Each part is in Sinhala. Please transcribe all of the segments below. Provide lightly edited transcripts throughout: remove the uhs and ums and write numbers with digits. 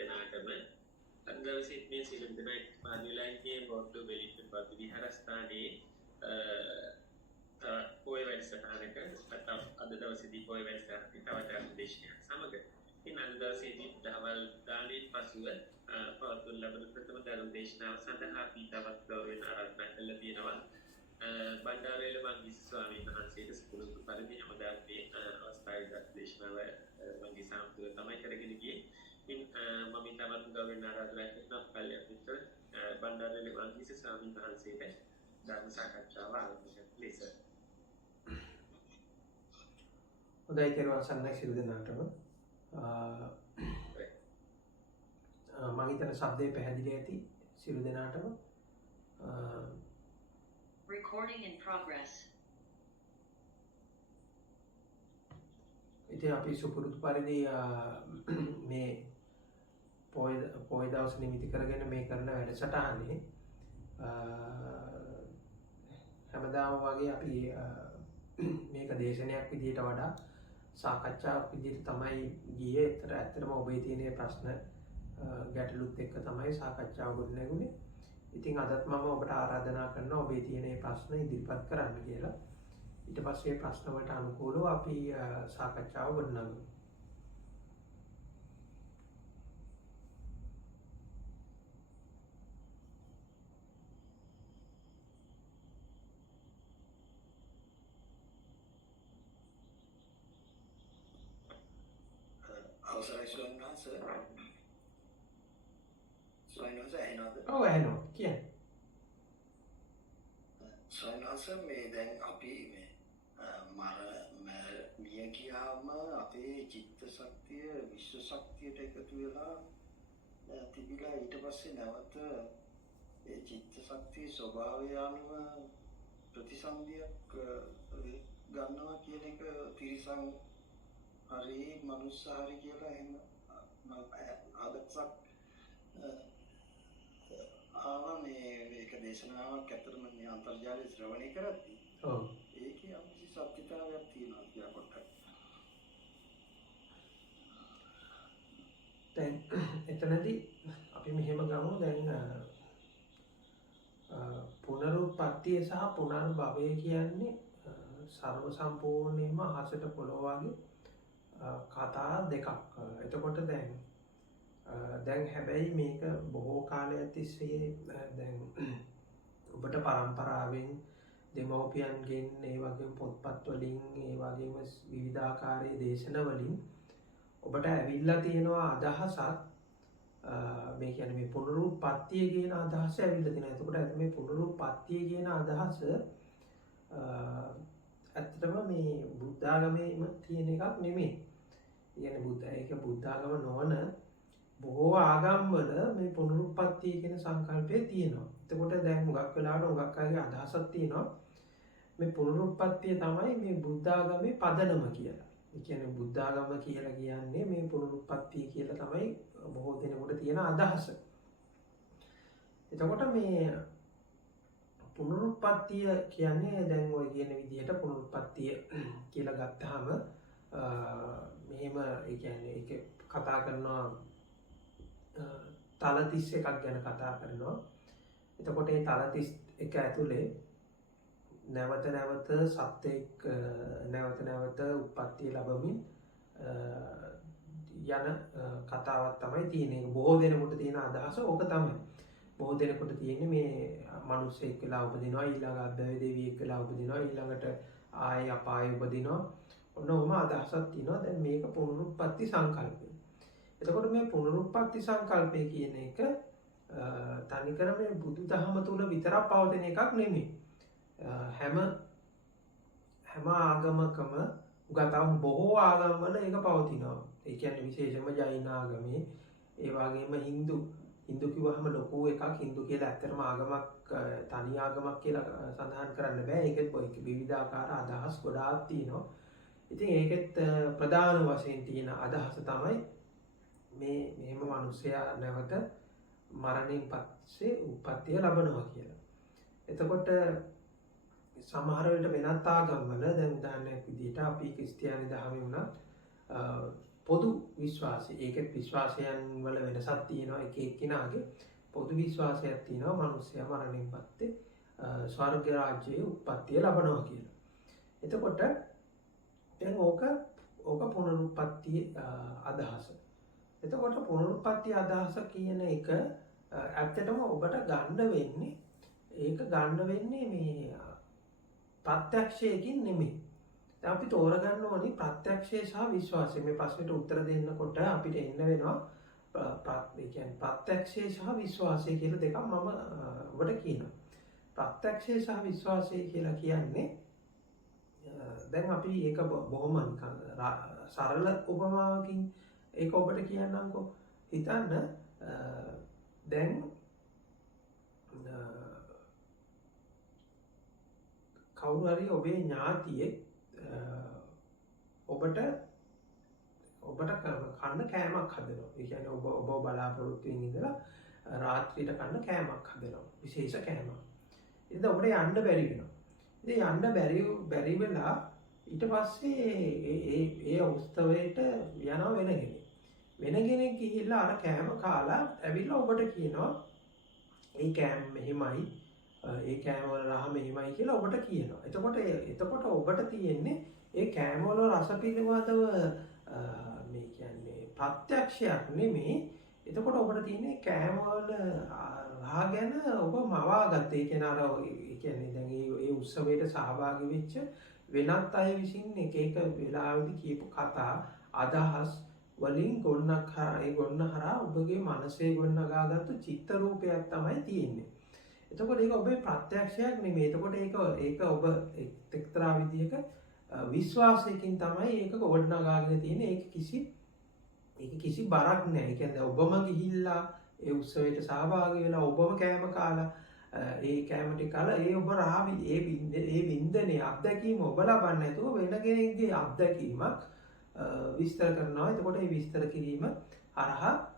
දෙනාටම අද දවසේ මේ සියලුම දෙනා පාන්විලාන්ගේ බෝඩ්ඩු බෙලිට පත් විහාරස්ථානයේ පොය වැඩසටහනක නැත්නම් අද දවසේදී පොය වැඩසටහනක තවත් දේශනයක් සමග ඉතින් අද දවසේදී දහවල් දාණයෙන් පසුව පවත්වන ලබන ප්‍රථම ධර්ම දේශනාව සඳහා අපි තවත් ගෞරවයෙන් ආරාධනා කළා තියෙනවා බණ්ඩාරවැල මංගිස් ස්වාමීන් වහන්සේට සුපුරුදු පරිදි හැමදාම මේ අවස්ථාවේ දේශනාව මංගිස් සාම්තුල තමයි කරගෙන ගියේ. ඉතින් මම තවත් ගෞරවයෙන් ආරාධනා කරනවා කල්යාණ මිත්‍ර බණ්ඩාරවැල මංගිස් ස්වාමීන් වහන්සේට ධර්ම සාකච්ඡාව ආරම්භ කරන්න ලෙස. හොඳයි කියලා සන්නයි සිදු දෙනාටම මම හිතන ශබ්දේ පැහැදිලි ඇති සිදු දෙනාටම Recording in progress. ඉතින් අපි සුපුරුදු පරිදි මේ පොය දවස් නිමිති කරගෙන මේ කරන වැඩසටහනේ හැමදාම වගේ අපි මේක දේශනයක් විදිහට වඩා සාකච්ඡාවක් විදිහට තමයි ගියේ. ඇත්තටම ඔබේ තියෙන ප්‍රශ්න ගැටලුත් එක්ක තමයි සාකච්ඡාව ගොඩනැගුණේ. ඉතින් අදත් මම ඔබට ආරාධනා කරනවා ඔබේ තියෙන ප්‍රශ්න ඉදිරිපත් කරන්න කියලා. ඊට පස්සේ ප්‍රශ්න වලට අනුකූලව අපි සාකච්ඡාව ගොඩනගමු. අවසරයි ස්වාමීන් වහන්සේ. ස්වාමීන් වහන්සේ ඇහෙනවද? ඔව් ඇහෙනවා. කියන්නේ. ස්වාමීන් වහන්සේ මේ දැන් අපි මේ මිය ගියාම අපේ චිත්ත ශක්තිය විශ්ව ශක්තියට එකතු වෙලා තිබිලා ඊට පස්සේ නැවත ඒ චිත්ත ශක්තිය ස්වභාවය අනුව ප්‍රතිසන්දියක් ගන්නවා කියන එක තිරිසන් හරි මනුස්ස හරි කියලා එහෙම ආදර්ශයක් ආවා මේක දේශනාවක් ඇත්තටම මේ අන්තර්ජාලයේ ශ්‍රවණය කරද්දී ඔව් ඒකේ අමුසි සත්‍යතාවයක් තියෙනවා කියලා පොඩ්ඩක්. දැන් එතනදී අපි මෙහෙම ගමු. දැන් පුනරුත්පත්තිය සහ පුනර්භවය කියන්නේ සර්ව සම්පූර්ණයෙන්ම අහසට පොළොව වගේ කතා දෙකක්. එතකොට දැන් හැබැයි මේක බොහෝ කාලයක් තිස්සේ දැන් ඔබට පරම්පරාවෙන් දෙමව්පියන්ගෙන් ඒ වගේම පොත්පත් වලින් ඒ වගේම විවිධාකාරයේ දේශන වලින් ඔබට ඇවිල්ලා තියෙනවා අදහසක් මේ කියන්නේ මේ පුනරුත්පත්තිය කියන අදහස ඇවිල්ලා තියෙනවා. එතකොට මේ පුනරුත්පත්තිය කියන අදහස ඇත්තටම මේ බුද්ධ ආගමේම තියෙන එකක් නෙමෙයි. ඒක බුද්ධ ආගම නොවන බොහෝ ආගම්වල මේ පුනරුත්පත්තිය කියන සංකල්පය තියෙනවා. එතකොට දැන් හුඟක් වෙලාවට හුඟක් අයගේ අදහසක් තියෙනවා මේ පුනරුත්පත්තිය තමයි මේ බුද්ධ ආගමේ පදනම කියලා. ඒ කියන්නේ බුද්ධ ආගම කියලා කියන්නේ මේ පුනරුත්පත්තිය කියලා තමයි බොහෝ දෙනෙකුට තියෙන අදහස. එතකොට මේ පුනරුත්පත්තිය කියන්නේ දැන් ඔය කියන විදිහට පුනරුත්පත්තිය කියලා ගත්තාම මෙහෙම ඒ කියන්නේ ඒක කතා කරනවා තල 31ක් ගැන කතා කරනවා. එතකොට මේ තල 31 ඇතුලේ නැවත නැවත සත්‍යයක් නැවත නැවත උත්පත්ති ලැබමින් යන කතාවක් තමයි තියෙන්නේ. බොහෝ දෙනෙකුට තියෙන අදහස ඕක තමයි. බොහෝ දෙනෙකුට තියෙන්නේ මේ මිනිස්සෙක් වෙලා උපදිනවා, ඊළඟ අද්දවේ දෙවියෙක් වෙලා උපදිනවා, ඊළඟට ආය අපාය උපදිනවා. ඔන්න ඔහොම අදහසක් තියෙනවා. දැන් මේක පුනරුත්පත්ති සංකල්පය. එතකොට මේ පුනරුත්පත්ති සංකල්පය කියන එක තනිකර මේ බුදුදහම තුල විතරක් පවතින එකක් නෙමෙයි. හැම ආගමකම උගතම බොහෝ ආගම්වල ඒක පවතිනවා. ඒ කියන්නේ විශේෂයෙන්ම ජෛන ආගමේ ඒ වගේම හින්දු කිව්වහම ලොකු එකක්. හින්දු කියලා ඇත්තටම ආගමක් තනි ආගමක් කියලා සඳහන් කරන්න බෑ. ඒකෙත් විවිධාකාර අදහස් ගොඩාක් තියෙනවා. ඉතින් ඒකෙත් ප්‍රධාන වශයෙන් තියෙන අදහස තමයි මේ මෙහෙම මිනිසයා නැවත මරණයෙන් පස්සේ උප්පත්තිය ලබනවා කියලා. එතකොට සමහර වෙලට වෙනත් ආගම්වල දැන් උදාහරණයක් විදිහට අපි ක්‍රිස්තියානි දහමේ වුණත් පොදු විශ්වාසය. ඒකෙත් විශ්වාසයන් වල වෙනසක් තියෙනවා. එක එක්කිනාගේ පොදු විශ්වාසයක් තියෙනවා මිනිස්සයා මරණයෙන් පස්සේ ස්වර්ග රාජ්‍යයේ උප්පත්තිය ලබනවා කියලා. එතකොට දැන් ඕක පුනරුත්පත්ති අදහස. එතකොට පුනරුත්පත්ති අදහස කියන එක ඇත්තටම ඔබට ගන්න වෙන්නේ මේ ප්‍රත්‍යක්ෂයකින් නෙමෙයි. දැන් අපි තෝරගන්න ඕනේ ප්‍රත්‍යක්ෂය සහ විශ්වාසය. මේ ප්‍රශ්නෙට උත්තර දෙන්නකොට අපිට එන්න වෙනවා ප්‍රත්‍යක්ෂය සහ විශ්වාසය කියලා දෙකක් මම ඔබට කියනවා. ප්‍රත්‍යක්ෂය සහ විශ්වාසය කියලා කියන්නේ දැන් අපි ඒක බොහොම නිකන් සරල උපමාවකින් ඒක ඔබට කියන්නම්කෝ. හිතන්න දැන් කවුරු හරි ඔබේ ඥාතියෙක් ඔබට කන්න කෑමක් හදනවා. ඒ කියන්නේ ඔබ බලාපොරොත්තු වෙන ඉඳලා රාත්‍රියට කන්න කෑමක් හදනවා. විශේෂ කෑමක්. ඉතින් ඔබට යන්න බැරි වෙනවා. ඉතින් යන්න බැරි වෙලා ඊට පස්සේ ඒ උත්සවයට යනවා වෙන කෙනෙක් ගිහිල්ලා අර කෑම කාලා ඇවිල්ලා ඔබට කියනවා ඒ කෑම මෙහෙමයි ඒ කෑම වල රහ මෙහෙමයි කියලා ඔබට කියනවා. එතකොට ඔබට තියෙන්නේ ඒ කෑම වල රස පිළිබඳව මේ කියන්නේ ප්‍රත්‍යක්ෂයක් නෙමෙයි. එතකොට ඔබට තියෙන්නේ කෑම වල රහ ගැන ඔබ මවාගත්ත. ඒ කියන්නේ දැන් ඒ උත්සවයට සහභාගී වෙච්ච වෙනත් අය විසින් එක වෙලාවෙදි කියපු කතා අදහස් වලින් ගොන්න හරහා ඔබගේ මනසේ ගොන්නගාගත්තු චිත්ත රූපයක් තමයි තියෙන්නේ. එතකොට ඒක ඔබේ ප්‍රත්‍යක්ෂයක් නෙමෙයි. එතකොට ඒක ඔබ එක්තරා විදිහක විශ්වාසයකින් තමයි ඒක ගොඩනගාගෙන තියෙන්නේ. ඒක කිසි බරක් නැහැ. ඒ කියන්නේ ඔබම ගිහිල්ලා ඒ උත්සවයට සහභාගී වෙලා ඔබම කෑම කාලා ඒ කෑම ටික කාලා ඒ ඔබ ඒ වින්දනේ අත්දැකීම ඔබ ලබන්නේ නැතුව වෙන කෙනෙක්ගේ අත්දැකීමක් විස්තර කරනවා. එතකොට මේ විස්තර කිරීම හරහා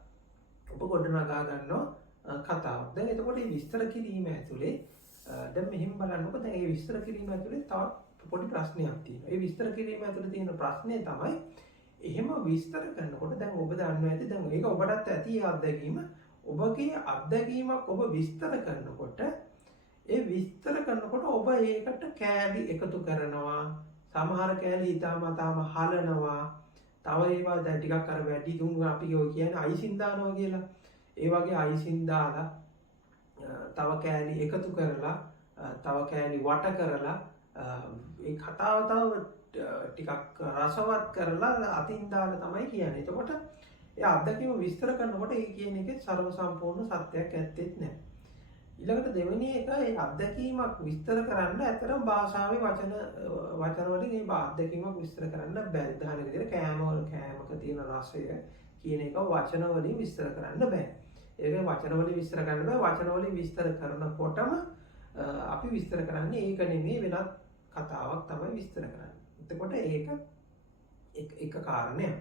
ඔබ ගොඩනගා ගන්නවා කතාවක්. දැන් එතකොට මේ විස්තර කිරීම ඇතුලේ දැන් මෙහෙම බලන්නකො. දැන් මේ විස්තර කිරීම ඇතුලේ තවත් පොඩි ප්‍රශ්නයක් තියෙනවා. ඒ විස්තර කිරීම ඇතුලේ තියෙන ප්‍රශ්නේ තමයි එහෙම විස්තර කරනකොට දැන් ඔබ දන්නවා ඇති දැන් ඒක ඔබටත් ඇති අත්දැකීම. ඔබගේ අත්දැකීමක් ඔබ විස්තර කරනකොට ඔබ ඒකට කෑලි එකතු කරනවා. සමහර කෑලි හිතාමතාම හලනවා. තව ඒවා දැන් ටිකක් අර වැඩි දුම් අපි ඔය කියන්නේ අයිසින් දානවා කියලා. ඒ වගේ අයිසින් දාලා තව කෑලි එකතු කරලා තව කෑලි වට කරලා ඒ කතාව තව ටිකක් රසවත් කරලා අතින් දාලා තමයි කියන්නේ. එතකොට ඒ අත්දැකීම විස්තර කරනකොට ඒ කියන එකේ සර්ව සම්පූර්ණ සත්‍යයක් ඇත්තෙත් නැහැ. ඊළඟට දෙවෙනි එක ඒ අත්දැකීමක් විස්තර කරන්න ඇතරම් භාෂාවේ වචන වලින් ඒ අත්දැකීමක් විස්තර කරන්න බැරි. උදාහරණ විදිහට කෑමක තියෙන රසය කියන එක වචන වලින් විස්තර කරන්න බෑ. ඒක වචන වලින් විස්තර කරන්න බෑ. වචන වලින් විස්තර කරනකොටම අපි විස්තර කරන්නේ ඒක නෙමෙයි වෙනත් කතාවක් තමයි විස්තර කරන්නේ. එතකොට ඒක එක කාරණයක්.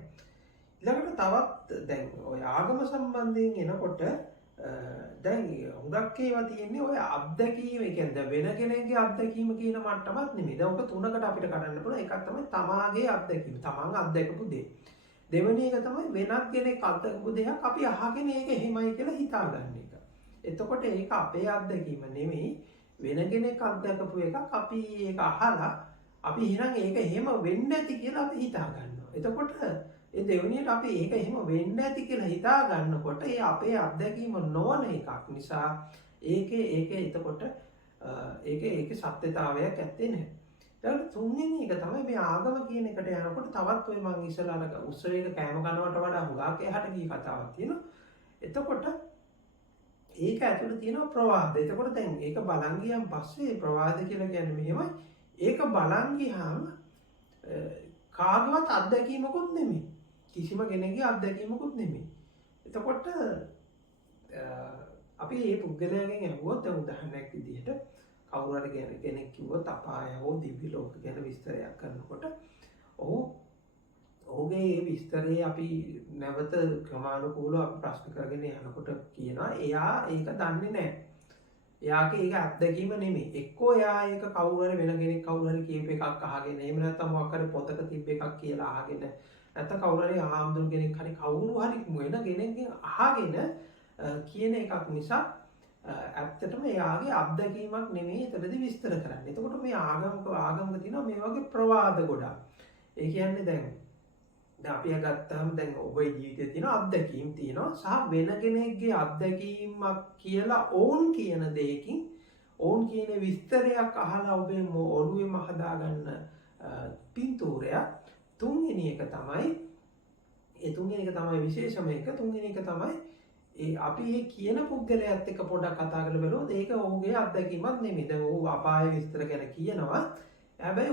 ඊළඟට තවත් දැන් ඔය ආගම සම්බන්ධයෙන් එනකොට දැන් හුඟක් ඒවා තියෙන්නේ ඔය අත්දැකීම. ඒ කියන්නේ වෙන කෙනෙක්ගේ අත්දැකීම කියන මට්ටමක් නෙමෙයි. දැන් ඔක තුනකට අපිට කඩන්න පුළුවන්. එකක් තමයි තමාගේ අත්දැකීම. තමන් අත්දැකපු දේ. දෙවෙනි එක තමයි වෙනත් කෙනෙක් අත්දැකපු දෙයක් අපි අහගෙන ඒක එහෙමයි කියලා හිතාගන්න එක. එතකොට ඒක අපේ අත්දැකීම නෙමෙයි. වෙන කෙනෙක් අත්දැකපු එකක් අපි ඒක අහලා අපි එහෙනම් ඒක එහෙම වෙන්නේ නැති කියලා අපි හිතා ගන්නවා. එතකොට ඒ දෙවෙනියට අපි ඒක එහෙම වෙන්නේ නැති කියලා හිතා ගන්නකොට ඒ අපේ අත්දැකීම නොවන එකක් නිසා එතකොට ඒකේ සත්‍යතාවයක් ඇත්තේ නැහැ. ඊළඟට තුන්වෙනි එක තමයි මේ ආගම කියන එකට යනකොට තවත් ඔය මං ඉස්සලා උත්සවයක කෑම කනවට වඩා හුඟක් එහාට ගිය කතාවක් තියෙනවා. එතකොට ඒක ඇතුළේ තියෙනවා ප්‍රවාද. එතකොට දැන් ඒක බලන් ගියන් පස්සේ ප්‍රවාද කියලා කියන්නේ මෙහෙමයි. ඒක බලන් ගියාම කාගවත් අත්දැකීමකුත් නෙමෙයි. කිසිම කෙනෙකුගේ අත්දැකීමකුත් නෙමෙයි. එතකොට අපි මේ පුද්ගලයාගෙන් අහුවොත් උදාහරණයක් විදිහට කවුරු හරි කෙනෙක් කිව්වොත් අපාය හෝ දිව්‍ය ලෝක ගැන විස්තරයක් කරනකොට ඔහුගේ මේ විස්තරේ අපි නැවත ක්‍රමානුකූලව අපි ප්‍රශ්න කරගෙන යනකොට කියනවා එයා ඒක දන්නේ නැහැ. එයාගේ ඒක අත්දැකීම නෙමෙයි. එක්කෝ එයා ඒක කවුරු හරි වෙන කෙනෙක් කවුරු හරි කියප එකක් අහගෙන එහෙම නැත්නම් මොකක් හරි පොතක තිබ්බ එකක් කියලා අහගෙන නැත්නම් කවුරු හරි ආම්දුරු කෙනෙක් හරි කවුරු හරි වෙන කෙනෙක්ගෙන් අහගෙන කියන එකක් නිසා ඇත්තටම එයාගේ අත්දැකීමක් නෙමෙයි එතනදී විස්තර කරන්නේ. එතකොට මේ ආගමක තියෙනවා මේ වගේ ප්‍රවාද ගොඩක්. ඒ කියන්නේ දැන් අපි ගත්තාම දැන් ඔබේ ජීවිතේ තියෙන අත්දැකීම් තියෙනවා සහ වෙන කෙනෙක්ගේ අත්දැකීමක් කියලා ඕන් කියන දෙයකින් ඕන් කියන විස්තරයක් අහලා ඔබේ ඔළුවේම හදාගන්න පින්තූරයක්. තුන්වෙනි එක තමයි විශේෂම එක. තුන්වෙනි එක තමයි අපි මේ කියන පුද්ගලයාත් එක්ක පොඩ්ඩක් කතා කරලා බලුවොත් ඒක ඔහුගේ අත්දැකීමක් නෙමෙයි. දැන් ඔහු අපාය විස්තර ගැන කියනවා. හැබැයි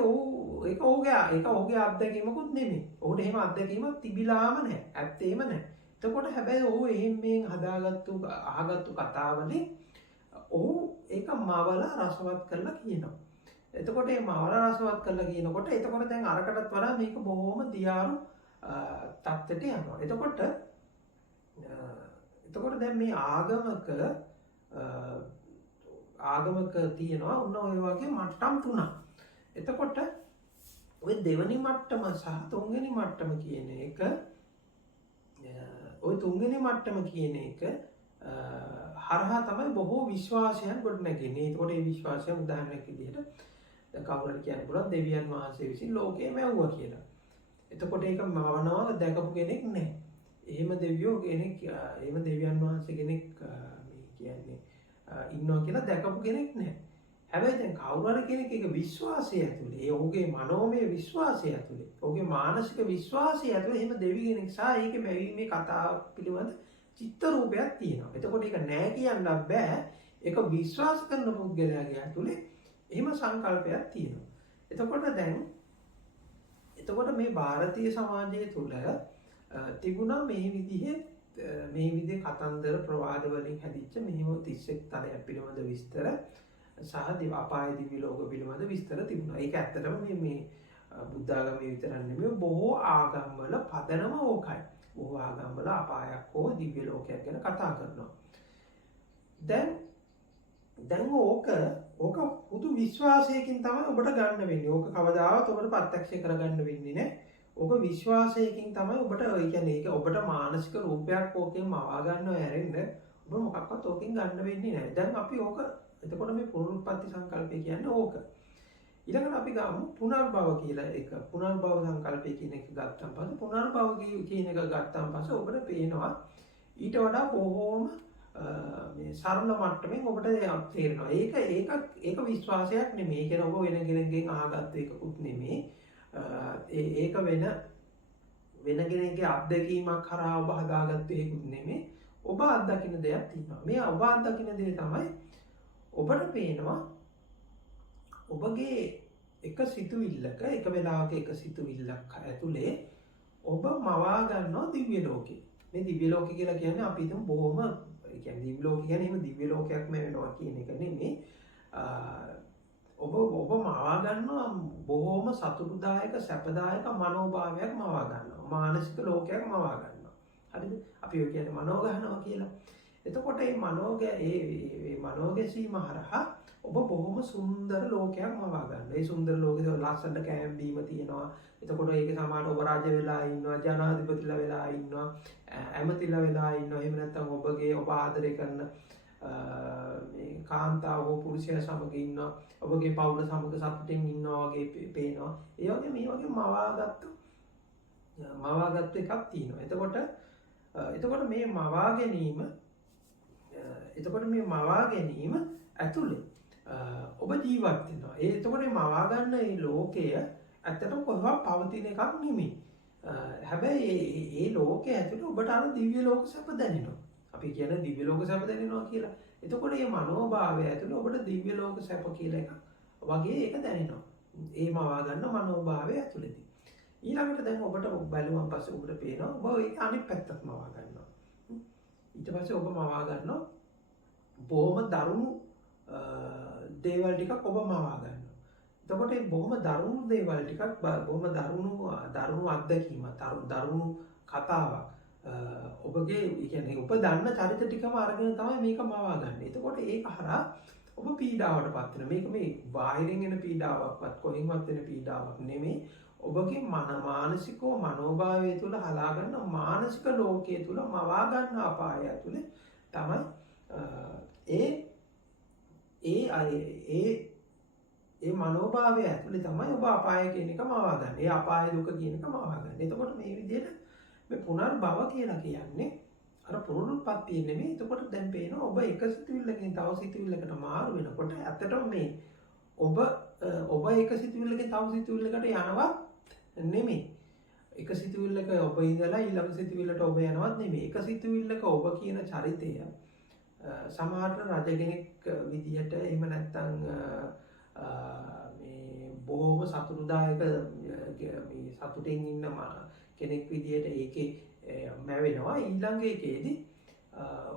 ඒක ඔහුගේ අත්දැකීමකුත් නෙමෙයි. ඔහුට එහෙම අත්දැකීමක් තිබිලාම නැහැ. ඇත්තේම නැහැ. එතකොට හැබැයි ඔහු එහෙම අහගත්තු කතාවලින් ඔහු ඒක මවලා රසවත් කරලා කියනවා. එතකොට මේ මවලා රසවත් කරලා කියනකොට එතකොට දැන් අරකටත් වඩා මේක බොහොම දියාරු තත්ත්වයට යනවා. එතකොට දැන් මේ ආගමක තියෙනවා ඔන්න ඔය වගේ මට්ටම් තුනක්. එතකොට ඔය දෙවනි මට්ටම සහ තුන්වෙනි මට්ටම කියන එක හරහා තමයි බොහෝ විශ්වාසයන් ගොඩනැගෙන්නේ. එතකොට මේ විශ්වාසයන් උදාහරණයක් විදිහට දැන් කවුරු හරි කියන්න පුළුවන් දෙවියන් වහන්සේ විසින් ලෝකය මැව්වා කියලා. එතකොට ඒක මවනවා දැකපු කෙනෙක් නැහැ. එහෙම දෙවියන් වහන්සේ කෙනෙක් මේ කියන්නේ ඉන්නවා කියලා දැකපු කෙනෙක් නැහැ. හැබැයි දැන් කවුරු හරි කෙනෙක් ඒක විශ්වාසය ඇතුලේ ඔහුගේ මනෝමය විශ්වාසය ඇතුලේ ඔහුගේ මානසික විශ්වාසය ඇතුලේ එහෙම දෙවි කෙනෙක් සහ ඒකේ මැවීමේ කතාව පිළිබඳ චිත්ත රූපයක් තියෙනවා. එතකොට ඒක නෑ කියන්නත් බෑ. ඒක විශ්වාස කරන පුද්ගලයාගේ ඇතුලේ එහෙම සංකල්පයක් තියෙනවා. එතකොට මේ ಭಾರತೀಯ සමාජය තුළ තිබුණා මේ විදිහේ කතන්දර ප්‍රවාද වලින් හැදිච්ච මෙහෙම 31 තලයක් පිළිබඳ විස්තර සහ අපාය දිව්‍ය ලෝක පිළිබඳ විස්තර තිබුණා. ඒක ඇත්තටම මේ බුද්ධ ආගමේ විතරක් නෙමෙයි බොහෝ ආගම්වල පදනම ඕකයි. බොහෝ ආගම්වල අපායක් හෝ දිව්‍ය ලෝකයක් ගැන කතා කරනවා. දැන් ඕක පුදු විශ්වාසයකින් තමයි ඔබට ගන්න වෙන්නේ. ඕක කවදාවත් ඔබට ප්‍රත්‍යක්ෂ කරගන්න වෙන්නේ නැහැ. ඕක විශ්වාසයකින් තමයි ඔබට ඒ කියන්නේ ඒක ඔබට මානසික රූපයක් ඕකෙන් මවා ගන්නව ඇරෙන්න ඔබ මොකක්වත් ඕකෙන් ගන්න වෙන්නේ නැහැ. දැන් අපි ඕක එතකොට මේ පුනරුත්පත්ති සංකල්පය කියන්නේ ඕක. ඊළඟට අපි ගමු පුනර්භව කියලා එක. පුනර්භව සංකල්පය කියන එක ගත්තන් පස්සේ පුනර්භව කියන එක ගත්තන් පස්සේ ඔබට පේනවා ඊට වඩා බොහෝම මේ සරල මට්ටමින් ඔබට තේරෙනවා. ඒක විශ්වාසයක් නෙමෙයි. ඒ කියන්නේ ඔබ වෙන කෙනෙක්ගෙන් අහගත්ත එකකුත් නෙමෙයි. ඒක වෙන කෙනෙක්ගේ අත්දැකීමක් කරා ඔබ හදාගත්ත එකකුත් නෙමෙයි. ඔබ අත්දකින්න දෙයක් තියෙනවා. මේ ඔබ අත්දකින්න දේ තමයි ඔබට පේනවා ඔබගේ එක සිතුවිල්ලක එක වෙලාවක එක සිතුවිල්ලක් ඇතුලේ ඔබ මවා ගන්නවා දිව්‍ය ලෝකේ. මේ දිව්‍ය ලෝකේ කියලා කියන්නේ අපි හිතමු බොහොම ඒ කියන්නේ දිව්‍ය ලෝකේ කියන්නේ එහෙම දිව්‍ය ලෝකයක්ම වෙනවා කියන එක නෙමෙයි. ඔබ මවා ගන්නවා බොහොම සතුටුදායක සැපදායක මනෝභාවයක් මවා ගන්නවා. මානසික ලෝකයක් මවා ගන්නවා. හරිද? අපි ඔය කියන්නේ මනෝ ගන්නවා කියලා. එතකොට මේ මනෝගැසීම හරහා ඔබ බොහොම සුන්දර ලෝකයක් මවා ගන්න. ඒ සුන්දර ලෝකේ ලස්සනට කෑම බීම තියෙනවා. එතකොට ඒක සමානව ඔබ රජ වෙලා ඉන්නවා, ජනාධිපතිලා වෙලා ඉන්නවා, ඇමතිලා වෙලා ඉන්නවා. එහෙම නැත්නම් ඔබ ආදරය කරන මේ කාන්තාව හෝ පුරුෂයා සමග ඉන්නවා. ඔබගේ පවුල සමග සතුටින් ඉන්නවා වගේ පේනවා. ඒ වගේ මේ වගේ මවාගත්තු එකක් තියෙනවා. එතකොට මේ මවා ගැනීම ඇතුලේ ඔබ ජීවත් වෙනවා. එතකොට මේ මවා ගන්න මේ ලෝකය ඇත්තටම කොහොමද පවතින එකක් නෙමෙයි. හැබැයි මේ ලෝකයේ ඇතුලේ ඔබට අර දිව්‍ය ලෝක සැප දැනෙනවා. අපි කියන්නේ දිව්‍ය ලෝක සැප දැනෙනවා කියලා. එතකොට මේ මනෝභාවය ඇතුලේ ඔබට දිව්‍ය ලෝක සැප කියලා එකක් වගේ ඒක දැනෙනවා. ඒ මවා ගන්න මනෝභාවය ඇතුලේදී. ඊළඟට දැන් ඔබට බැලුවන් පස්සේ ඔබට පේනවා ඔබ ඒක අනිත් පැත්තට මවා ගන්නවා. ඊට පස්සේ ඔබ මවා ගන්නවා බොහොම දරුණු දේවල් ටිකක් ඔබ මවා ගන්නවා. එතකොට මේ බොහොම දරුණු දේවල් ටිකක් බොහොම දරුණු අත්දැකීමක් දරුණු කතාවක් ඔබගේ කියන්නේ ඔබ දන්න චරිත ටිකම අරගෙන තමයි මේක මවා ගන්න. එතකොට ඒක හරහා ඔබ පීඩාවටපත් වෙනවා. මේක මේ බාහිරින් එන පීඩාවක්වත් කොහෙන්වත් එන පීඩාවක් නෙමෙයි. ඔබගේ මානසිකව මනෝභාවය තුළ හලාගන්න මානසික ලෝකයේ තුළ මවාගන්න අපාය ඇතුළේ තමයි ඒ මනෝභාවය ඇතුළේ තමයි ඔබ අපාය කියන එක මවාගන්න. ඒ අපාය දුක කියන එක මවාගන්න. එතකොට මේ විදිහට මේ පුනර්භව කියලා කියන්නේ අර පුනරුත්පත්තිය නෙමෙයි. එතකොට දැන් පේනවා ඔබ එක සිතුවිල්ලකින් තව සිතුවිල්ලකට මාරු වෙනකොට ඇත්තටම මේ ඔබ එක සිතුවිල්ලකින් තව සිතුවිල්ලකට යනවා නෙමෙයි. එක සිතුවිල්ලක ඔබ ඉඳලා ඊළඟ සිතුවිල්ලට ඔබ යනවත් නෙමෙයි. එක සිතුවිල්ලක ඔබ කියන චරිතය සමහරට රජ කෙනෙක් විදිහට එහෙම නැත්නම් මේ බොහොම සතුටුදායක මේ සතුටින් ඉන්න කෙනෙක් විදිහට ඒකේ මැවෙනවා. ඊළඟ එකේදී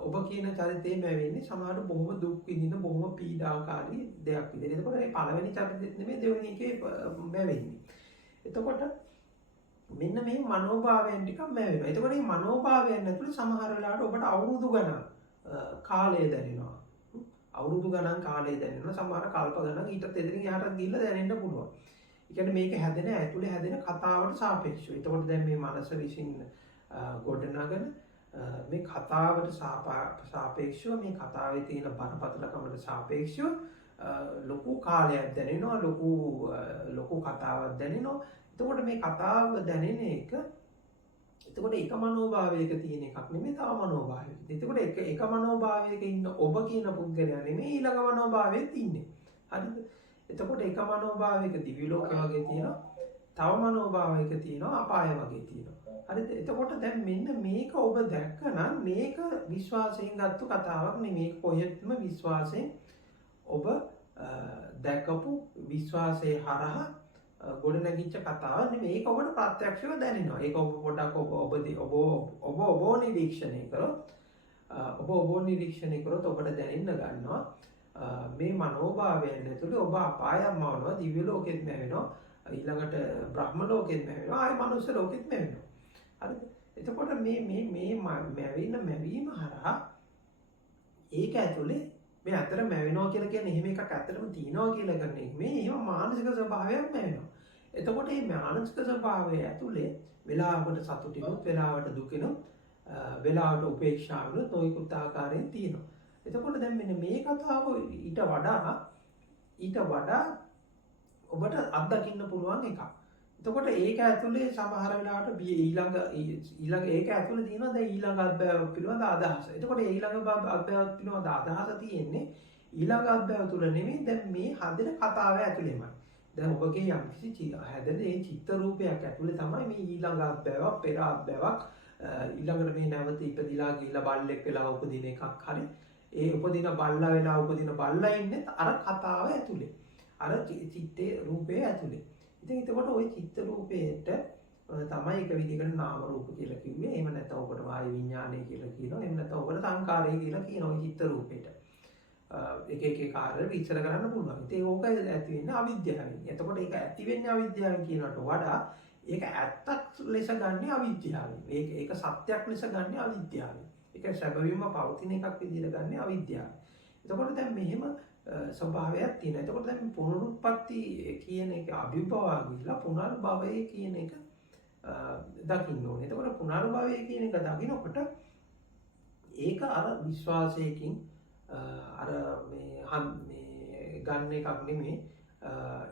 ඔබ කියන චරිතේ මැවෙන්නේ සමහරට බොහොම දුක් විඳින බොහොම පීඩාකාරී දෙයක් විදිහට. එතකොට මේ පළවෙනි චරිතෙත් නෙමෙයි දෙවෙනි එකේ මැවෙන්නේ. එතකොට මෙන්න මේ මනෝභාවයන් ටිකක් මැවෙනවා. එතකොට මේ මනෝභාවයන් ඇතුළේ සමහර වෙලාවට ඔබට අවුරුදු ගණන් කාලය දැනෙනවා. අවුරුදු ගණන් කාලය දැනෙනවා. සමහර කල්ප ගණන් ඊටත් එතනින් එහාට ගිහිල්ලා දැනෙන්න පුළුවන්. ඒ කියන්නේ මේක හැදෙන ඇතුළේ හැදෙන කතාවට සාපේක්ෂව. එතකොට දැන් මේ මනස විසින් ගොඩනගන මේ කතාවට සාපේක්ෂව මේ කතාවේ තියෙන බරපතලකමට සාපේක්ෂව ලොකු කාලයක් දැනෙනවා. ලොකු කතාවක් දැනෙනවා. එතකොට මේ කතාව දැනෙන එක එතකොට එක මනෝභාවයක තියෙන එකක් නෙමෙයි තව මනෝභාවයක. එතකොට එක මනෝභාවයක ඉන්න ඔබ කියන පුද්ගලයා නෙමෙයි ඊළඟ මනෝභාවයෙත් ඉන්නේ. හරිද? එතකොට එක මනෝභාවයක දිවි ලෝකය වගේ තියෙනවා. තව මනෝභාවයක තියෙනවා අපාය වගේ තියෙනවා. හරිද? එතකොට දැන් මෙන්න මේක ඔබ දැක්කනම් මේක විශ්වාසයෙන් ගත්ත කතාවක් නෙමෙයි. කොහෙත්ම විශ්වාසයෙන් ඔබ දැකපු විශ්වාසයේ හරහා ගොඩනැගිච්ච කතාවක් නෙමෙයි. ඒක ඔබට ප්‍රත්‍යක්ෂව දැනෙනවා. ඒක ඔබ පොඩක් ඔබ නිරීක්ෂණය කරොත් ඔබට දැනෙන්න ගන්නවා මේ මනෝභාවයන් ඇතුළේ ඔබ අපායම් මවනවා, දිව්‍ය ලෝකෙත් මැවෙනවා, ඊළඟට බ්‍රහ්ම ලෝකෙත් මැවෙනවා, ආයි මනුස්ස ලෝකෙත් මැවෙනවා. හරිද? එතකොට මේ මැවීම හරහා ඒක ඇතුළේ මේ ඇත්තට මැවෙනවා කියලා කියන්නේ එහෙම එකක් ඇත්තටම තියෙනවා කියලා ගන්න එක. මේ එහෙම මානසික ස්වභාවයක් මැවෙනවා. එතකොට මේ මානසික ස්වභාවය ඇතුළේ වෙලාවකට සතුටිනුත්, වෙලාවට දුකිනුත්, වෙලාවට උපේක්ෂාවනුත් නොයෙකුත් ආකාරයෙන් තියෙනවා. එතකොට දැන් මෙන්න මේ කතාව ඊට වඩා ඔබට අත්දකින්න පුළුවන් එකක්. එතකොට ඒක ඇතුලේ සමහර වෙලාවට ඊළඟ ඒක ඇතුලේ තියෙනවා දැන් ඊළඟ අත්බැව පිළිබඳ අදහස. එතකොට ඒ ඊළඟ අත්බැව පිළිබඳ අදහස තියෙන්නේ ඊළඟ අත්බැව තුල නෙමෙයි දැන් මේ හදන කතාව ඇතුලේමයි. දැන් ඔබගේ යම්කිසි හැදෙන ඒ චිත්ත රූපයක් ඇතුලේ තමයි මේ ඊළඟ අත්බැවක්, පෙර අත්බැවක්, ඊළඟට මේ නැවත ඉපදිලා ගිහිල්ලා බල්ලෙක් වෙලා උපදින එකක් හරි. ඒ උපදින බල්ලා වෙලා උපදින බල්ලා ඉන්නේ අර කතාව ඇතුලේ. අර චිත්තේ රූපේ ඇතුලේ. ඉතින් එතකොට ওই චිත්ත රූපේට තමයි එක විදිහකට නාම රූප කියලා කිව්වේ. එහෙම නැත්නම් ඔබට වායු විඥානය කියලා කියනවා. එහෙම නැත්නම් ඔබට සංකාරය කියලා කියනවා ওই චිත්ත රූපේට. එක කාර්ය විස්තර කරන්න පුළුවන්. ඉතින් ඕක ඇති වෙන්නේ අවිද්‍යාවෙන්. එතකොට ඒක ඇති වෙන්නේ අවිද්‍යාවෙන් කියනකට වඩා ඒක ඇත්තක් ලෙස ගන්න අවිද්‍යාවෙන්. ඒක සත්‍යයක් ලෙස ගන්න අවිද්‍යාවෙන්. ඒක සැබවින්ම පවතින එකක් විදිහට ගන්න අවිද්‍යාවෙන්. එතකොට දැන් මෙහෙම ස්වභාවයක් තියෙනවා. එතකොට දැන් පුනරුත්පත්ති කියන එක අභිභවා ගිහිලා පුනර්භවය කියන එක දකින්න ඕනේ. එතකොට පුනර්භවය කියන එක දකිනකොට ඒක අර විශ්වාසයකින් අර මේ ගන්න එකක් නෙමෙයි.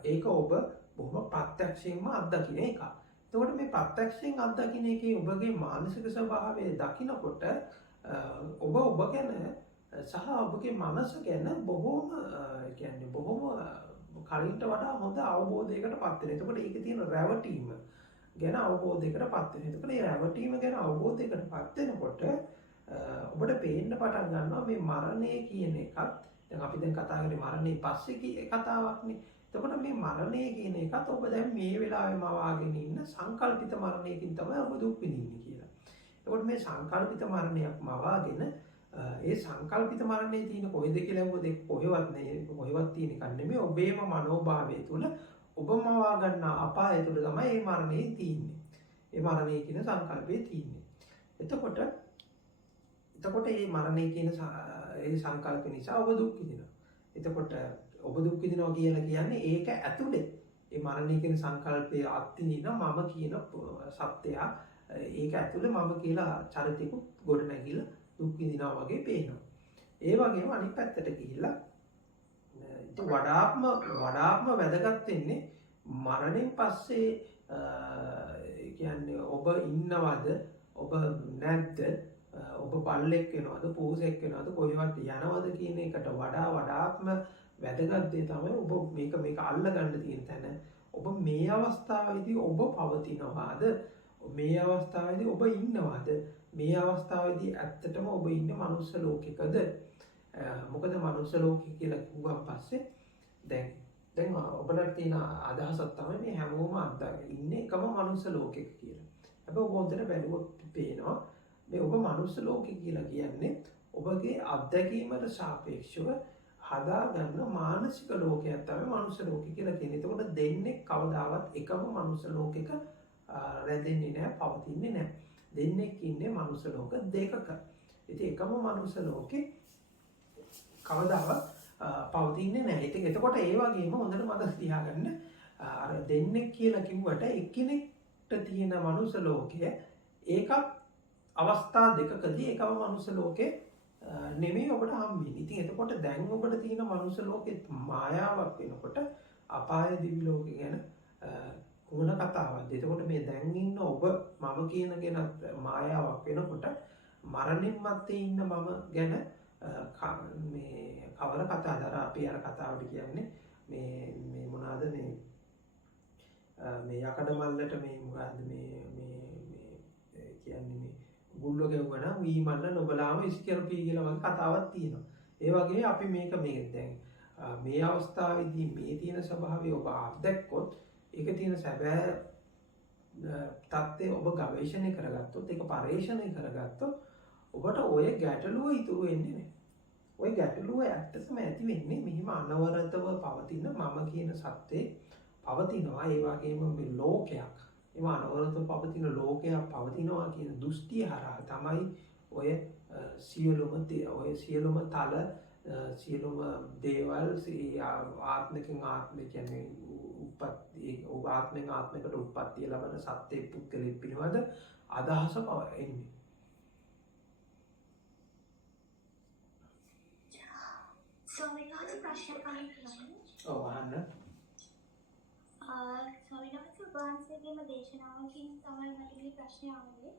ඒක ඔබ බොහොම ප්‍රත්‍යක්ෂයෙන්ම අත්දකින්න එකක්. එතකොට මේ ප්‍රත්‍යක්ෂයෙන් අත්දකින්න එකේ ඔබගේ මානසික ස්වභාවය දකිනකොට ඔබ ගැන සහ ඔබගේ මනස ගැන බොහොම කියන්නේ බොහොම කලින්ට වඩා හොඳ අවබෝධයකට පත් වෙනවා. එතකොට ඒකේ තියෙන රැවටීම ගැන අවබෝධයකට පත් වෙනවා. එතකොට මේ රැවටීම ගැන අවබෝධයකට පත් වෙනකොට ඔබට පේන්න පටන් ගන්නවා මේ මරණය කියන එකත් දැන් අපි දැන් කතා කරේ මරණය පස්සේ කතාවක්නේ. එතකොට මේ මරණය කියන එකත් ඔබ දැන් මේ වෙලාවෙම වාගෙන ඉන්න සංකල්පිත මරණයකින් තමයි ඔබ දුක් විඳින්නේ කියලා. එතකොට මේ සංකල්පිත මරණයක් මවාගෙන ඒ සංකල්පිත මරණයේ තියෙන කොහෙද කියලා ඔබ කොහෙවත් තියෙන එකක් නෙමෙයි. ඔබේම මනෝභාවය තුළ ඔබම මවා ගන්න අපාය තුළ තමයි මේ මරණය තියෙන්නේ. ඒ මරණය කියන සංකල්පය තියෙන්නේ. එතකොට මේ මරණය කියන ඒ සංකල්ප නිසා ඔබ දුක් විඳිනවා. එතකොට ඔබ දුක් විඳිනවා කියලා කියන්නේ ඒක ඇතුලේ ඒ මරණය කියන සංකල්පයේ අත්විඳින මම කියන සත්‍යය ඒක ඇතුලේ මම කියලා චරිතයකුත් ගොඩ නැගිලා දුක් විඳිනවා වගේ පේනවා. ඒ වගේම අනිත් පැත්තට ගිහිල්ලා ඉතින් වඩාත්ම වැදගත් වෙන්නේ මරණයෙන් පස්සේ කියන්නේ ඔබ ඉන්නවද ඔබ නැද්ද ඔබ පල්ලෙක් වෙනවද පූසෙක් වෙනවද කොහෙවත් යනවද කියන එකට වඩාත්ම වැදගත් දේ තමයි ඔබ මේක අල්ලගන්න තියෙන තැන. ඔබ මේ අවස්ථාවේදී ඔබ පවතිනවාද? මේ අවස්ථාවේදී ඔබ ඉන්නවාද? මේ අවස්ථාවේදී ඇත්තටම ඔබ ඉන්නේ මනුස්ස ලෝකෙකද? මොකද මනුස්ස ලෝකෙ කියලා කිව්වන් පස්සේ දැන් ඔබලට තියෙන අදහසක් තමයි මේ හැමෝම ඉන්නේ එකම මනුස්ස ලෝකෙක කියලා. හැබැයි ඔබ හොඳට බැලුවොත් පේනවා මේ ඔබ මනුස්ස ලෝකෙ කියලා කියන්නේ ඔබගේ අත්දැකීමට සාපේක්ෂව හදාගන්න මානසික ලෝකයක් තමයි මනුස්ස ලෝකෙ කියලා කියන්නේ. එතකොට දෙන්නේ කවදාවත් එකම මනුස්ස ලෝකෙක රැඳෙන්නේ නැහැ, පවතින්නේ නැහැ. දෙන්නේ ඉන්නේ මනුස්ස ලෝක දෙකක. ඉතින් එකම මනුස්ස ලෝකෙ කවදාවත් පවතින්නේ නැහැ. ඉතින් එතකොට ඒ වගේම හොඳට මතක තියාගන්න අර දෙන්නේ කියලා කිව්වට එක්කෙනෙක්ට තියෙන මනුස්ස ලෝකය ඒකත් අවස්ථා දෙකකදී එකම මනුස්ස ලෝකේ නෙමෙයි ඔබට හම්බෙන්නේ. ඉතින් එතකොට දැන් ඔබට තියෙන මනුස්ස ලෝකෙත් මායාවක් වෙනකොට අපාය දිවි ලෝකේ ගැන කුමන කතාවක්ද? එතකොට මේ දැන් ඉන්න ඔබ මම කියන කෙනත් මායාවක් වෙනකොට මරණින් මත්තේ ඉන්න මම ගැන මේ කවර කතාවද? අර අපි අර කතාවට කියන්නේ මේ මොනවාද මේ යකඩ මල්ලට මේ මොකද්ද මේ කියන්නේ මේ ගුල්ල ගෙවුවනම් වී මල්ල නොබලාම ඉස්කරපී කියලා වගේ කතාවක් තියෙනවා. ඒ වගේ අපි මේක දැන් මේ අවස්ථාවේදී මේ තියෙන ස්වභාවය ඔබ අත්දැක්කොත් ඒක තියෙන සැබෑ තත්ත්වය ඔබ ගවේෂණය කරගත්තොත් ඒක පරීක්ෂණය කරගත්තොත් ඔබට ඔය ගැටලුව ඉතුරු වෙන්නේ නැහැ. ඔය ගැටලුව ඇත්තටම ඇති වෙන්නේ මෙහිම අනවරතව පවතින මම කියන සත්‍යේ පවතිනවා. ඒ වගේම මේ ලෝකයක් එම අනවරතව පවතින ලෝකයක් පවතිනවා කියන දෘෂ්ටිය හරහා තමයි ඔය සියලුම තල සියලුම දේවල් ආත්මකින් ආත්ම කියන්නේ ආත්මෙන් ආත්මයකට උත්පත්තිය ලබන සත්‍ය පුද්ගලෙක් පිළිබඳ අදහස එන්නේ. ස්වාමීන් වහන්සේ ප්‍රශ්න අහන්න. ඔව් අහන්න. ස්වාමීන් වහන්සේ වහන්සේගේම දේශනාවකින් තමයි මට මේ ප්‍රශ්නේ ආවේ.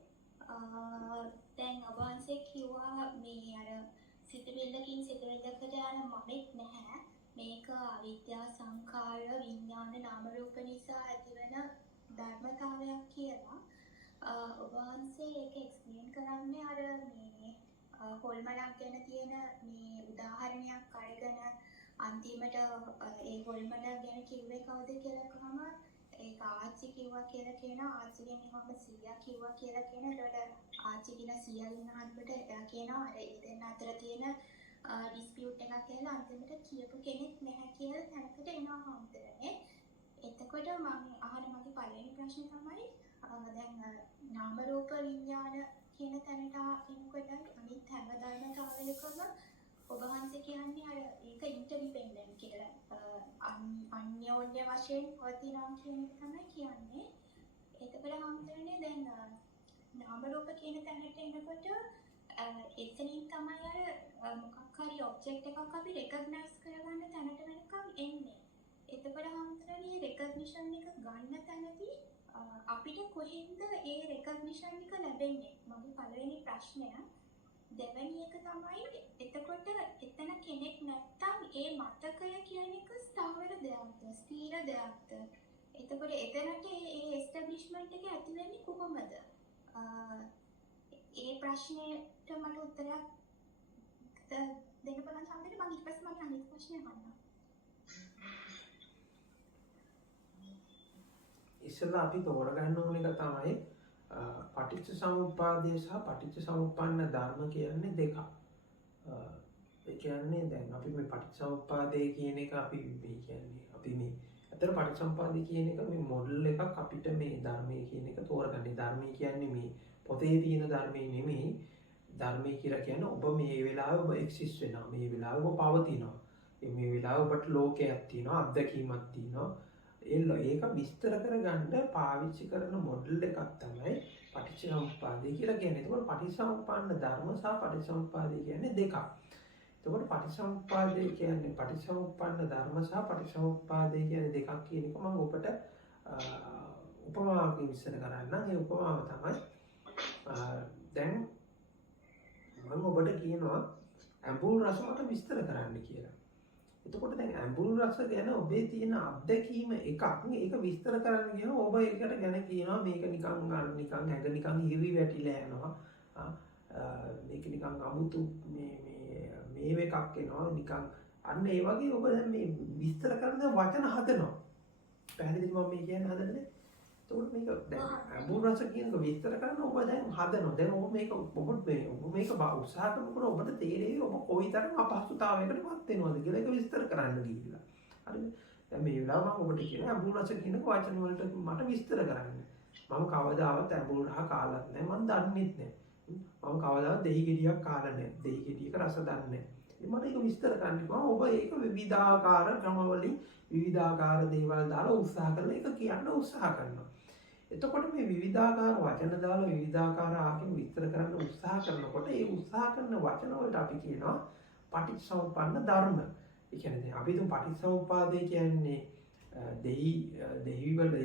දැන් ඔබ වහන්සේ කිව්වා මේ අර සිතවිල්ලකින් සිතවිල්ලකට යන මමෙක් නැහැ. මේක අවිද්‍යා සංඛාර විඥාන නාම රූප නිසා ඇතිවන ධර්මතාවයක් කියලා. ඔබ වහන්සේ ඒක එක්ස්ප්ලেইন කරන්නේ අර මේ හොල්මනක් ගැන තියෙන මේ උදාහරණයක් අරගෙන අන්තිමට ඒ හොල්මන ගැන කිව්වේ කවුද කියලා කොහම ඒක ආච්චි කිව්වා කියලා කියන ආච්චිගෙන් මම 100ක් කිව්වා කියලා කියන ඒකට ආච්චි කියන 100න් අහනකොට එයා කියනවා අර ඒ දෙන්න අතර තියෙන ඩිස්පියුට් එකක් කියලා අන්තිමට කියපු කෙනෙක් නැහැ කියලා තැනකට එනවා හම්තරනේ. එතකොට මම අහන මගේ පළවෙනි ප්‍රශ්නේ තමයි දැන් නාම රූප විඥාන කියන තැනට එනකොට අනිත් හැම ධර්මතාවයකම ඔබ වහන්සේ කියන්නේ අර ඒක ඉන්ටර්ඩිපෙන්ඩන්ට් කියලා අන්‍යෝන්‍ය වශයෙන් පවතිනවා කියන එක තමයි කියන්නේ. එතකොට හම්තරනේ දැන් නාම රූප කියන තැනට එනකොට එතනින් තමයි අර මොකක් හරි ඔබ්ජෙක්ට් එකක් අපි රෙකග්නයිස් කරගන්න තැනට වෙනකම් එන්නේ. එතකොට හම්තරනේ රෙකග්නිෂන් එක ගන්න තැනදී අපිට කොහෙන්ද ඒ රෙකග්නිෂන් එක ලැබෙන්නේ? මගේ පළවෙනි ප්‍රශ්නය. දෙවෙනි එක තමයි එතකොට එතන කෙනෙක් නැත්තම් ඒ මතකය කියන එක ස්ථාවර දෙයක්ද? ස්ථීර දෙයක්ද? එතකොට එතනට ඒ එස්ටැබ්ලිෂ්මන්ට් එක ඇති වෙන්නේ කොහොමද? ඒ ප්‍රශ්නෙට මට උත්තරයක් දෙන්න බලන්න හන්දේ මම ඊට පස්සේ මම අනිත් ප්‍රශ්නේ අහන්නම්. ඉස්සෙල්ලා අපි තෝරගන්න ඕන එක තමයි පටිච්ච සමුප්පාදය සහ පටිච්ච සමුප්පන්න ධර්ම කියන්නේ දෙකක්. ඒ කියන්නේ දැන් අපි මේ පටිච්ච සමුප්පාදය කියන එක අපි මේ අතර පටිච්ච සමුප්පාදය කියන එක මේ මොඩල් එකක් අපිට මේ ධර්මයේ කියන එක තෝරගන්න. ධර්මයේ කියන්නේ මේ පොතේ තියෙන ධර්මයේ නෙමෙයි. ධර්මයේ කියලා කියන්නේ ඔබ මේ වෙලාවේ ඔබ එක්සිස්ට් වෙනවා. මේ වෙලාවේ ඔබ පවතිනවා. මේ වෙලාවේ ඔබට ලෝකයක් තියෙනවා, අත්දැකීමක් තියෙනවා. ඒක විස්තර කරගන්න පාවිච්චි කරන මොඩල් එකක් තමයි පටිච්චසමුප්පාදය කියලා කියන්නේ. ඒකෝට පටිච්චසමුප්පන්න ධර්ම සහ පටිච්චසමුප්පාදය කියන්නේ දෙකක්. ඒකෝට පටිච්චසමුප්පාදය කියන්නේ පටිච්චසමුප්පන්න ධර්ම සහ පටිච්චසමුප්පාදය කියන්නේ දෙකක් කියන එක මම ඔබට උපමාවකින් විස්තර කරන්නම්. ඒ උපමාව තමයි දැන් මම ඔබට කියනවා ඇඹුල් රස මට විස්තර කරන්න කියලා. එතකොට දැන් ඇඹුල් රස ගැන ඔබේ තියෙන අත්දැකීම එකක්. ඒක විස්තර කරන්න ගියම ඔබ ඒකට ගැන කියනවා මේක නිකන් නිකන් ඇඟ නිකන් හිවි වැටිලා යනවා. මේක නිකන් අමුතු මේ එකක් එනවා නිකන් අන්න ඒ වගේ ඔබ දැන් මේ විස්තර කරන වචන හදනවා. පැහැදිලිද මම මේ කියන්නේ හදන්නේ? එතකොට මේක දැන් ඇඹුල් රස කියනක විස්තර කරන ඔබ දැන් හදනවා. දැන් ඔබ මේක ඔබ මේක උත්සාහ කරනකොට ඔබට තේරෙයි ඔබ කොයිතරම් අපහසුතාවයකටපත් වෙනවද කියලා ඒක විස්තර කරන්න ගිහිල්ලා. හරිද? දැන් මේ වෙලාව මම ඔබට කියන ඇඹුල් රස කියනක වචන වලට මට විස්තර කරන්න. මම කවදාවත් ඇඹුල් රහ කාලත් නැහැ. මම දන්නෙත් නැහැ. මම කවදාවත් දෙහි ගෙඩියක් කාලා නැහැ. දෙහි ගෙඩියක රස දන්නේ නැහැ. මට ඒක විස්තර කරන්න කිව්වම ඔබ ඒක විවිධාකාර ක්‍රමවලින් විවිධාකාර දේවල් දාලා උත්සාහ කරලා ඒක කියන්න උත්සාහ කරනවා. එතකොට මේ විවිධාකාර වචන දාලා විවිධාකාර ආකාරයෙන් විස්තර කරන්න උත්සාහ කරනකොට ඒ උත්සාහ කරන වචන වලට අපි කියනවා පටිච්චසමුප්පන්න ධර්ම. ඒ කියන්නේ අපි තුන් පටිච්චසමුප්පාදය කියන්නේ දෙහි වල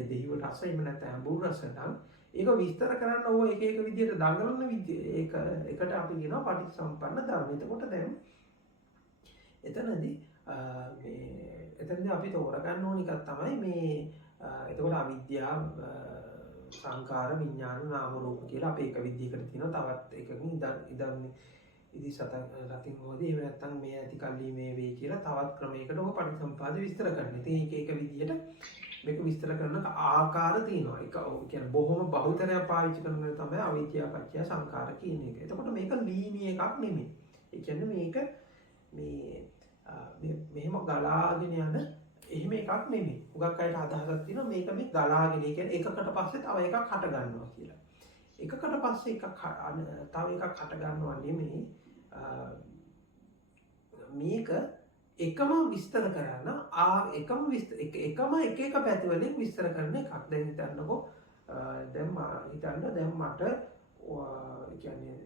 රස එහෙම නැත්නම් ඇඹුල් රස නම් ඒක විස්තර කරන්න ඕව එක එක විදිහට දඟලන විදිහ ඒකට අපි කියනවා පටිච්චසමුප්පන්න ධර්ම. එතකොට දැන් එතනදී අපි තෝරගන්න ඕන එකක් තමයි මේ එතකොට අවිද්‍යාව සංකාර විඥාන නාම රූප කියලා අපි එක විදිහකට තියෙනවා. තවත් එකකින් ඉදි සතින් හොදී එහෙම නැත්නම් මේ ඇති කල්ලි මේ වේ කියලා තවත් ක්‍රමයකට ඔය පටිසම්පාද විස්තර කරන්න. ඉතින් එක විදිහට මේක විස්තර කරන ආකාර තියෙනවා. ඒක කියන්නේ බොහොම බහුතරයක් පාවිච්චි කරන තමයි අවිද්‍යාව පත්‍ය සංකාර කියන එක. එතකොට මේක ලීනි එකක් නෙමෙයි. ඒ කියන්නේ මේක මෙහෙම ගලාගෙන යන එහෙම එකක් නෙමෙයි. උගක් අයට අදහසක් තියෙනවා මේක මේ ගලාගෙන කියන්නේ එකකට පස්සේ තව එකක් හට ගන්නවා කියලා. එකකට පස්සේ තව එකක් හට ගන්නවා නෙමෙයි. මේක එකම විස්තර කරන එකම එක පැති වලින් විස්තර කරන එකක්. දැන් හිතන්නකෝ දැන් මට කියන්නේ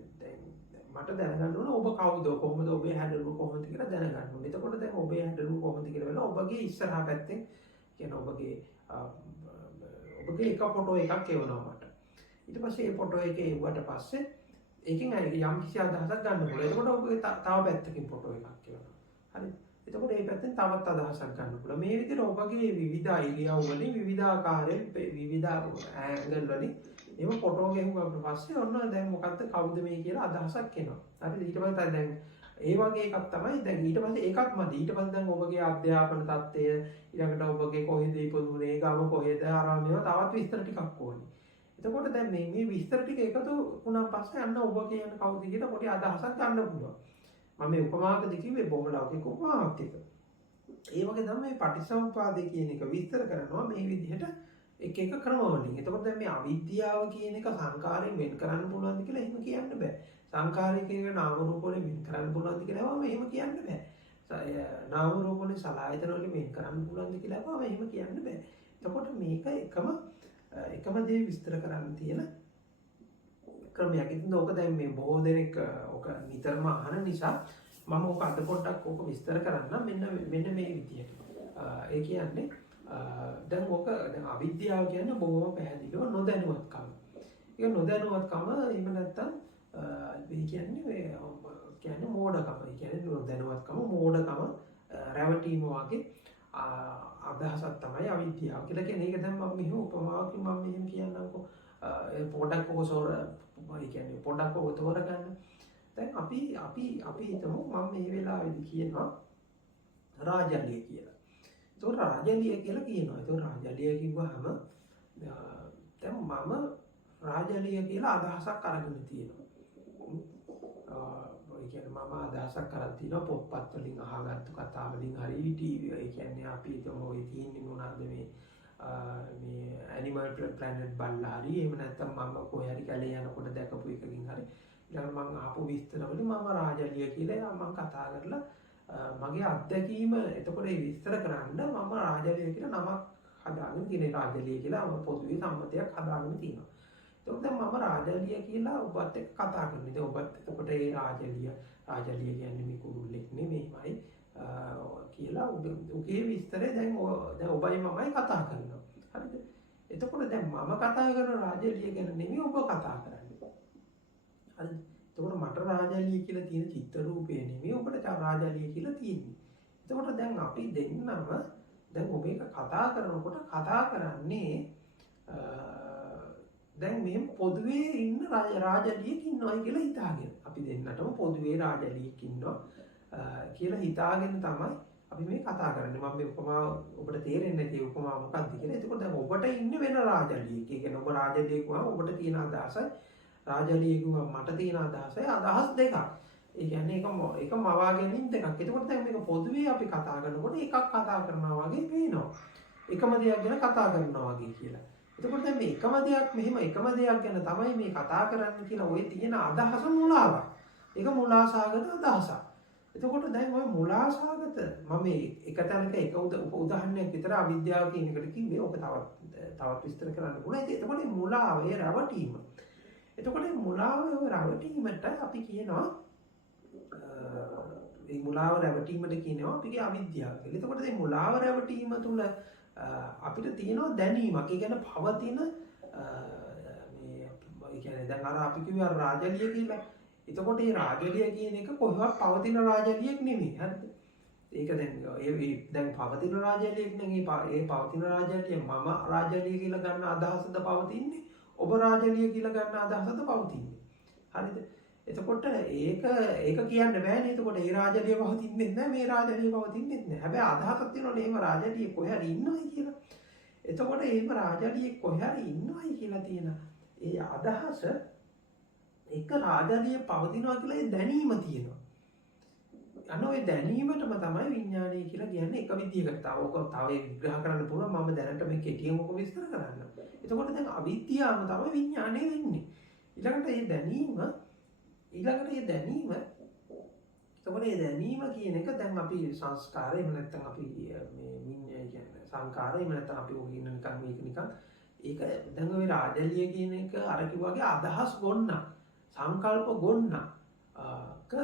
මට දැනගන්න ඕන ඔබ කවුද කොහොමද ඔබේ හැඩරුව කොහොමද කියලා දැනගන්න ඕනේ. එතකොට දැන් ඔබේ හැඩරුව කොහොමද කියලා බලලා ඔබගේ ඉස්සරහා පැත්තෙන් කියන ඔබගේ එක ෆොටෝ එකක් එවනවා මට. ඊට පස්සේ ඒ ෆොටෝ එක එවුවට පස්සේ ඒකෙන් යම් කිසි අදහසක් ගන්න පුළුවන්. එතකොට ඔබගේ තව පැත්තකින් ෆොටෝ එකක් එවනවා. හරි. එතකොට ඒ පැත්තෙන් තවත් අදහසක් ගන්න පුළුවන්. මේ විදිහට ඔබගේ විවිධ අයිඩියා වලින් විවිධාකාරයෙන් විවිධ ඇන්ගල් වලින් එහෙම ෆොටෝ ගෙහුවාට පස්සේ ඔන්න දැන් මොකද්ද කවුද මේ කියලා අදහසක් එනවා. හරි ඊට පස්සේ දැන් ඒ වගේ එකක් තමයි දැන් ඊට පස්සේ ඒකක් මදි. ඊට පස්සේ දැන් ඔබගේ අධ්‍යාපන තත්ත්වය ඊළඟට ඔබගේ කොහෙද ඉපදුනේ ගම කොහෙද ආරාමයේ තවත් විස්තර ටිකක් ඕනේ. එතකොට දැන් මේ විස්තර ටික එකතු වුණාන් පස්සේ අන්න ඔබ කියන කවුද කියලා පොඩි අදහසක් ගන්න පුළුවන්. මම මේ උපමාවකදී කිව්වේ බොහොම ලෞකික උපමාවක් එක. ඒ වගේ තමයි මේ පටිසමුපාදය කියන එක විස්තර කරනවා මේ විදිහට එක එක ක්‍රමවලින්. එතකොට දැන් මේ අවිද්‍යාව කියන එක සංකාරයෙන් වෙන් කරන්න පුළුවන්ද කියලා එහෙම කියන්න බෑ. සංකාරය කියන එක නාම රූප වලින් වෙන් කරන්න පුළුවන්ද කියලා එහෙම කියන්න බෑ. නාම රූප වලින් සලආයතන වලින් වෙන් කරන්න පුළුවන්ද කියලා එහෙම කියන්න බෑ. එතකොට මේක එකම දේ විස්තර කරන්න තියෙන ක්‍රමයක්. ඉතින් ඕක දැන් මේ බොහෝ දෙනෙක් ඕක නිතරම අහන නිසා මම ඕක අද පොඩ්ඩක් ඕක විස්තර කරන්න මෙන්න මේ විදිහට. ඒ කියන්නේ දැන් ඕක දැන් අවිද්‍යාව කියන්නේ බොහොම පැහැදිලිව නොදැනුවත්කම. ඒක නොදැනුවත්කම එහෙම නැත්තම් මේ කියන්නේ මෝඩකම. ඒ කියන්නේ නොදැනුවත්කම මෝඩකම රැවටීම වගේ අදහසක් තමයි අවිද්‍යාව කියලා කියන්නේ. ඒක දැන් මම මෙහෙම උපමාවකින් මම මෙහෙම කියන්නම්කෝ. පොඩක් ඔක තෝරගන්න. දැන් අපි හිතමු මම මේ වෙලාවේදී කියනවා රාජ්‍යලිය කියලා. ඒක රාජ්‍යලිය කියලා කියනවා. ඒක රාජ්‍යලිය කිව්වහම දැන් මම රාජ්‍යලිය කියලා අදහසක් අරගෙන තියෙනවා. ඒ කියන්නේ මම අදහසක් අරන් තියෙනවා පොත්පත් වලින් අහගත්තු කතා වලින් හරි ටීවී ඒ කියන්නේ අපි හිතමු ඔය තියෙන්නේ මොනවාද මේ ඇනිමල් ප්ලැනට් බලලා හරි එහෙම නැත්නම් මම කොහේ හරි කැලේ යනකොට දැකපු එකකින් හරි ඊළඟ මම අහපු විස්තර වලින් මම රාජ්‍යලිය කියලා මම කතා කරලා මගේ අත්දැකීම එතකොට ඒ විස්තර කරන්න මම රාජ්‍යලිය කියලා නමක් හදාගෙන තියෙන රාජලිය කියලා පොදුවේ සම්මතයක් හදාගෙන තියෙනවා. එතකොට දැන් මම රාජලිය කියලා ඔබත් එක්ක කතා කරනවා. ඉතින් ඔබත් එතකොට ඒ රාජලිය කියන්නේ මේ කුරුල්ලෙක් නෙමෙයිමයි කියලා ඔගේ විස්තරය දැන් ඔබයි මමයි කතා කරනවා. හරිද? එතකොට දැන් මම කතා කරන රාජලිය ගැන නෙමෙයි ඔබ කතා කරන්නේ. හරිද? එතකොට මට රාජලිය කියලා තියෙන චිත්ත රූපේ නෙමෙයි ඔබට රාජලිය කියලා තියෙන්නේ. එතකොට දැන් අපි දෙන්නම දැන් ඔබ එක කතා කරනකොට කතා කරන්නේ දැන් මෙහෙම පොදුවේ ඉන්න රාජලියෙක් ඉන්නවයි කියලා හිතාගෙන. අපි දෙන්නටම පොදුවේ රාජලියෙක් ඉන්නවා කියලා හිතාගෙන තමයි අපි මේ කතා කරන්නේ. මම මේ උපමාව ඔබට තේරෙන්නේ නැති උපමාව මොකක්ද කියලා. එතකොට දැන් ඔබට ඉන්නේ වෙන රාජලියෙක්. ඒ කියන්නේ ඔබ රාජලියෙක් වුණාම ඔබට තියෙන අදහසයි රාජලියෙක් වුණාම මට තියෙන අදහසයි අදහස් දෙකක්. ඒ කියන්නේ එක මවා ගැනීම දෙකක්. එතකොට දැන් මේක පොදුවේ අපි කතා කරනකොට එකක් කතා කරනවා වගේ පේනවා. එකම දෙයක් ගැන කතා කරනවා වගේ කියලා. එතකොට දැන් මේ එකම දෙයක් ගැන තමයි මේ කතා කරන්නේ කියලා ඔය තියෙන අදහස මුලාවක්. ඒක මුලාසහගත අදහසක්. එතකොට දැන් ඔය මුලාසහගත මම එක තැනක එක උදාහරණයක් විතර අවිද්‍යාව කියන එකට කිව්වේ. ඔක තවත් විස්තර කරන්න පුළුවන්. එතකොට මේ මුලාව, ඒ රැවටීම. එතකොට මේ මුලාව, ඒ රැවටීමට අපි කියනවා මේ මුලාව රැවටීමට කියනවා අපිගේ අවිද්‍යාව කියලා. එතකොට මේ මුලාව රැවටීම තුළ අපිට තියෙනවා දැනීමක්. ඒ කියන්නේ පවතින ඒ කියන්නේ දැන් අර අපි කිව්වේ අර රාජලිය කියලා. එතකොට මේ රාජලිය කියන එක කොහොමවත් පවතින රාජලියක් නෙමෙයි. හරිද? ඒක දැන් පවතින රාජලියක් නෙමෙයි. ඒ පවතින රාජලිය මම රාජලිය කියලා ගන්න අදහසද පවතින්නේ? ඔබ රාජලිය කියලා ගන්න අදහසද පවතින්නේ? හරිද? එතකොට ඒක කියන්න බෑනේ. එතකොට ඒ රාජලිය පවතින්නේ නැහැ, මේ රාජලිය පවතින්නේ නැහැ. හැබැයි අදහසක් තියෙනවනේ එහෙම රාජලිය කොහේ හරි ඉන්නවයි කියලා. එතකොට එහෙම රාජලිය කොහේ හරි ඉන්නවයි කියලා තියෙන ඒ අදහස එක රාජලිය පවතිනවා කියලා ඒ දැනීම තියෙනවා. අන්න ඔය දැනීමටම තමයි විඥානය කියලා කියන්නේ එක විදියකට. තව විග්‍රහ කරන්න පුළුවන්. මම දැනට මේ කෙටියෙන් ඔක විස්තර කරන්න. එතකොට දැන් අවිද්‍යාවම තමයි විඥානය වෙන්නේ. ඊළඟට මේ දැනීම එතකොට මේ දැනීම කියන එක දැන් අපි සංස්කාරය එහෙම නැත්නම් අපි මේ විඤ්ඤාණය කියන්නේ සංකාරය එහෙම නැත්නම් අපි ඔය ඉන්න නිකන් මේක නිකන් ඒක දැන් ඔය රාජලිය කියන එක අර කිව්වාගේ අදහස් ගොන්න සංකල්ප ගොන්න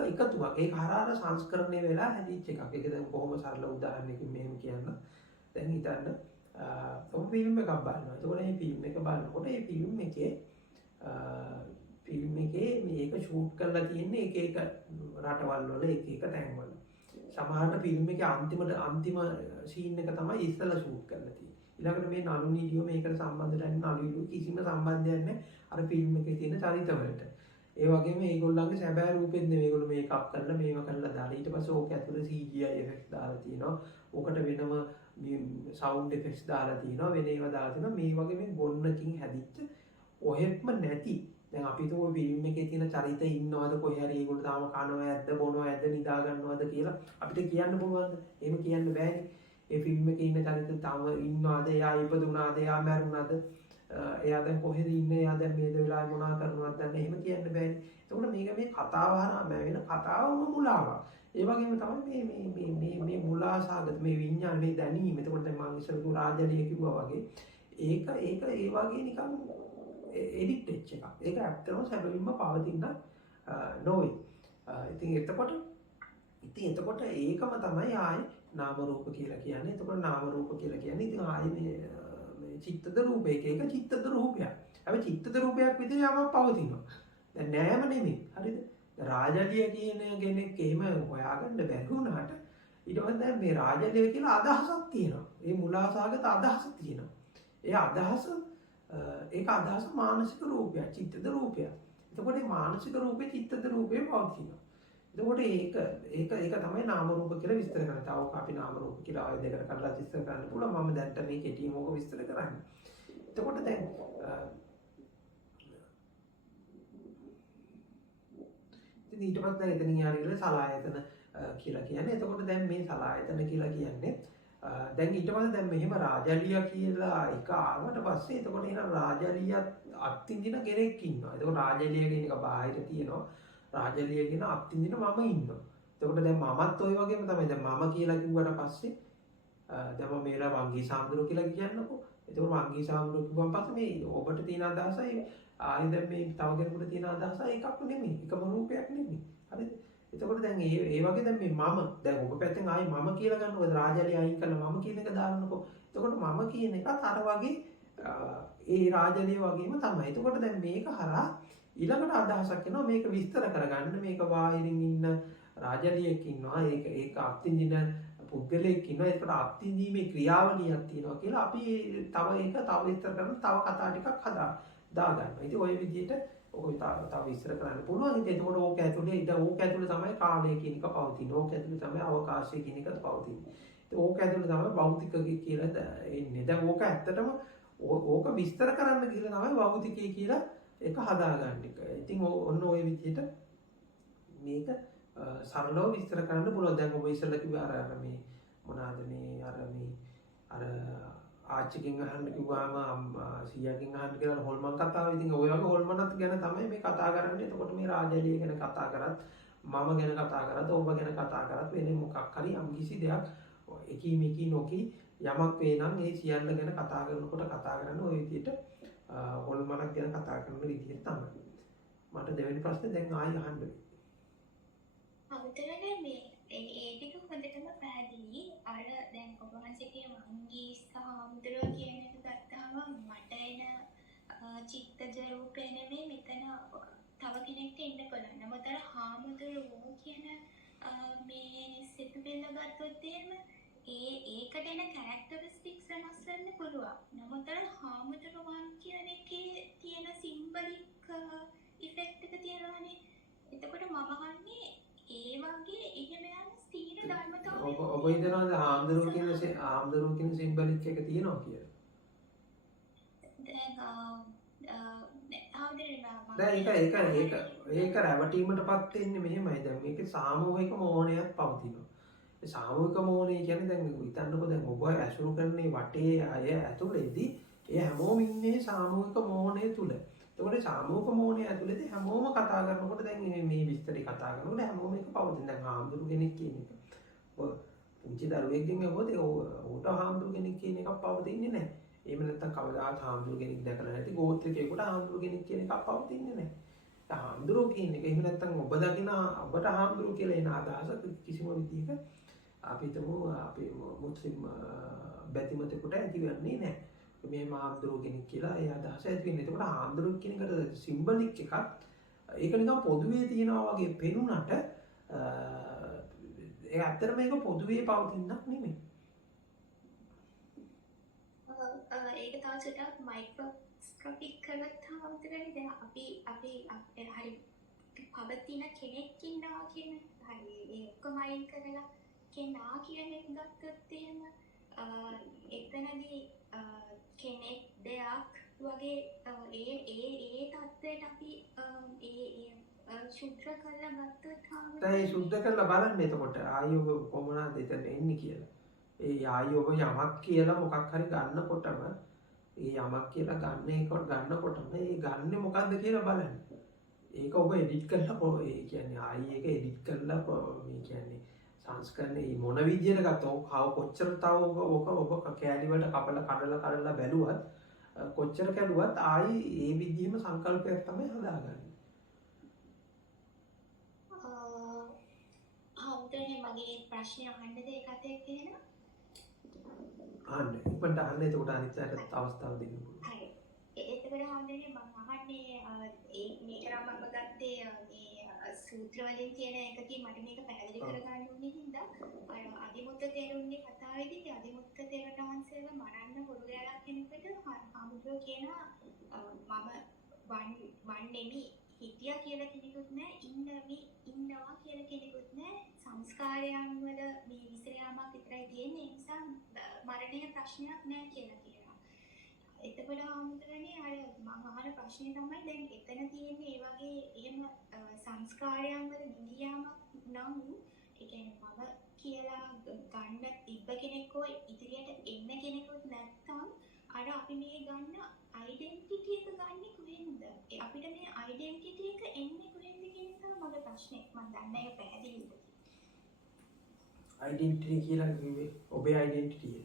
එකතුවක්. ඒක හරහා සංස්කරණය වෙලා හැදිච්ච එකක්. ඒක දැන් කොහොම සරල උදාහරණයකින් මෙහෙම කියන්න. දැන් හිතන්න ඔබ ෆිල්ම් එකක් බලනවා. එතකොට මේ ෆිල්ම් එක බලනකොට මේ ෆිල්ම් එකේ මේක ෂූට් කරලා තියෙන්නේ එක එක රටවල් වල එක එක තැන්වල. සමහරට ෆිල්ම් එකේ අන්තිම සීන් එක තමයි ඉස්සලා ෂූට් කරලා තියෙන්නේ. ඊළඟට මේ නළු නිළියෝ මේකට සම්බන්ධ නැහැ. නළු කිසිම සම්බන්ධයක් නැහැ අර ෆිල්ම් එකේ තියෙන චරිතවලට. ඒ වගේම මේගොල්ලන්ගේ සැබෑ රූපෙත් නෙවෙයි. මේගොල්ලෝ මේකප් කරලා මේව කරලා දාලා ඊට පස්සේ ඕක ඇතුලේ CGI effects දාලා තියෙනවා. ඕකට වෙනම sound effects දාලා තියෙනවා. වෙන ඒවා දාලා තියෙනවා. මේ වගේ මේ ගොන්නකින් හැදිච්ච ඔහෙත්ම නැති දැන් අපි તો ෆිල්ම් එකේ තියෙන චරිත ඉන්නවද කොහේ හරි ඒගොල්ලෝ තාම කනවා ඇද්ද බොනවා ඇද්ද නිදා ගන්නවද කියලා අපිට කියන්න පුළුවන්ද? එහෙම කියන්න බෑනේ. ඒ ෆිල්ම් එකේ ඉන්න චරිත තාම ඉන්නවද? එයා ඉපදුනාද? එයා මැරුණාද? එයා දැන් කොහෙද ඉන්නේ? එයා දැන් මේ වෙලාවේ මොනවා කරනවද? දැන් එහෙම කියන්න බෑනේ. ඒකෝට මේක මේ කතාව හරහා වෙන කතාවම මුලාවක්. ඒ වගේම තමයි මේ මුලාසහගත මේ විඤ්ඤාණ මේ දැනීම. එතකොට දැන් මම ඉස්සර කිව්ව රාජලිය කිව්වා වගේ ඒක ඒ වගේ නිකන් එඩිට් වෙච්ච එකක්. ඒක ඇත්තටම සැබවින්ම පවතින නොවේ. ඉතින් එතකොට ඒකම තමයි ආයේ නාම රූප කියලා කියන්නේ. එතකොට නාම රූප කියලා කියන්නේ ඉතින් ආයේ මේ චිත්තද රූපයක එක චිත්තද රූපයක්. හැබැයි චිත්තද රූපයක් විදිහට යමක් පවතිනවා. දැන් නෑම නෙමෙයි. හරිද? රාජලිය කියන කෙනෙක් එහෙම හොයාගන්න බැරි වුණාට ඊට පස්සේ දැන් මේ රාජලිය කියලා අදහසක් තියෙනවා. ඒ මුලාසහගත අදහසක් තියෙනවා. ඒ අදහස මානසික රූපයක්, චිත්තද රූපයක්. එතකොට මේ මානසික රූපේ චිත්තද රූපේ පවතිනවා. එතකොට ඒක තමයි නාම රූප කියලා විස්තර කරන්නේ. තව අපි නාම රූප කියලා ආයෙ දෙකට කඩලා විස්තර කරන්න පුළුවන්. මම දැන්ට මේ කෙටියෙන් ඕක විස්තර කරන්නේ. එතකොට දැන් ඊට පස්සේ එතනින් යාරිගල සලායතන කියලා කියන්නේ. එතකොට දැන් මේ සලායතන කියලා කියන්නේ දැන් ඊට පස්සේ දැන් මෙහෙම රාජලිය කියලා එක ආවට පස්සේ එතකොට එන රාජලියත් අත්විඳින කෙනෙක් ඉන්නවා. එතකොට රාජලිය කියන එක බාහිර තියෙනවා. රාජලිය කියන අත්විඳින මම ඉන්නවා. එතකොට දැන් මමත් ওই වගේම තමයි. දැන් මම කියලා කිව්වට පස්සේ දැන් මම මේලා වංගී සාමුදුරුවෝ කියලා කියන්නකෝ. එතකොට වංගී සාමුදුරුවෝ කිව්වන් පස්සේ මේ ඔබට තියෙන අදහසයි ආයෙ දැන් මේ තව කෙනෙකුට තියෙන අදහසයි එකක් නෙමෙයි. එකම රූපයක් නෙමෙයි. හරිද? එතකොට දැන් ඒ වගේ දැන් මේ මම දැන් ඔබ පැත්තෙන් ආයෙ මම කියලා ගන්නකො රාජලිය අයින් කරලා මම කියන එක දාන්නකො. එතකොට මම කියන එකත් අර වගේ ඒ රාජලිය වගේම තමයි. එතකොට දැන් මේක හරහා ඊළඟට අදහසක් එනවා මේක විස්තර කරගන්න මේක බාහිරින් ඉන්න රාජලියෙක් ඉන්නවා ඒක අත්විඳින පුද්ගලයෙක් ඉන්නවා ඒකට අත්විඳීමේ ක්‍රියාවලියක් තියෙනවා කියලා අපි තව විස්තර කරන තව කතා ටිකක් දාගන්නවා. ඉතින් ওই විදිහට ඔය තව විස්තර කරන්න පුළුවන්. ඉතින් එතකොට ඕක ඇතුලේ තමයි කාලය කියන එක පවතින්නේ. ඕක ඇතුලේ තමයි අවකාශය කියන එක පවතින්නේ. ඉතින් ඕක ඇතුලේ තමයි භෞතිකය කියලා එන්නේ. දැන් ඕක ඇත්තටම ඕක විස්තර කරන්න කියලා තමයි භෞතිකය කියලා එක හදාගන්න එක. ඉතින් ඔන්න ওই විදිහට මේක සරලව විස්තර කරන්න පුළුවන්. දැන් ඔබ ඉස්සෙල්ලා කිව්වා අර මේ මොනවාද මේ අර ආච්චිගෙන් අහන්න කිව්වම සීයාගෙන් අහන්න කියලා හොල්මන් කතාව. ඉතින් ඔය වගේ හොල්මනත් ගැන තමයි මේ කතා කරන්නේ. එතකොට මේ රාජලිය ගැන කතා කරත් මම ගැන කතා කරත් ඔබ ගැන කතා කරත් වෙන මොකක් හරි යම්කිසි දෙයක් එකී නොකී යමක් වේ නම් ඒ සියල්ල ගැන කතා කරනකොට කතා කරන්නේ ওই විදිහට හොල්මනක් ගැන කතා කරන විදිහට තමයි. මට දෙවෙනි ප්‍රශ්නේ දැන් ආයෙ අහන්න වෙයි. අවතරනේ මේ ඒ ටික හොඳටම පැහැදිලි. අර දැන් ඔබ වහන්සේගේ වංගී සාමුද්‍රෝ කියන එක ගත්තාම මට එන චිත්තජ රූපේ නෙමෙයි මෙතන තව කෙනෙක්ට ඉන්න පුළුවන්. නමුත් අර හාමුදුරුවෝ කියන මේ සිතුවිල්ල ගත්තොත් එහෙම ඒකට එන කැරක්ටරිස්ටික්ස් වෙනස් වෙන්න පුළුවන්. නමුත් අර හාමුදුරුවන් කියන එකේ තියෙන සිම්බලික් ඉෆෙක්ට් එක තියෙනවානේ. එතකොට මම අහන්නේ ඒ වගේ එහෙම යන ස්ථීර ධර්මතාවයක් ඔබ හිතනවාද හාමුදුරුවෝ කියන සිම්බලික් එක තියෙනවා කියලා? දැන් ඒක රැවටීමටපත් වෙන්නේ මෙහෙමයි. දැන් මේකේ සාමූහික මෝහණයක් පවතිනවා. ඒ සාමූහික මෝහණය කියන්නේ දැන් හිතන්නකෝ දැන් ඔබ ඇසුරු කරන්නේ වටේ අය ඇතුළේදී ඒ හැමෝම ඉන්නේ සාමූහික මෝහණය තුල. එතකොට සාමූහික මෝහණය ඇතුළේදී හැමෝම කතා කරනකොට දැන් මේ විස්තරي කතා කරනකොට හැමෝම එක පවතින. දැන් හාමුදුරු කෙනෙක් කියන එක. ඔය පුංචි දරුවෙක්ගෙන් අහුවොත් ඌට හාමුදුරු කෙනෙක් කියන එකක් පවතින්නේ නැහැ. එහෙම නැත්නම් කවදාවත් හාමුදුරු කෙනෙක් දැකලා නැති ගෝත්‍රිකයෙකුට හාමුදුරු කෙනෙක් කියන එකක් පවතින්නේ නැහැ. ඒ හාමුදුරු කියන එක එහෙම නැත්නම් ඔබ දකින ඔබට හාමුදුරු කියලා එන අදහස කිසිම විදිහක අපි හිතමු අපේ මුස්ලිම් බැතිමතෙකුට ඇති වෙන්නේ නැහැ. මේ හාමුදුරු කෙනෙක් කියලා ඒ අදහස ඇති වෙන්නේ. ඒකට හාමුදුරු කියන එකට සිම්බලික් එකක් ඒක නිකන් පොදුවේ තියනවා වගේ පෙනුනට ඒ ඇත්තට මේක පොදුවේ පවතිනක් නෙමෙයි. ඒක තව සුටක් මයික්‍රොස්කෝපික් කරලා හාමුදුරනේ දැන් අපි හරි පවතින කෙනෙක් ඉන්නවා කියන හරි ඒ ඔක්කොම අයින් කරලා කෙනා කියන එක ගත්තොත් එහෙම එතනදී කෙනෙක් දෙයක් වගේ ඒ තත්ත්වයට අපි ඒ ශුද්ධ කරලා ගත්තොත් ඒ ශුද්ධ කරලා බලන්න එතකොට ආයෙ ඔබ කොහොමද එතන එන්නේ කියලා. ඒ ආයෙ ඔබ යමක් කියලා මොකක් හරි ගන්නකොටම ඒ යමක් කියලා ගන්නකොටම ඒ ගන්නෙ මොකද්ද කියලා බලන්න. ඒක ඔබ එඩිට් කරලා ඒ කියන්නේ ආයෙ ඒක එඩිට් කරලා මේ කියන්නේ සංස්කරණේ මොන විදියට ගත්තොත් කොච්චර තව ඔබ කැලි වලට කඩලා බැලුවත් කොච්චර කැඩුවත් ආයි ඒ විදිහම සංකල්පයක් තමයි හදාගන්නේ. හාමුදුරනේ මගේ ප්‍රශ්නේ අහන්නද ඒකත් එක්ක එහෙනම්? අහන්න. ඉක්මනට අහන්න. එතකොට අනිත් අයට අවස්ථාව දෙන්න පුළුවන්. හරි. එතකොට හාමුදුරනේ මම අහන්නේ මේක නම් මම ගත්තේ මේ සූත්‍ර වලින් තියෙන එකකින් මට මේක පැහැදිලි කරගන්න ඕනේ හින්දා අර අදිමුත්ත තේරුන්නේ කතාවේදී අදිමුත්ත තේරට වහන්සේව මරන්න හොරු ගෑලක් කෙනෙකුට හාමුදුරුවෝ කියනවා මම වන්නේමි හිටියා කියලා කෙනෙකුත් නැහැ ඉන්නවා කියලා කෙනෙකුත් නැහැ සංස්කාරයන් වල මේ විසිරයාමක් විතරයි තියෙන්නේ ඒ නිසා මරණය ප්‍රශ්නයක් නැහැ කියලා කියනවා. එතකොට හාමුදුරනේ අර මම අහන ප්‍රශ්නේ තමයි දැන් එතන තියෙන්නේ ඒ වගේ එහෙම සංස්කාරයන් වල නිදියාමක් නම් ඒ කියන්නේ මම කියලා ගන්න තිබ්බ කෙනෙක් හෝ ඉදිරියට එන්න කෙනෙකුත් නැත්නම් අර අපි මේ ගන්න ඩෙන්ටිටි එක ගන්නෙ කොහෙන්ද? අපිට මේ ඩෙන්ටිටි එක එන්නේ කොහෙන්ද කියන එක තමයි මගේ ප්‍රශ්නේ. මම දන්නේ ඒක පැහැදිලිද? ඩෙන්ටිටි කියලා කිව්වේ ඔබේ අයිඩෙන්ටිටිය.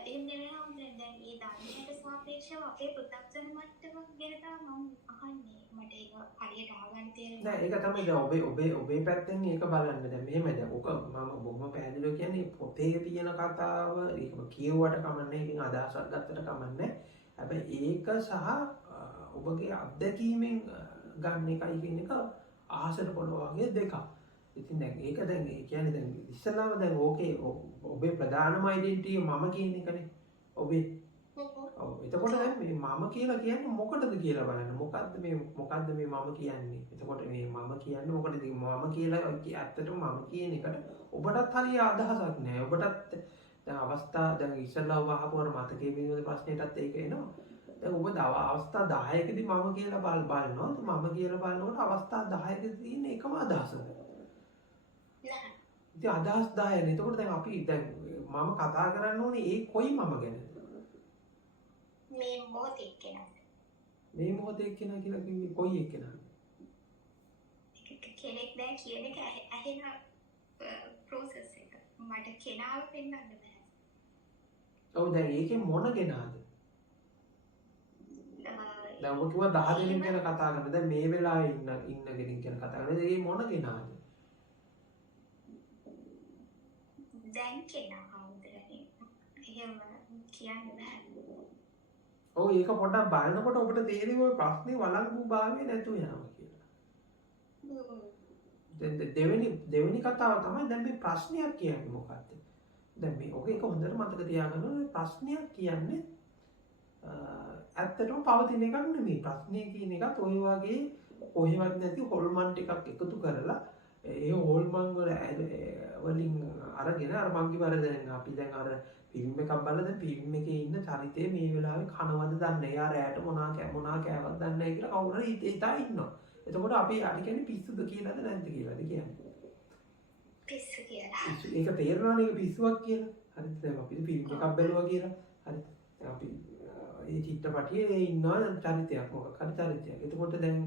එහෙම නෙවෙයි හම්බුනේ. දැන් ඒ ධර්මයට සාපේක්ෂව අපේ පෘථග්ජන මට්ටම ගැන තමයි මම අහන්නේ. මට ඒක හරියට අහගන්න තියෙන නෑ ඒක තමයි දැන් ඔබේ පැත්තෙන් ඒක බලන්න. දැන් මෙහෙමයි දැන් ඔක මම බොහොම පැහැදිලිව කියන්නේ පොතේ තියෙන කතාව ඒක කියුවට කමන්නේ ඒකෙන් අදහසක් ගත්තට කමන්නේ. හැබැයි ඒක සහ ඔබගේ අත්දැකීමෙන් ගන්න එකයි කියන එක ආසට පොළොව වගේ දෙකක්. ඉතින් දැන් ඒක දැන් ඒ කියන්නේ දැන් ඉස්සෙල්ලාම දැන් ඕකේ ඔබේ ප්‍රධානම ඩෙන්ටිටිය මම කියන එකනේ. ඔබේ ඔව් එතකොට දැන් මේ මම කියලා කියන්නේ මොකටද කියලා බලන්න. මොකද්ද මේ මම කියන්නේ? එතකොට මේ මම කියන්නේ මොකටද? මම කියලා ඇත්තටම මම කියන එකට ඔබටත් හරිය අදහසක් නෑ. ඔබටත් දැන් අවස්ථා දැන් ඉස්සෙල්ලා ඔබ අහපු අර මතකයේ පිළිබඳ ප්‍රශ්නෙටත් ඒක එනවා. දැන් ඔබ අවස්ථා 10කදී මම කියලා බලනවා. මම කියලා බලනකොට අවස්ථා 10කදී තියෙන එකම අදහසද? ඉතින් අදහස් 10නේ. එතකොට දැන් අපි දැන් මම කතා කරන්න ඕනේ ඒ කොයි මම ගැනද? මේ මොහොතේ කෙනා. මේ මොහොතේ එක්කෙනා කියලා කිව්වේ කොයි එක්කෙනාද? කෙනෙක් දැන් කියන එක ඇහෙන process එක. මට කෙනාව පෙන්වන්න බෑ. ඔව් දැන් ඒකේ මොන කෙනාද? දැන් ඔබ කිව්වා 10 දෙනෙක් ගැන කතා කරන්න. දැන් මේ වෙලාවේ ඉන්න කෙනෙක් ගැන කතා කරන්නේ. ඒ මොන කෙනාද? දැන් කෙනා හම්බුනේ. එහෙම කියන්න බෑ. ඔව් ඒක පොඩ්ඩක් බලනකොට ඔබට තේරෙයි ඔය ප්‍රශ්නේ වළංගු භාවයේ නැතු යනවා කියලා. දැන් දෙවෙනි කතාව තමයි දැන් මේ ප්‍රශ්නයක් කියන්නේ මොකක්ද? දැන් මේ ඔක එක හොඳට මතක තියාගන්න ඕනේ ප්‍රශ්නයක් කියන්නේ ඇත්තටම පවතින එකක් නෙමෙයි. ප්‍රශ්නය කියන එකත් ඔය වගේ කොහෙවත් නැති හොල්මන් ටිකක් එකතු කරලා ඒ හොල්මන් වලින් අරගෙන අර මං කිව්ව අර දැන් අපි දැන් අර ෆිල්ම් එකක් බලලා දැන් ෆිල්ම් එකේ ඉන්න චරිතය මේ වෙලාවේ කනවද දන්නේ නැහැ. යා රැයට මොනවා කෑවත් දන්නේ නැහැ කියලා කවුරු හරි හිතා ඉන්නවා. එතකොට අපි අර කියන්නේ පිස්සුද කියලාද නැද්ද කියලාද කියන්නේ? පිස්සු කියලා. ඒක තේරෙනවනේ ඒක පිස්සුවක් කියලා. හරිද? දැන් අපි ෆිල්ම් එකක් බැලුවා කියලා. හරිද? අපි ඒ චිත්‍රපටියේ ඉන්නවා චරිතයක් මොකක් හරි චරිතයක්. එතකොට දැන්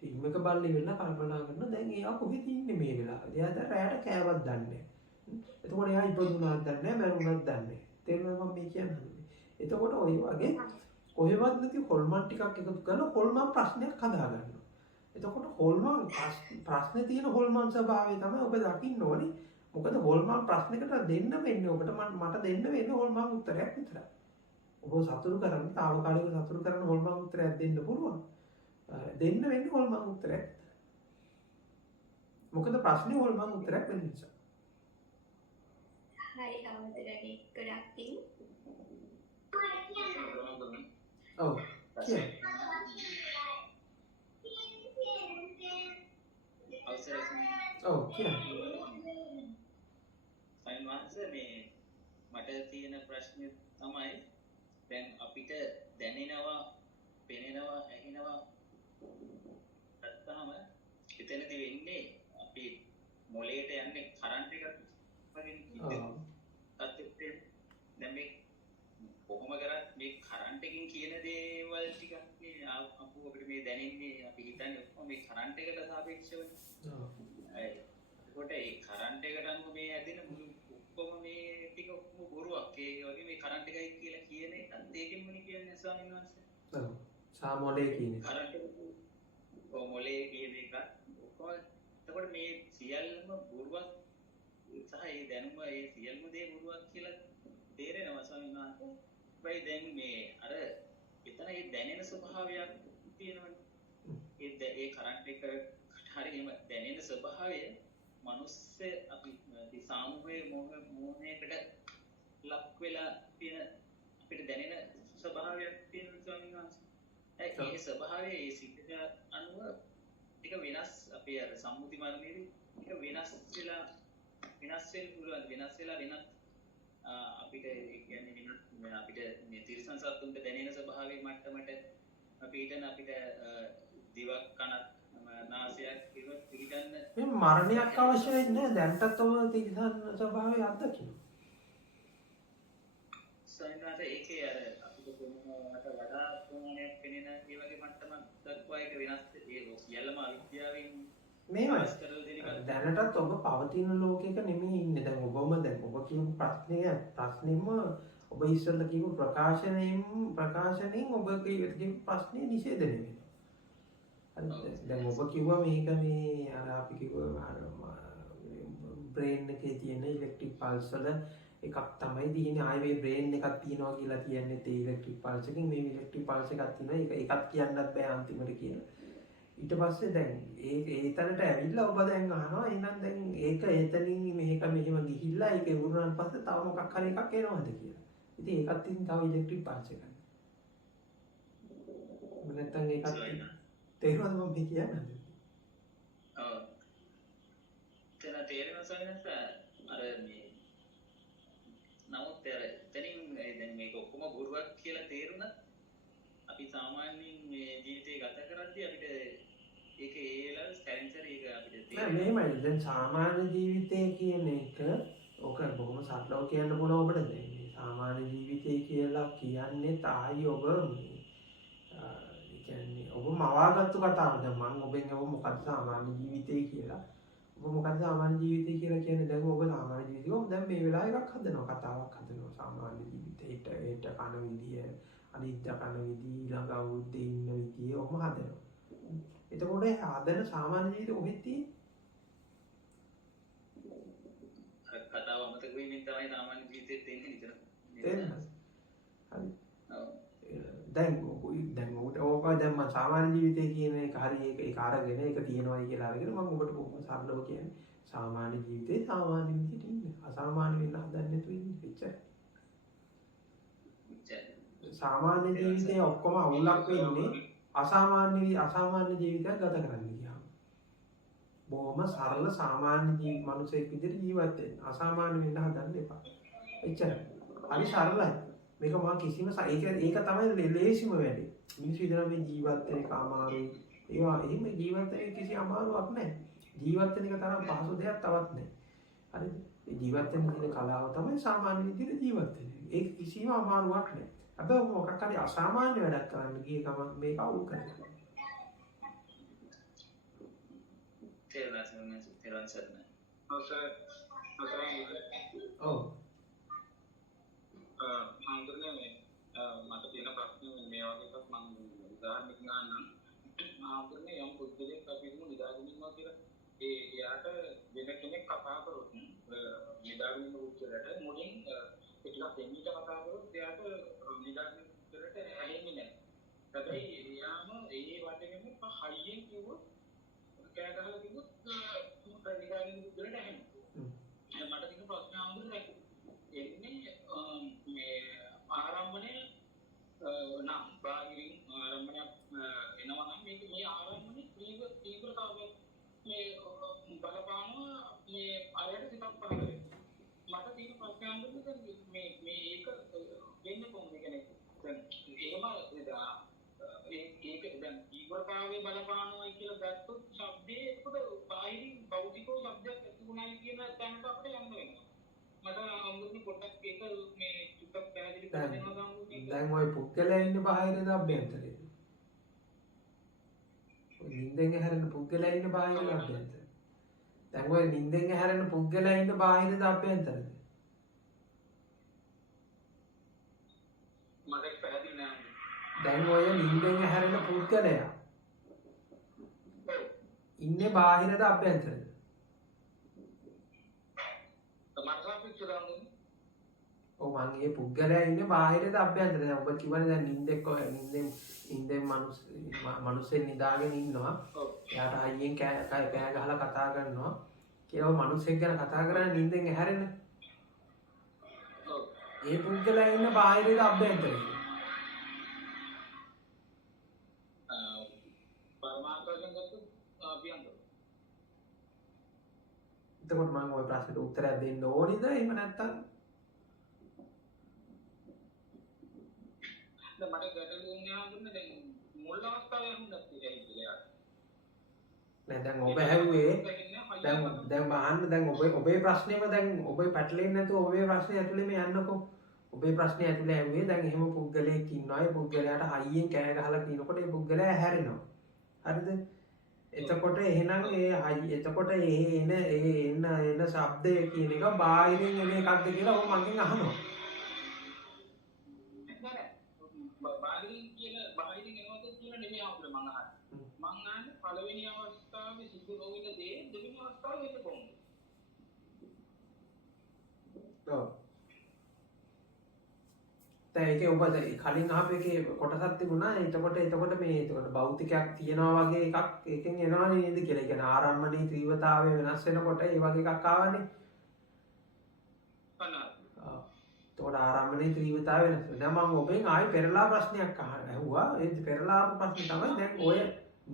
ෆිල්ම් එක බලලා ඉවරලා කල්පනා කරනවා දැන් එයා කොහෙද ඉන්නේ මේ වෙලාවේ? එයා දැන් රැයට කෑවත් දන්නේ නැහැ. එතකොට එයා ඉපදුනාත් දන්නේ නැහැ, මැරුණාත් දන්නේ නැහැ. තේරුණාද මම මේ කියන්නේ? එතකොට ඔය වගේ කොහෙවත් නැති හොල්මන් ටිකක් එකතු කරලා හොල්මන් ප්‍රශ්නයක් හදා ගන්නවා. එතකොට හොල්මන් ප්‍රශ්නේ තියෙන හොල්මන් ස්වභාවය තමයි ඔබ දකින්න ඕනේ. මොකද හොල්මන් ප්‍රශ්නයකට දෙන්න වෙන්නේ ඔබට මට දෙන්න වෙන්නේ හොල්මන් උත්තරයක් විතරයි. ඔබ සතුටු කරන්නේ తాවකාලිකව සතුටු කරන හොල්මන් උත්තරයක් දෙන්න පුළුවන්. දෙන්න වෙන්නේ හොල්මන් උත්තරයක්. මොකද ප්‍රශ්නේ හොල්මන් උත්තරයක් වෙන නිසා. හරි හම්බුනේ ගොඩක් පිං. ඔව්. අවසරයි ඔව් කියන්නේ. සයින්වන්ස මේ මට තියෙන ප්‍රශ්නේ තමයි දැන් අපිට දැනෙනවා, පෙනෙනවා, ඇහෙනවා නැත්නම් එතනදී වෙන්නේ අපි මොලේට යන්නේ කරන්ට් එකක් වගේ තත්ත්වයක්. දැන් මේ කොහොම කරත් මේ කරන්ට් එකකින් කියන දේවල් ටිකක් නේ අපු අපිට මේ දැනෙන්නේ අපි හිතන්නේ ඔක්කොම මේ කරන්ට් එකට සාපේක්ෂවනේ. ඒකට ඒ කරන්ට් එකට අනුව මේ ඇදෙන මුළු ඔක්කොම මේ ටික ඔක්කොම බොරුවක්. ඒ වගේ මේ කරන්ට් එකයි කියලා කියන එකත් ඒකෙන්මනේ කියන්නේ ස්වාමීන් වහන්සේ. ඔව්. සාමෝලේ කියන්නේ. කරන්ට් එක මොලේ කියන එක ඔක්කොම එතකොට මේ සියල්ලම බොරුවක් සහ ඒ දැනුම ඒ සියල්ලම දේ බොරුවක් කියලා තේරෙනවා ස්වාමීන් වහන්සේ. වෙයි දැන් මේ අර එතන ඒ දැනෙන ස්වභාවයක් තියෙනවනේ. ඒ කරන්ට් එක හරියම දැනෙන ස්වභාවය මනුස්ස අපි සාමූහික මොහොතකට ලක් වෙලා තියෙන අපිට දැනෙන ස්වභාවයක් තියෙනවා ස්වාමීන් වහන්සේ. ඒ ස්වභාවය ඒ සිද්ධිය අනුව ටික වෙනස් අපේ අර සම්මුති මරණයේදී ටික වෙනස් වෙන්න පුළුවන්. වෙනස් වෙලා වෙනත් අපිට කියන්නේ වෙනත් අපිට මේ තිරසන් සත්තුන්ට දැනෙන ස්වභාවයේ මට්ටමට අපිට දිවක් කනක් නාසයක් ඉවත් පිළිගන්න මේ මරණයක් අවශ්‍ය වෙන්නේ දැන්ටත් ඔය තිරසන් ස්වභාවය අත්දකින්න. සයින්නාට ඒකේ අර අපිට කොහොමකට වඩා ප්‍රමාණයක් වෙනෙන ඒ වගේ මට්ටමක් දක්වා ඒක වෙනස් ඒ සියල්ලම අවිද්‍යාවෙන් මේවයි. කරලා දෙන එකක් දැනටත් ඔබ පවතින ලෝකයක නෙමෙයි ඉන්නේ. දැන් ඔබම දැන් ඔබ කියපු ප්‍රශ්නෙම ඔබ ඉස්සෙල්ලා කියපු ප්‍රකාශනයෙන් ඔබ කියපු ප්‍රශ්නේ නිෂේධනය වෙනවා. හරිද? දැන් ඔබ කිව්වා මේක මේ අර අපි කිව්වා බ්‍රේන් එකේ තියෙන ඉලෙක්ට්‍රික් පල්ස් වල එකක් තමයි තියෙන්නේ. ආයේ මේ බ්‍රේන් එකක් තියෙනවා කියලා කියන්නේ ඒ ඉලෙක්ට්‍රික් පල්ස් එකකින් මේ ඉලෙක්ට්‍රික් පල්ස් එකක් තියෙනවා. ඒකත් කියන්නත් බෑ අන්තිමට කියලා. ඊට පස්සේ දැන් ඒ තැනට ඇවිල්ලා ඔබ දැන් අහනවා එහෙනම් දැන් ඒක එතනින් මේක මෙහෙම ගිහිල්ලා ඒක ඉවරුනාන් පස්සේ තව මොකක් හරි එකක් එනවද කියලා. ඉතින් ඒකත් ඉතින් තව ඉලෙක්ට්‍රික් පල්ස් එකක්. නැත්නම් ඒකත් තේරුණාද මම කියන්නේ? ඔව්. තේරෙනවා සයන්ස් අර මේ නමුත් එතනින් දැන් මේක ඔක්කොම බොරුවක් කියලා තේරුණා අපි සාමාන්‍යයෙන් මේ ජීවිතේ ගත කරද්දී අපිට ඒක ඒලා සැන්සර් එක අපිට නෑ මෙහෙමයි දැන් සාමාන්‍ය ජීවිතය කියන එක ඔක බොහොම සරලව කියන්න පුළුවන් ඔබට දැන් මේ සාමාන්‍ය ජීවිතය කියලා කියන්නේ තායි ඔබ මේ ඒ කියන්නේ ඔබ මවාගත්තු කතාව දැන් මම ඔබෙන් ඔබ මොකක්ද සාමාන්‍ය ජීවිතය කියලා ඔබ මොකක්ද සාමාන්‍ය ජීවිතය කියලා කියන්නේ දැන් ඔබ සාමාන්‍ය ජීවිතය ඔබ දැන් මේ වෙලාවේ එකක් හදනවා කතාවක් හදනවා සාමාන්‍ය ජීවිතේට ඒට කන විදිය අනිත්‍ය කන විදිය ඊළඟ අවුරුද්දේ ඉන්න විදිය ඔබ හදනවා එතකොට හදන සාමාන්‍ය ජීවිතේ ඔහෙත් තියෙන්නේ කතාව අමතක වෙමින් තමයි සාමාන්‍ය ජීවිතේ තියෙන්නේ නිතර තේරෙනවද හරි දැන් ඕක දැන් මම සාමාන්‍ය ජීවිතය කියන එක හරි ඒක අරගෙන ඒක තියෙනවායි කියලා අරගෙන මම ඔබට කොහොමද සරලව කියන්නේ සාමාන්‍ය ජීවිතේ සාමාන්‍ය විදිහට ඉන්න අසාමාන්‍ය වෙන්න හදන්නේ නැතුව ඉන්න එච්චරයි සාමාන්‍ය ජීවිතේ ඔක්කොම අවුලක් වෙන්නේ අසාමාන්‍ය ජීවිතයක් ගත කරන්න ගියාම බොහොම සරල සාමාන්‍ය මිනිසෙක් විදිහට ජීවත් වෙන්න අසාමාන්‍ය වෙන්න හදන්න එපා එච්චරයි හරි සරලයි මේක මම කිසිම ඒක තමයි ලේසිම වැඩේ මිනිස්සු ඉදලා මේ ජීවත් වෙන එක අමාරුයි ඒවා එහෙම ජීවත් වෙන කිසි අමාරුවක් නැහැ ජීවත් වෙන එක තරම් පහසු දෙයක් තවත් නැහැ හරිද ඒ ජීවත් වෙන දින කලාව තමයි සාමාන්‍ය විදිහට ජීවත් වෙන්නේ ඒක කිසිම අමාරුවක් නැහැ හැබැයි මොකක් හරි අසාමාන්‍ය වැඩක් කරන්න ගිය ගමන් මේක අවුල් කරනවා ඔව් හාමුදුරනේ මේ මට තියෙන ප්‍රශ්නේ මේ වගේ එකක් මම උදාහරණයක් ගන්නම්. හාමුදුරනේ යම් පුද්ගලයෙක් අපි හිතමු නිදාගෙන ඉන්නවා කියලා. එයාට වෙන කෙනෙක් කතා කරොත් නිදාගෙන ඉන්න පුද්ගලයාට මුලින් ටිකක් දෙන්නට කතා කරොත් එයාට නිදාගෙන ඉන්නට ඇහෙන්නේ නැහැ. හැබැයි එයාම ඒ වටේම හයියෙන් කිව්වොත් කෑ ගහලා කිව්වොත් නිදාගෙන ඉන්න පුද්ගලයාට ඇහෙනවා. මට තියෙන ප්‍රශ්නේ හාමුදුරනේ එන්නේ මේ ආරම්භණය නම් බාහිරින් ආරම්භණයක් එනවා නම් මේ ආරම්භණය තීව්‍රතාවය මේ බලපානවා මේ අරයට සිතක් පහළ වෙනවා මට තියෙන ප්‍රශ්නය අඳුරන්නේ මේ ඒක වෙන්නේ කොහොමද කියන්නේ දැන් ඒක දැන් තීව්‍රතාවයේ බලපානවා කියලා ගත්තොත් ශබ්දයේ ඒකට බාහිරින් භෞතිකව ශබ්දයක් ඇතිුණායි කියන තැනට අපිට යන්න වෙනවා මට අමුතුවෙන් පොඩ්ඩක් ඒක මේ චුට්ටක් පැහැදිලි කරගන්නවා දැන් ওই පුද්ගලයා ඉන්න බාහිරද අභ්‍යන්තරේ ඔය නිින්දෙන් හැරෙන පුද්ගලයා ඉන්න බාහිරද අභ්‍යන්තරේ දැන් ඔය නිින්දෙන් හැරෙන පුද්ගලයා ඉන්න බාහිරද අභ්‍යන්තරේ මට පැහැදිලි නෑ දැන් ඔය නිින්දෙන් හැරෙන පුද්ගලයා ඉන්නේ බාහිරද අභ්‍යන්තරේ ඔව් මං ඒ පුද්ගලයා ඉන්නේ බාහිරද අභ්‍යන්තරේ ඔබ කිව්වනේ දැන් නිින්දෙන් මිනිස්සෙක් නිදාගෙන ඉන්නවා එයාට හයියෙන් කෑ ගහලා කතා කරනවා කියලා ඔය මිනිස්සෙක් ගැන කතා කරන්නේ නිින්දෙන් ඇහැරෙන ඒ පුද්ගලයා ඉන්නේ බාහිරද අභ්‍යන්තරේ පරමාර්ථයෙන් ගත්තොත් අභ්‍යන්තරේ එතකොට මම ওই ප්‍රශ්නෙට උත්තරයක් දෙන්න ඕනිද එහෙම නැත්නම් දැන් මට ගැටලුවක් නෑ දැන් මුල් අවස්ථාවේ හුඟක් තියෙනවා නෑ දැන් ඔබ ඇහුවේ දැන් අහන්න දැන් ඔබේ ප්‍රශ්නේම දැන් ඔබේ පැටලෙන්නේ නැතුව ඔබේ ප්‍රශ්නේ ඇතුළේම යන්නකෝ ඔබේ ප්‍රශ්නේ ඇතුළේ ඇහුවේ දැන් එහෙම පුද්ගලයෙක් ඉන්නවා ඒ පුද්ගලයාට හයියෙන් කෑ ගහලා කියනකොට ඒ පුද්ගලයා හැරෙනවා හරිද එතකොට එහෙනම් එතකොට එන ශබ්දය කියන එක බාහිරින් එන එකක්ද කියලා ඔබ මගෙන් අහනවා. බාහිරින් එනවද කියලා නෙමෙයි අපිට මං අහන්නේ. මං අහන්නේ පළවෙනි අවස්ථාවේ සිදු නොවන දේ දෙවෙනි අවස්ථාවේ වෙන්නේ කොහොමද? ඔව්. දැන් ඒකේ ඔබ කලින් අහපු එකේ කොටසක් තිබුණා. එතකොට මේ භෞතිකයක් තියනවා වගේ එකක් ඒකෙන් එනවනේ නේද කියලා. ඒ කියන්නේ ආරම්භණී ත්‍රිවතාවය වෙනස් වෙනකොට ඒ වගේ එකක් ආවනේ. එතකොට ආරම්භණයේ ත්‍රිවතාවය වෙනස් වෙනවා. දැන් මම ඔබෙන් ආයි පෙරලා ප්‍රශ්නයක් අහුවා. ඒ පෙරලා ප්‍රශ්නේ තමයි දැන් ඔය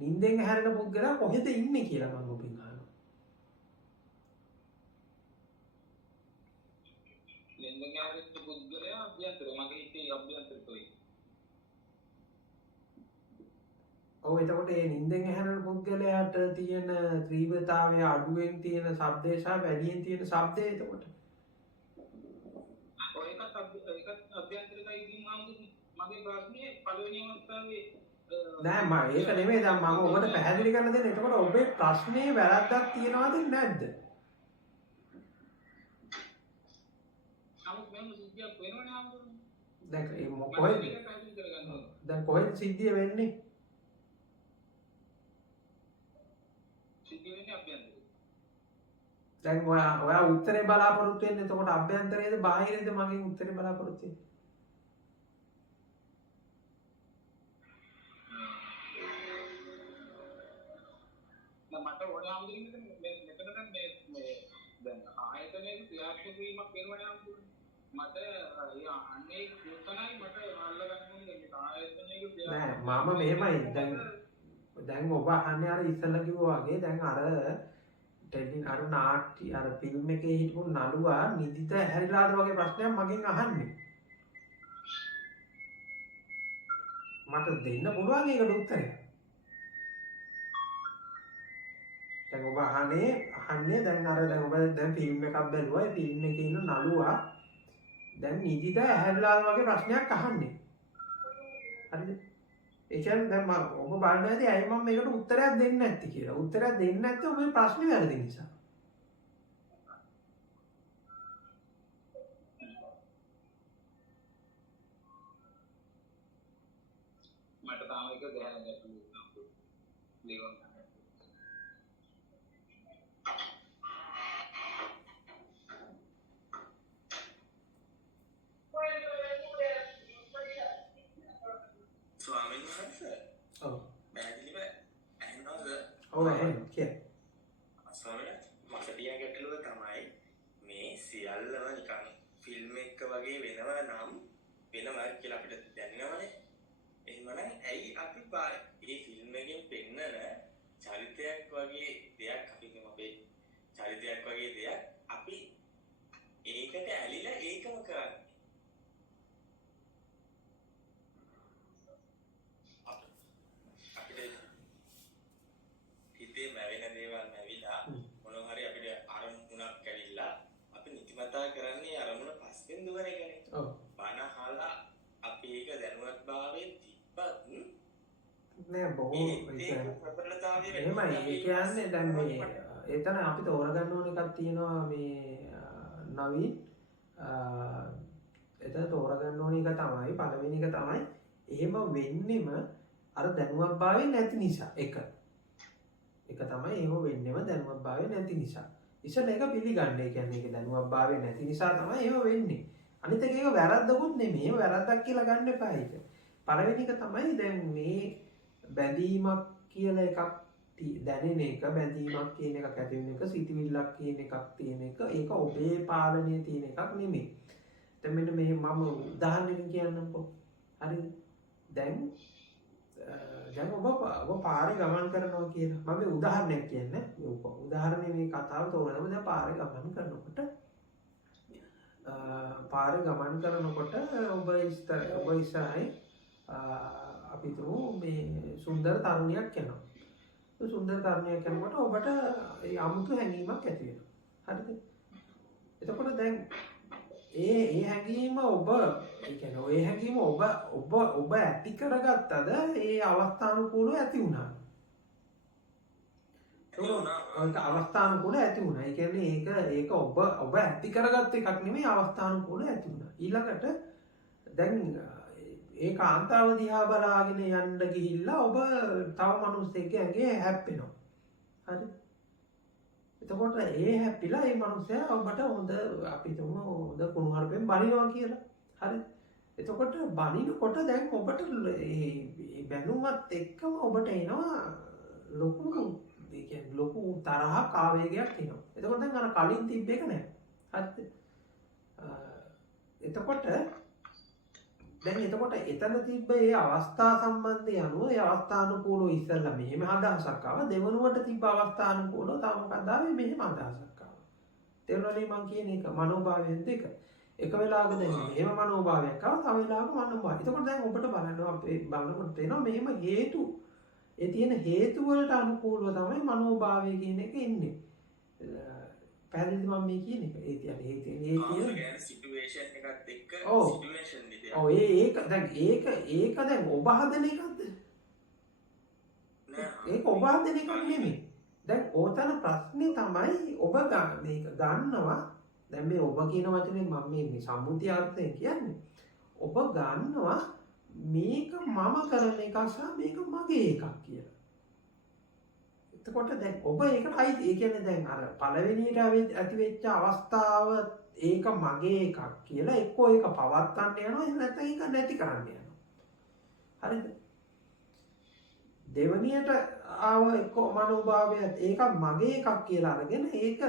නිින්දෙන් හැරෙන පුද්ගලයා කොහෙද ඉන්නේ කියලා මම ඔබෙන් අහනවා. නිින්දෙන් හැරෙන පුද්ගලයා අභ්‍යන්තර මගේ හිතේ අභ්‍යන්තරතෝයි. ඔව් එතකොට මේ නිින්දෙන් හැරෙන පුද්ගලයාට තියෙන ත්‍රිවතාවය අඩුවෙන් තියෙන ශබ්දය සහ වැඩියෙන් තියෙන ශබ්දය එතකොට ඒකත් අභ්‍යන්තරිකයි ඉතින් මගේ ප්‍රශ්නේ පළවෙනි අවස්ථාවේ නෑ මම ඒක නෙමෙයි දැන් මම ඔබට පැහැදිලි කරන්න දෙන්නේ. එතකොට ඔබේ ප්‍රශ්නේ වැරද්දක් තියනවද නැද්ද? නමුත් මම සිද්ධියක් වෙනවනේ හම්බුනේ. දැන් කොහෙද සිද්ධිය වෙන්නේ? සිද්ධිය වෙන්නේ අභ්‍යන්තරේ. දැන් ඔයා උත්තරේ බලාපොරොත්තු වෙන්නේ එතකොට අභ්‍යන්තරයේද බාහිරද මගෙන් උත්තරේ බලාපොරොත්තු වෙන්නේ? මට ඕනේ ආමුදින්නේ මෙතන මේ දැන් ආයතනයේ ක්‍රියාත්මක වීමක් වෙනවනේ ආමුදින්නේ. මට අන්නේ උත්තනයි මට අල්ලගන්න ඕනේ මේ ආයතනයේ නෑ මම මෙහෙමයි දැන් ඔබ අහන්නේ අර ඉස්සෙල්ලා කිව්වා වගේ දැන් අර නාට්‍ය අර ෆිල්ම් එකේ හිටපු නළුවා නිදිත හැරිලාද වගේ ප්‍රශ්නයක් මගෙන් අහන්නේ. මට දෙන්න පුළුවන් ඒකට උත්තරය. දැන් ඔබ අහන්නේ දැන් ඔබ දැන් ෆිල්ම් එකක් බැලුවා. ඒ ෆිල්ම් එකේ ඉන්න නළුවා දැන් නිදිත හැරිලාද වගේ ප්‍රශ්නයක් අහන්නේ. හරිද? ඒ කියන්නේ දැන් ඔබ බලන්න ඇති ඇයි මම මේකට උත්තරයක් දෙන්නේ නැත්තේ කියලා. උත්තරයක් දෙන්නේ නැත්තේ ඔබේ ප්‍රශ්නේ වැරදි නිසා. මට තාම එක දැනගන්න පුළුවන්. ස්වාමීන් වහන්සේ ඔව්. පැහැදිලිව ඇහෙනවද? ඔව් ඇහෙනවා කිය. ස්වාමීන් වහන්සේ මට තියෙන ගැටලුව තමයි මේ සියල්ලම නිකන් ෆිල්ම් එක වගේ වෙනවා නම් වෙනවා කියලා අපිට දැනෙනවනේ. එහෙමනම් ඇයි අපි මේ ෆිල්ම් එකෙන් පෙන්නන චරිතයක් වගේ දෙයක් අපි අපේ චරිතයක් වගේ දෙයක් අපි ඒකට ඇලිලා ඒකම කරන්නේ. හිතේ මැවෙන දේවල් මැවිලා මොනවා හරි අපිට අරමුණක් කැඩිලා අපි නිතිමතා කරන්නේ අරමුණ පස්සෙන් දුවන එකනේ. ඔව්. බණ අහලා අපි ඒක දැනුවත්භාවයෙන් තිබ්බත් නෑ බොහෝ ඒක ප්‍රබලතාවය එහෙමයි. ඒ කියන්නේ දැන් මේ එතන අපි තෝරගන්න ඕන එකක් තියෙනවා මේ නවීන් එතන තෝරගන්න ඕන එක තමයි පළවෙනි එක තමයි එහෙම වෙන්නෙම අර දැනුවත්භාවය නැති නිසා. එක තමයි එහෙම වෙන්නෙම දැනුවත්භාවය නැති නිසා. ඉතින් ඒක පිළිගන්න. ඒ කියන්නේ ඒක දැනුවත්භාවය නැති නිසා තමයි එහෙම වෙන්නේ. අනිත් එක ඒක වැරද්දකුත් නෙමෙයි. ඒක වැරද්දක් කියලා ගන්න එපා ඒක. පළවෙනි එක තමයි දැන් මේ බැඳීමක් කියලා එකක් දැනෙන එක, බැඳීමක් කියන එකක් ඇති වෙන එක, සිතවිල්ලක් කියන එකක් තියෙන එක, ඒක ඔබේ පාලනයේ තියෙන එකක් නෙමෙයි. දැන් මෙන්න මේ මම උදාහරණයක් කියන්නම්කෝ. හරිද? දැන් ඔබ පාරේ ගමන් කරනවා කියලා. මම මේ උදාහරණයක් කියන්නේ. උදාහරණේ මේ කතාව තෝරනම දැන් පාරේ ගමන් කරනකොට ඔබ ඉස්සරහින් අපි තුමු මේ සුන්දර තරුණියක් යනවා. ඒ සුන්දර තරුණියක් යනකොට ඔබට ඒ අමුතු හැඟීමක් ඇති වෙනවා. හරිද? එතකොට දැන් ඒ හැඟීම ඔබ ඇති කරගත්තද ඒ අවස්ථානුකූලව ඇති වුණා. ඒක අවස්ථානුකූල ඇති වුණා. ඒ කියන්නේ ඒක ඔබ ඇති කරගත්ත එකක් නෙමෙයි අවස්ථානුකූල ඇති වුණා. ඊළඟට දැන් ඒ කාන්තාව දිහා බලාගෙන යන්න ගිහිල්ලා ඔබ තව මිනිස්සෙක්ගේ ඇඟේ හැප්පෙනවා. හරි. එතකොට ඒ හැප්පිලා ඒ මිනිස්සයා ඔබට හොඳ අපි තුමු හොඳ කුණුහරුපෙන් බනිනවා කියලා. හරි. එතකොට බනිනකොට දැන් ඔබට මේ බැනුමත් එක්කම ඔබට එනවා ලොකු ඒ කියන්නේ ලොකු තරහක් ආවේගයක් එනවා. එතකොට දැන් අර කලින් තිබ්බ එක නෑ. හරිද? එතකොට එතන තිබ්බ ඒ අවස්ථා සම්බන්ධය අනුව ඒ අවස්ථානුකූලව ඉස්සෙල්ලා මෙහෙම අදහසක් ආවා. දෙවනුවට තිබ්බ අවස්ථානුකූලව තව මොකක්ද ආවේ මෙහෙම අදහසක් ආවා. තේරුණානේ මං කියන එක මනෝභාවයෙන් දෙක. එක වෙලාවක දැන් මෙහෙම මනෝභාවයක් ආවා තව වෙලාවක මනෝභාවය. එතකොට දැන් ඔබට බලනවා අපේ බලනකොට තේනවා මෙහෙම හේතු ඒ තියෙන හේතු වලට අනුකූලව තමයි මනෝභාවය කියන එක එන්නේ. පැහැදිලිද මම මේ කියන එක? ඒ කියන්නේ සිටුේෂන් එකත් එක්ක ඔව්. සිටුේෂන් විදියට. ඔව් ඒක දැන් ඔබ හදන එකක්ද? ඒක ඔබ හදන එකක් නෙමෙයි. දැන් ඕතන ප්‍රශ්නේ තමයි ඔබ මේක ගන්නවා. දැන් මේ ඔබ කියන වචනේ මම මේ සම්මුතිය අර්ථයෙන් කියන්නේ. ඔබ ගන්නවා මේක මම කරන එකක් සහ මේක මගේ එකක් කියලා. එතකොට දැන් ඔබ ඒකට අයිති. ඒ කියන්නේ දැන් අර පළවෙනියට ඇති වෙච්ච අවස්ථාව ඒක මගේ එකක් කියලා එක්කෝ ඒක පවත්වන්න යනවා එහෙම නැත්නම් ඒක නැති කරන්න යනවා. හරිද? දෙවනියට ආව එක්කෝ මනෝභාවයත් ඒක මගේ එකක් කියලා අරගෙන ඒක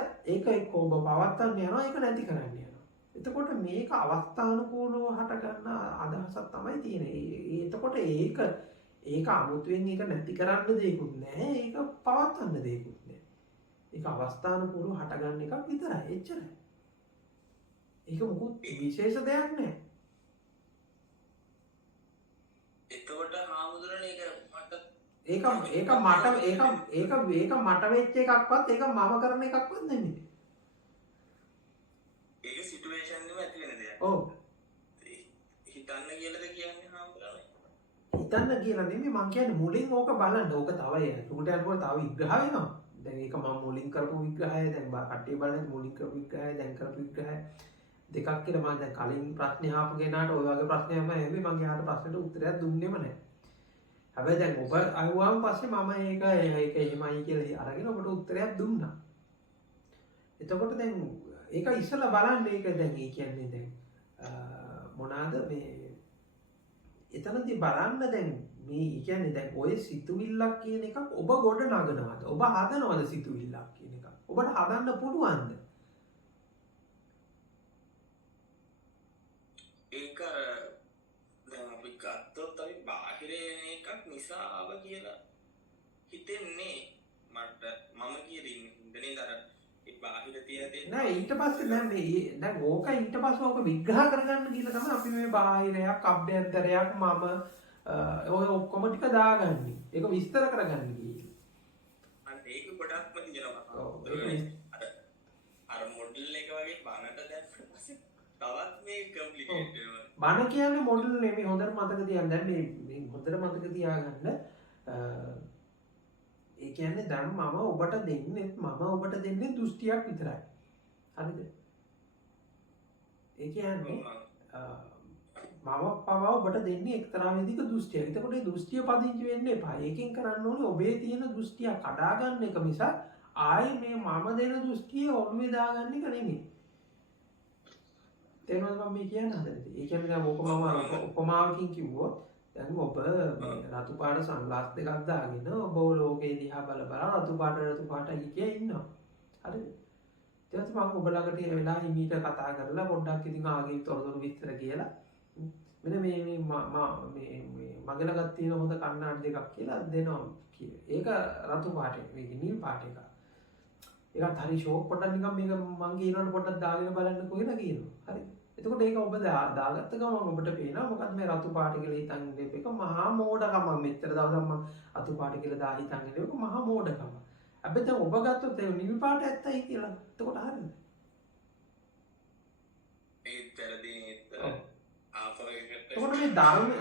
එක්කෝ ඔබ පවත්වන්න යනවා ඒක නැති කරන්න යනවා. එතකොට මේක අවස්ථානුකූලව හට ගන්න අදහසක් තමයි තියෙන්නේ. එතකොට ඒක අමුතුවෙන් ඒක නැති කරන්න දෙයක්වත් නැහැ. ඒක පවත්වන්න දෙයක්වත් නැහැ. ඒක අවස්ථානුකූලව හට ගන්න එකක් විතරයි. එච්චරයි. ඒක මොකුත් විශේෂ දෙයක් නැහැ. එතකොට හාමුදුරනේ ඒක මට වෙච්ච එකක්වත් ඒක මම කරන එකක්වත් නෙමෙයි. ඒක සිටුේෂන් එකම ඇති වෙන දෙයක්. ඔව්. හිතන්න කියලාද කියන්නේ හාමුදුරනේ? හිතන්න කියලා නෙමෙයි මං කියන්නේ මුලින් ඕක බලන්න. ඕක තව උඩට යනකොට තව විග්‍රහ වෙනවා. දැන් ඒක මම මුලින් කරපු විග්‍රහය දැන් කට්ටිය බලන්නේ මුලින් කරපු විග්‍රහය දැන් කරපු විග්‍රහය දෙකක් කියලා මම දැන් කලින් ප්‍රශ්නේ ආපු කෙනාට ওই වගේ ප්‍රශ්නයක්ම ඇහුවේ මම එයාට ප්‍රශ්නෙට උත්තරයක් දුන්නෙම නැහැ. හැබැයි දැන් ඔබ අහුවාම පස්සේ මම ඒක එහෙමයි කියලා අරගෙන ඔබට උත්තරයක් දුන්නා. එතකොට දැන් ඒක ඉස්සලා බලන්න ඒක දැන් ඒ කියන්නේ දැන් මොනවාද මේ එතනදී බලන්න දැන් මේ කියන්නේ දැන් ඔය සිතුවිල්ලක් කියන එකක් ඔබ ගොඩ නගනවද? ඔබ හදනවද සිතුවිල්ලක් කියන එකක්? ඔබට හදන්න පුළුවන්ද? ඒක දැන් අපි ගත්තොත් අපි බාහිරේ එකක් නිසා ආව කියලා හිතෙන්නේ මට මම කියන ඉඳනේ දර ඒ බාහිර තියෙන දේ නෑ ඊට පස්සේ දැන් ඕක ඊට පස්සේ ඕක විග්‍රහ කරගන්න කියලා තමයි අපි මේ බාහිරයක් අභ්‍යන්තරයක් මම ඔය ඔක්කොම ටික දාගන්නේ. ඒක විස්තර කරගන්න ගියේ. අන්න ඒක ගොඩක්ම තියෙනවා. ඔව් අර මොඩල් එක වගේ බනට දැම්මම පස්සේ තවත් මේ කම්ප්ලිකේට් වෙනවා. බන කියන්නේ මොඩල් නෙමෙයි හොඳට මතක තියාගන්න. දැන් මේ හොඳට මතක තියාගන්න ඒ කියන්නේ දැන් මම ඔබට දෙන්නේ දෘෂ්ටියක් විතරයි. හරිද? ඒ කියන්නේ මම පවා ඔබට දෙන්නේ එක්තරා විදිහක දෘෂ්ටියක්. එතකොට ඒ දෘෂ්ටිය පදිංචි වෙන්න එපා. ඒකෙන් කරන්න ඕනේ ඔබේ තියෙන දෘෂ්ටිය කඩා ගන්න එක මිසක් ආයේ මේ මම දෙන දෘෂ්ටිය ඔළුවේ දාගන්න එක නෙමෙයි. තේරුණාද මම මේ කියන්න හදන්නේ? ඒ කියන්නේ දැන් ඕක මම උපමාවකින් කිව්වොත් දැන් ඔබ රතු පාට සන්ග්ලාස් දෙකක් දාගෙන ඔබ ලෝකේ දිහා බල රතු පාටයි කිය ඉන්නවා. හරිද? ඊට පස්සේ මම ඔබ ළඟට එන වෙලාව හිමීට කතා කරලා පොඩ්ඩක් ඉතින් ආගේ තොරතුරු විස්තර කියලා මෙන්න මේ මගේ ළඟ තියෙන හොඳ කණ්ණාඩි දෙකක් කියලා දෙනවා කියලා. ඒක රතු පාටේ මේක නිල් පාට එකක්. ඒකත් හරි ෂෝක් පොඩ්ඩක් නිකන් මේක මං කියනකොට පොඩ්ඩක් දාගෙන බලන්න කියලා කියනවා. හරිද? එතකොට ඒක ඔබ දාගත්ත ගමන් ඔබට පේනවා මොකද මේ රතු පාට කියලා හිතන් ඉඳපු එක මහා මෝඩකමක්. මෙච්චර දවසක් මම රතු පාට කියලා දා හිතන් ඉඳපු එක මහා මෝඩකමක්. හැබැයි දැන් ඔබ ගත්තොත් ඒ නිල් පාට ඇත්තයි කියලා. එතකොට හරියද? ඒතරදී ආපහු එකට එතකොට මේ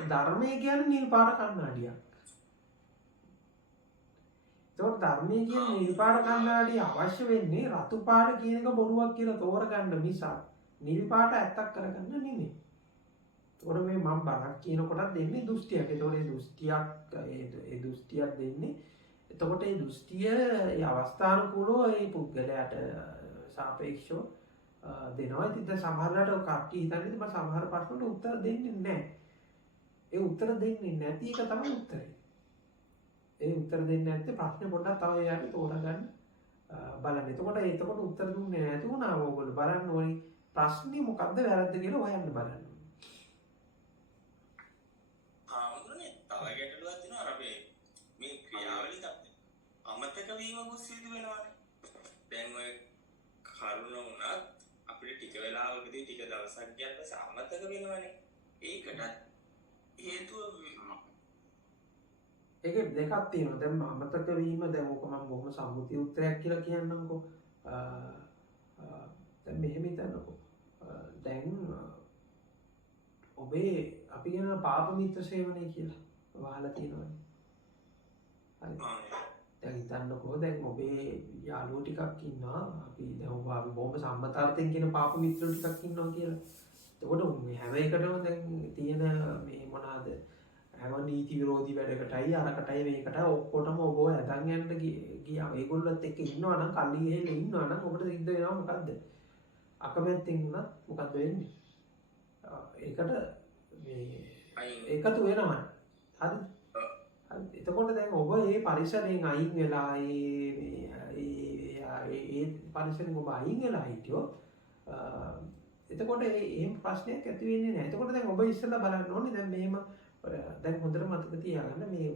ධර්මයේ කියන්නේ නිල් පාට කණ්ණාඩියක්. එතකොට එතකොට ධර්මයේ කියන නිල් පාට කණ්ණාඩිය අවශ්‍ය වෙන්නේ රතු පාට කියන එක බොරුවක් කියලා තෝරගන්න මිසක් නිල් පාට ඇත්තක් කරගන්න නෙමෙයි. ඒතකොට මේ මම බණක් කියනකොටත් දෙන්නේ දෘෂ්ටියක්. ඒතකොට ඒ දෘෂ්ටියක් ඒ දෘෂ්ටියක් දෙන්නේ. එතකොට ඒ දෘෂ්ටිය ඒ අවස්ථානුකූලව ඒ පුද්ගලයාට සාපේක්ෂව දෙනවා. ඉතින් සමහරවිට කට්ටිය හිතන්නේ මම සමහර ප්‍රශ්නවලට උත්තර දෙන්නේ නැහැ. ඒ උත්තර දෙන්නේ නැති එක තමයි උත්තරේ. ඒ උත්තර දෙන්නේ නැත්නම් ප්‍රශ්නේ පොඩ්ඩක් තව එයාට තෝරගන්න බලන්න. එතකොට උත්තර දුන්නේ නැති වුණාම ඕගොල්ලෝ බලන්න ඕනේ ප්‍රශ්නේ මොකද්ද වැරද්ද කියලා හොයන්න බලන්න. ආවුනේ තව ගැටලුවක් තියෙනවා අර අපේ මේ ක්‍රියාවලිය අමතක වීම සිදු වෙනවානේ. දැන් ඔය කරුණ වුණත් අපිට ටික වෙලාවකදී ටික දවසක් ගියත් පස්සේ අමතක වෙනවානේ. ඒකට හේතුව ඒක දෙකක් තියෙනවා. දැන් අමතක වීම දැන් ඕක මම බොහොම සම්මුති උත්තරයක් කියලා කියන්නම්කෝ. දැන් මෙහෙම හිතන්නකෝ. දැන් ඔබේ අපි කියන පාප මිත්‍ර සේවනය කියලා වහලා තියෙනවානේ. හරි. දැන් හිතන්නකෝ දැන් ඔබේ යාළුවෝ ටිකක් ඉන්නවා. අපි දැන් ඔබ බොහොම සම්මතාර්ථයෙන් කියන පාප මිත්‍රෝ ටිකක් ඉන්නවා කියලා. එතකොට මේ හැම එකටම දැන් තියෙන මේ මොනවාද හැම නීති විරෝධී වැඩකටයි අරකටයි මේකට ඔක්කොටම ඔබව ඇදන් යන්න ගියා. ඒගොල්ලොත් එක්ක ඉන්නවා නම් කල්ලි ගහලා ඉන්නවා නම් ඔබට සිද්ධ වෙනවා මොකද්ද? අකමැත්තෙන් වුණත් මොකද්ද වෙන්නේ? ඒකට මේ ඒකතු වෙනවා. හරි. හරි. එතකොට දැන් ඔබ මේ පරිසරයෙන් අයින් වෙලා ඒ පරිසරයෙන් ඔබ අයින් වෙලා හිටියොත් එතකොට එහෙම ප්‍රශ්නයක් ඇති වෙන්නේ නැහැ. එතකොට දැන් ඔබ ඉස්සෙල්ලා බලන්න ඕනේ දැන් මෙහෙම දැන් හොඳට මතක තියාගන්න මේ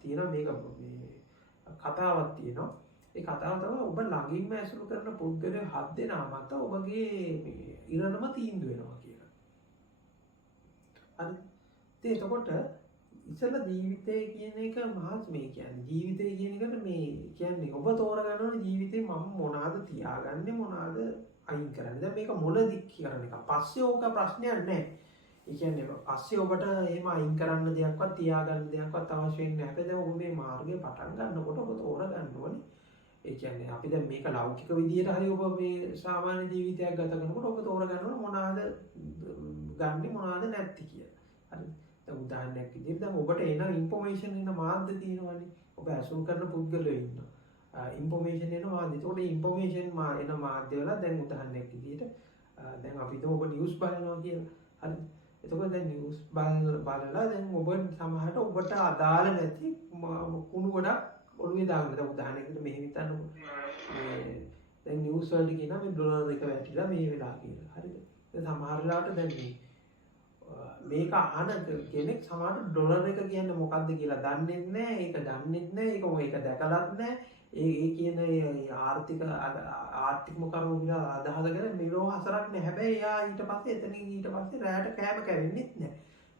තියෙනවා මේක මේ කතාවක් තියෙනවා. ඒ කතාව තමයි ඔබ ළඟින්ම ඇසුරු කරන පුද්ගලයෝ 7 දෙනා මත ඔබගේ මේ ඉරණම තීන්දුව වෙනවා කියලා. හරි. ඉතින් එතකොට ඉස්සෙල්ලා ජීවිතය කියන එක මහත් මේ කියන්නේ ජීවිතය කියන එකට මේ කියන්නේ ඔබ තෝරගන්න ඕනේ ජීවිතේ මම මොනවාද තියාගන්නේ මොනවාද අයින් කරන්නේ. දැන් මේක මුලදී කරන එක. පස්සේ ඕක ප්‍රශ්නයක් නැහැ. ඒ කියන්නේ පස්සේ ඔබට එහෙම අයින් කරන්න දෙයක්වත් තියාගන්න දෙයක්වත් අවශ්‍ය වෙන්නේ නැහැ. හැබැයි දැන් ඔබ මේ මාර්ගය පටන් ගන්නකොට ඔබ තෝරගන්න ඕනේ. ඒ කියන්නේ අපි දැන් මේක ලෞකික විදියට හරි ඔබ මේ සාමාන්‍ය ජීවිතයක් ගත කරනකොට ඔබ තෝරගන්න ඕනේ මොනවාද ගන්නෙ මොනවාද නැති කියලා. හරිද? දැන් උදාහරණයක් විදිහට දැන් ඔබට එන ඉන්ෆෝමේෂන් එන මාධ්‍ය තියෙනවානේ. ඔබ ඇසුරු කරන පුද්ගලයෝ ඉන්නවා. ඉන්ෆෝමේෂන් එන මාධ්‍ය. ඒතකොට ඉන්ෆෝමේෂන් එන මාධ්‍ය වල දැන් උදාහරණයක් විදිහට දැන් අපි හිතමු ඔබ නිවුස් බලනවා කියලා. හරිද? එතකොට දැන් නිවුස් බලලා දැන් ඔබ සමහරට ඔබට අදාළ නැති කුණු ගොඩක් ඔළුවේ දාගන්න. දැන් උදාහරණයකට මෙහෙම හිතන්නකෝ. මේ දැන් නිවුස් වලට කියනවා මේ ඩොලර් එක වැටිලා මේ වෙලා කියලා. හරිද? දැන් සමහර වෙලාවට දැන් මේක අහන කෙනෙක් සමහරට ඩොලර් එක කියන්නේ මොකක්ද කියලා දන්නේ නැහැ. ඒක දන්නේ නැහැ. ඒක දැකලත් නැහැ. ඒ කියන ආර්ථික කරුණු කියලා අදහසගෙන මෙලෝ හසරක් නැහැ. හැබැයි එයා ඊට පස්සේ රැයට කෑම කැවෙන්නෙත් නැහැ.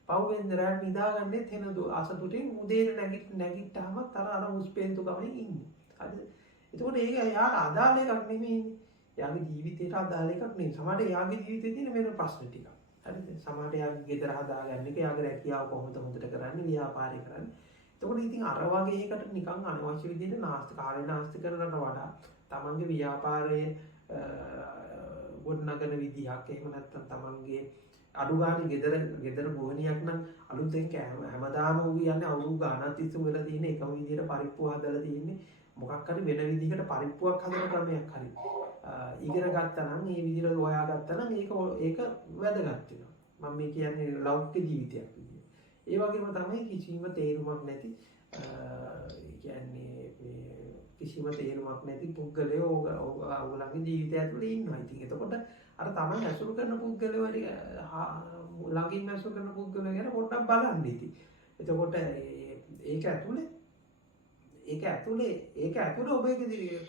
පහුවෙන්ද රැයට නිදාගන්නෙත් වෙන අසතුටින් උදේට නැගිට්ටාම අර උස්පේන්තු ගමනේ ඉන්නේ. හරිද? එතකොට ඒක එයාට අදාළ එකක් නෙමෙයි. එයාගේ ජීවිතේට අදාළ එකක් නෙමෙයි. සමහරට එයාගේ ජීවිතේ තියෙන වෙන ප්‍රශ්න ටිකක්. හරිද? සමහරට එයාගේ ගෙදර හදාගන්න එක, එයාගේ රැකියාව කොහොමද හොඳට කරන්නේ, ව්‍යාපාරය කරන්නේ. එතකොට ඉතින් අර වගේ එකකට නිකන් අනවශ්‍ය විදිහට කාලය නාස්ති කරනකට වඩා තමන්ගේ ව්‍යාපාරයේ ගොඩනගන විදිහක් එහෙම නැත්නම් තමන්ගේ අඩු ගානේ ගෙදර ගෝණියක් නම් අලුතෙන් හැමදාම ඌ කියන්නේ අවුරුදු ගානක් තිස්සේ වෙලා තියෙන එකම විදිහට පරිප්පුව හදලා තියෙන්නේ මොකක් හරි වෙන විදිහකට පරිප්පුවක් හදන ක්‍රමයක් හරි ඉගෙන ගත්තා නම් මේ විදිහට හොයාගත්තා නම් ඒක වැදගත් වෙනවා. මම මේ කියන්නේ ලෞකික ජීවිතයක් විදිහට. ඒ වගේම තමයි කිසිම තේරුමක් නැති කියන්නේ කිසිම තේරුමක් නැති පුද්ගලයෝ ඔයගොල්ලන්ගේ ජීවිතය ඇතුලේ ඉන්නවා. ඉතින් එතකොට අර තමයි ඇසුරු කරන පුද්ගලයෝ හරි ළඟින් ඇසුරු කරන පුද්ගලයෝ ගැන පොඩ්ඩක් බලන්න ඉතින්. එතකොට ඒක ඇතුලේ ඔබේ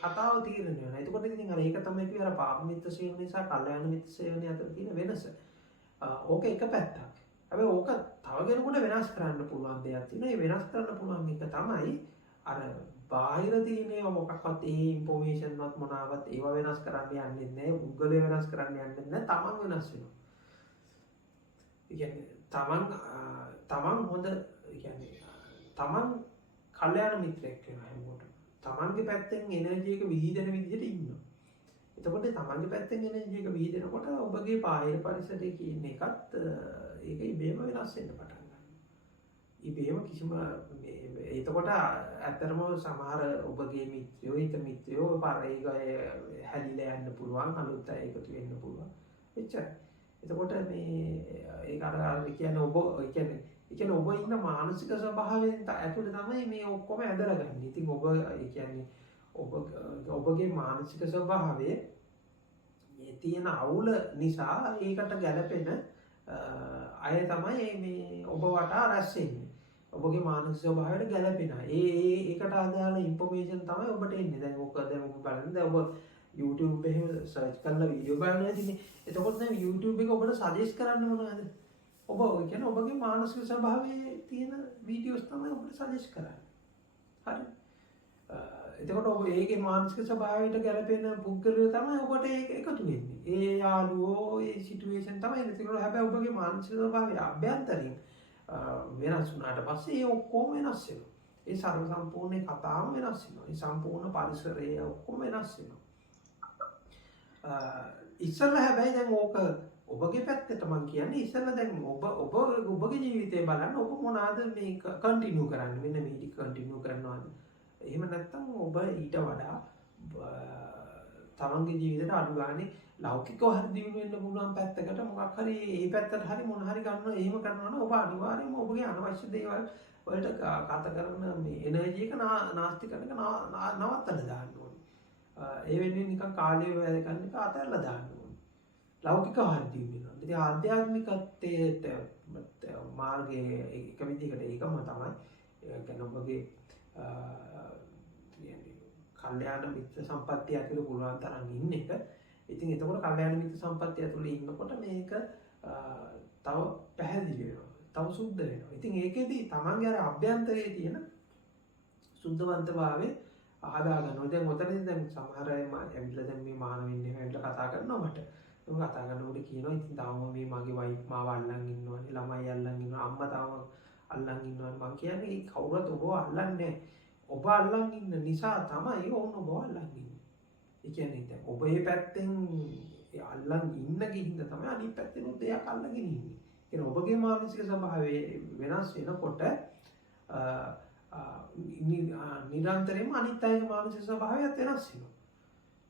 කතාව තීරණය වෙනවා. එතකොට ඉතින් අර ඒක තමයි කිව්වේ අර පාප මිත්‍ර සේවනය සහ කල්යාණ මිත්‍ර සේවනය අතර තියෙන වෙනස. ඕක එක පැත්තක්. හැබැයි ඕක තව කෙනෙකුට වෙනස් කරන්න පුළුවන් දෙයක් තියෙනවා. ඒ වෙනස් කරන්න පුළුවන් එක තමයි අර බාහිර තියෙන මොකක්වත් ඒ ඉන්ෆෝමේෂන්වත් මොනවාවත් ඒව වෙනස් කරන්න යන්නේ නැහැ. Google වෙනස් කරන්න යන්නේ නැහැ. තමන් වෙනස් වෙනවා. ඒ කියන්නේ තමන් හොඳ කියන්නේ තමන් කල්යාණ මිත්‍රෙක් වෙනවා හැමෝටම. තමන්ගේ පැත්තෙන් එනර්ජි එක විහිදෙන විදිහට ඉන්නවා. එතකොට තමන්ගේ පැත්තෙන් එනර්ජි එක විහිදෙනකොට ඔබගේ බාහිර පරිසරය කියන එකත් ඒක ඉබේම වෙනස් වෙන්න පටන් ගන්නවා. ඉබේම කිසිම එතකොට ඇත්තටම සමහර ඔබගේ මිත්‍රයෝ හිත මිත්‍රයෝ පරිගය හැදිලා යන්න පුළුවන්, අලුත් අය එකතු වෙන්න පුළුවන්. එච්චරයි. එතකොට මේ ඒක අර කියන්නේ ඔබ කියන්නේ ඔබ ඉන්න මානසික ස්වභාවයෙන් ඇතුළේ තමයි මේ ඔක්කොම ඇදලා ගන්න. ඉතින් ඔබ කියන්නේ ඔබගේ මානසික ස්වභාවයේ තියෙන අවුල නිසා ඒකට ගැළපෙන අය තමයි මේ ඔබ වටා රැස් වෙන්නේ. ඔබගේ මානසික ස්වභාවයට ගැළපෙන. ඒකට අදාළ ඉන්ෆර්මේෂන් තමයි ඔබට එන්නේ. දැන් ඔක බලන්න දැන් ඔබ YouTube එකේ සර්ච් කරලා වීඩියෝ බලනවා ඉතින් එතකොට දැන් YouTube එක ඔබට සජෙස්ට් කරන්න මොනවද? ඔබ කියන්නේ ඔබගේ මානසික ස්වභාවයේ තියෙන වීඩියෝස් තමයි ඔබට සජෙස්ට් කරන්නේ. හරි. එතකොට ඔබ ඒකේ මානසික ස්වභාවයට ගැලපෙන පුද්ගලයෝ තමයි ඔබට ඒක එකතු වෙන්නේ. ඒ යාළුවෝ ඒ සිටුේෂන් තමයි එතකොට හැබැයි ඔබගේ මානසික ස්වභාවය අභ්‍යන්තරින් වෙනස් වුණාට පස්සේ ඒ ඔක්කොම වෙනස් වෙනවා. ඒ සර්ව සම්පූර්ණ කතාවම වෙනස් වෙනවා. ඒ සම්පූර්ණ පරිසරය ඔක්කොම වෙනස් වෙනවා. ඉස්සෙල්ලා හැබැයි දැන් ඕක ඔබගේ පැත්තට මම කියන්නේ ඉස්සෙල්ලා දැන් ඔබගේ ජීවිතේ බලන්න ඔබ මොනවාද මේ කන්ටිනියු කරන්නේ මෙන්න මේ ටික කන්ටිනියු කරනවාද එහෙම නැත්නම් ඔබ ඊට වඩා තමන්ගේ ජීවිතේට අඩු ගානේ ලෞකිකව හරි දිනු වෙන්න පුළුවන් පැත්තකට මොකක් හරි ඒ පැත්තට හරි මොන හරි ගන්නවා එහෙම කරනවා නම් ඔබ අනිවාර්යයෙන්ම ඔබගේ අනවශ්‍ය දේවල් වලට ගත කරන මේ එනර්ජි එක නාස්ති කරන එක නවත්තලා දාන්න ඕනේ. ඒ වෙනුවෙන් නිකන් කාලය වැය කරන එක අතහැරලා දාන්න ඕනේ. ලෞකිකව හරි දිනු වෙනවා. ඉතින් ආධ්‍යාත්මිකත්වයට මාර්ගයේ එක විදිහකට ඒකම තමයි කියන්නේ ඔබගේ කල්යාණ මිත්‍ර සම්පත්තිය ඇතුළේ පුළුවන් තරම් ඉන්න එක. ඉතින් එතකොට කල්යාණ මිත්‍ර සම්පත්තිය ඇතුළේ ඉන්නකොට මේක තව පැහැදිලි වෙනවා. තව සුද්ධ වෙනවා. ඉතින් ඒකෙදි තමන්ගේ අර අභ්‍යන්තරයේ තියෙන සුද්ධවන්තභාවය හදා ගන්නවා. දැන් ඔතනදී දැන් සමහර අය ඇවිල්ලා දැන් මේ මානවින්නේ ඇවිල්ලා කතා කරනවා මට. ඒක කතා කරනකොට කියනවා ඉතින් තාම මේ මගේ වයිෆ් මාව අල්ලන් ඉන්නවනේ, ළමයි අල්ලන් ඉන්නවා, අම්මා තාම අල්ලන් ඉන්නවනේ. මං කියන්නේ ඒ කවුරුත් ඔබව අල්ලන්නේ නැහැ. ඔබ අල්ලන් ඉන්න නිසා තමයි ඔවුන් ඔබව අල්ලන් ඉන්නේ. ඒ කියන්නේ දැන් ඔබ මේ පැත්තෙන් අල්ලන් ඉන්න ගිහින්ද තමයි අනිත් පැත්තෙන් දෙයක් අල්ලගෙන ඉන්නේ. ඒ ඔබගේ මානසික ස්වභාවය වෙනස් වෙනකොට නිරන්තරයෙන්ම අනිත් අයගේ මානසික ස්වභාවයත් වෙනස් වෙනවා.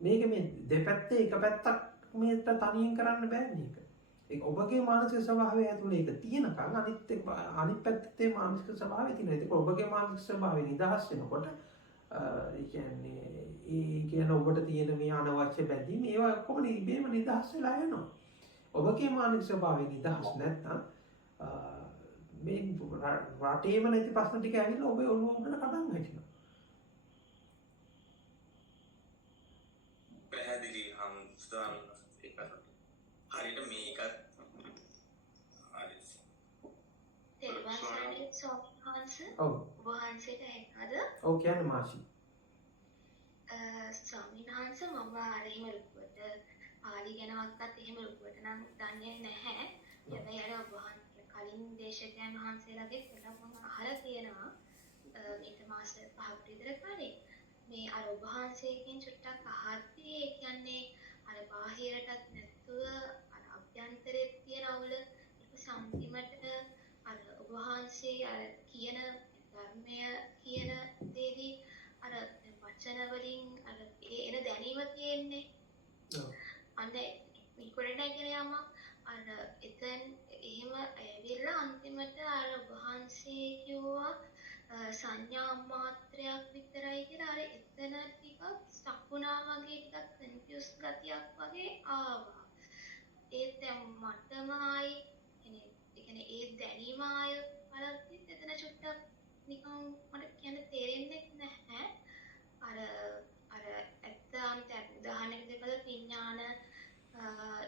මේක මේ දෙපැත්තේ එක පැත්තක් මේ තනියෙන් කරන්න බෑ මේක. ඒක ඔබගේ මානසික ස්වභාවය ඇතුලේ ඒක තියෙනකන් අනිත් පැත්තේ මානසික ස්වභාවය තියෙනවා. ඒක ඔබගේ මානසික ස්වභාවය නිදහස් වෙනකොට ඒ කියන්නේ ඔබට තියෙන මේ අනවශ්‍ය බැඳීම් ඒවා ඔක්කොම ඉබේම නිදහස් වෙලා යනවා. ඔබගේ මානසික ස්වභාවය නිදහස් නැත්නම් මේ රටේම නැති ප්‍රශ්න ටික ඇවිල්ලා ඔබේ ඔළුව උඩට කඩන් වැටෙනවා. පැහැදිලි ස්වාමීන් වහන්සේ හරියට මේකත් හරි. තෙරුවන් සරණයි ස්වාමීන් වහන්සේ. ඔව්. ඔබ වහන්සේට ඇහෙනවද? ඔව් කියන්න මාෂි. ස්වාමීන් වහන්සේ මම අර එහෙම ලොකුවට පාලි ගැනවත් එහෙම ලොකුවට නම් දන්නේ නැහැ. හැබැයි අර ඔබ වහන්සේ කලින් දේශකයන් වහන්සේලාගේ කියලා මම අහලා තියෙනවා. ඊට මාස 5ක් විතර කලින් මේ අර ඔබ වහන්සේගෙන් චුට්ටක් අහද්දී ඒ කියන්නේ අර බාහිරටත් නැතුව අර අභ්‍යන්තරයේ තියෙන අවුල ඒක සම්පූර්ණට අර ඔබ වහන්සේ අර කියන ධර්මය කියන දේදී අර වචන වලින් අර ඒ එන දැනීම තියෙන්නේ. ඔව්. අනේ ඉක්කොරණ කියන යම අර එතෙන් එහෙම ඇවිල්ලා අන්තිමට අර ඔබ වහන්සේ කිව්වා සංඥා මාත්‍රයක් විතරයි කියලා අර එතන ටිකක් ස්ටක් වුණා වගේ ටිකක් කන්ෆියුස් ගතියක් වගේ ආවා. ඒත් දැන් මටම ආයි කියන්නේ ඒ දැනීම ආය බලද්දි එතන චුට්ටක් නිකන් මට කියන්න තේරෙන්නේ නැහැ. අර ඇත්තන්ට උදාහරණයක් දෙකල විඥාන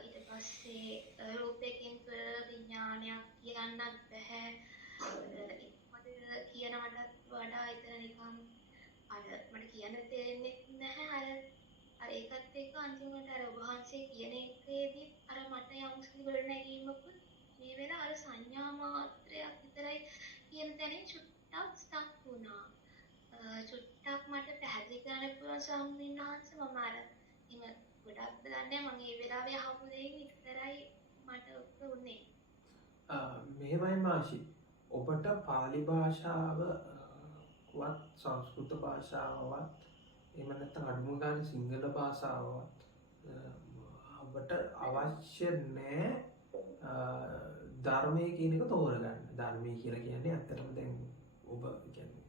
ඊට පස්සේ රූපයෙන් තොර විඥානයක් කියන්නත් බෑ. කියනවට වඩා එතන නිකන් අර මට කියන්න තේරෙන්නේ නැහැ. අර ඒකත් එක්ක අන්තිමට අර ඔබ වහන්සේ කියන එකේදී අර මට යම්කිසි ගොඩනැගීමකුත් මේ වෙලාව අර සංඥා මාත්‍රයක් විතරයි කියන තැනින් චුට්ටක් ස්ටක් වුණා. චුට්ටක් මට පැහැදිලි ස්වාමීන් වහන්සේ මම අර එහෙම ගොඩක් දන්නේ මම ඒ වෙලාවේ අහපු දේ විතරයි මට උනේ. මෙහෙමයි මාෂි. ඔබට පාලි භාෂාව වත් සංස්කෘත භාෂාවවත් එහෙම නැත්නම් අඩුම ගානේ සිංහල භාෂාවවත් ඔබට අවශ්‍ය නැහැ ධර්මයේ කියන එක තෝරගන්න. ධර්මයේ කියලා කියන්නේ ඇත්තටම දැන් ඔබ කියන්නේ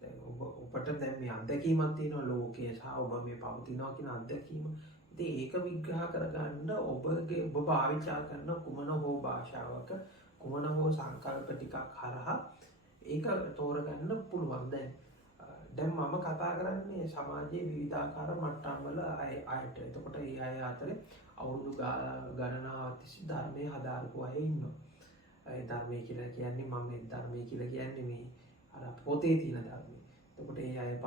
දැන් ඔබට දැන් මේ අත්දැකීමක් තියෙනවා ලෝකයේ සහ ඔබ මේ පවතිනවා කියන අත්දැකීම. ඉතින් ඒක විග්‍රහ කරගන්න ඔබ භාවිතා කරන කුමන හෝ භාෂාවක කුමන හෝ සංකල්ප ටිකක් හරහා ඒක තෝරගන්න පුළුවන්. දැන් මම කතා කරන්නේ සමාජයේ විවිධාකාර මට්ටම් වල අයට. එතකොට ඒ අය අතරේ අවුරුදු ගණනාවක් තිස්සේ ධර්මයේ හදාරපු අය ඉන්නවා. ඒ ධර්මයේ කියලා කියන්නේ මම මේ ධර්මයේ කියලා කියන්නේ මේ අර පොතේ තියෙන ධර්මයේ. එතකොට ඒ අය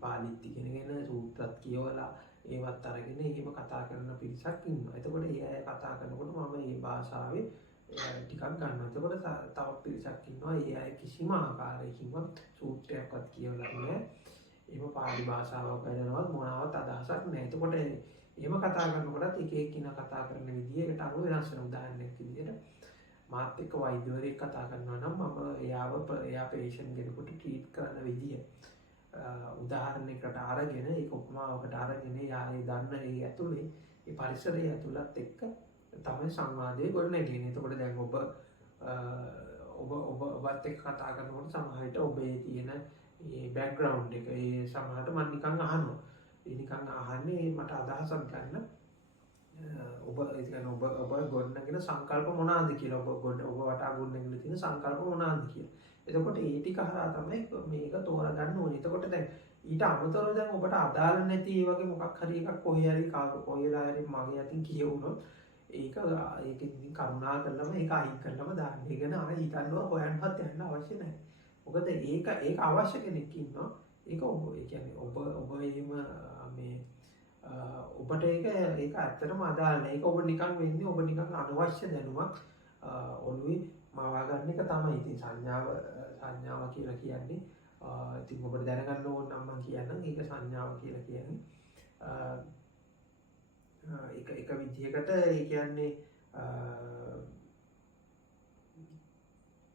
පාලිත් ඉගෙනගෙන සූත්‍රත් කියවලා ඒවත් අරගෙන එහෙම කතා කරන පිරිසක් ඉන්නවා. එතකොට ඒ අය කතා කරනකොට මම මේ භාෂාවේ ටිකක් ගන්නවා. එතකොට තව පිරිසක් ඉන්නවා ඒ අය කිසිම ආකාරයකින්ම සූත්‍රයක්වත් කියවලා නැහැ. එහෙම පාලි භාෂාවක් වැඩනවත් මොනවත් අදහසක් නැහැ. එතකොට එහෙම කතා කරනකොටත් එක එක්කිනා කතා කරන විදිහකට අනුව වෙනස් වෙන උදාහරණයක් විදිහට මාත් එක්ක වෛද්‍යවරයෙක් කතා කරනවා නම් මම එයා පේෂන්ට් කෙනෙකුට ට්‍රීට් කරන විදිය උදාහරණයකට අරගෙන ඒක උපමාවකට අරගෙන එයා ඒ දන්න ඒ ඇතුලේ ඒ පරිසරයේ ඇතුළත් එක්ක තමයි සංවාදයේ ගොඩනැගෙන්නේ. එතකොට දැන් ඔබත් එක්ක කතා කරනකොට සමහර විට ඔබේ තියෙන මේ බෑග්ග්‍රවුන්ඩ් එක ඒ සමහරට මම නිකන් අහනවා. ඒ නිකන් අහන්නේ මට අදහසක් ගන්න ඔබ ඒ කියන්නේ ඔබ ගොඩනගෙන සංකල්ප මොනවාද කියලා ඔබ වටා ගොඩනගෙන තියෙන සංකල්ප මොනවාද කියලා. එතකොට ඒ ටික හරහා තමයි මේක තෝරගන්න ඕනේ. එතකොට දැන් ඊට අමතරව දැන් ඔබට අදාළ නැති ඒ වගේ මොකක් හරි එකක් කොහේ හරි කොහෙලා හරි මගේ අතින් කියවුනොත් ඒක ඉතින් කරුණා කරලම ඒක අයින් කරලම දාන්න. ඒ කියන්නේ ආයෙ හිතන්නවා හොයන්නවත් යන්න අවශ්‍ය නැහැ. මොකද ඒක අවශ්‍ය කෙනෙක් ඉන්නවා. ඒක ඔබ ඒ කියන්නේ ඔබ එහෙම මේ ඔබට ඒක ඇත්තටම අදාළ නැහැ. ඒක ඔබ නිකන් වෙන්නේ ඔබ නිකන් අනවශ්‍ය දැනුමක් ඔළුවේ මවා ගන්න එක තමයි. ඉතින් සංඥාව කියලා කියන්නේ ඉතින් ඔබට දැනගන්න ඕන නම් මම කියන්නම් ඒක සංඥාව කියලා කියන්නේ එක විදිහකට ඒ කියන්නේ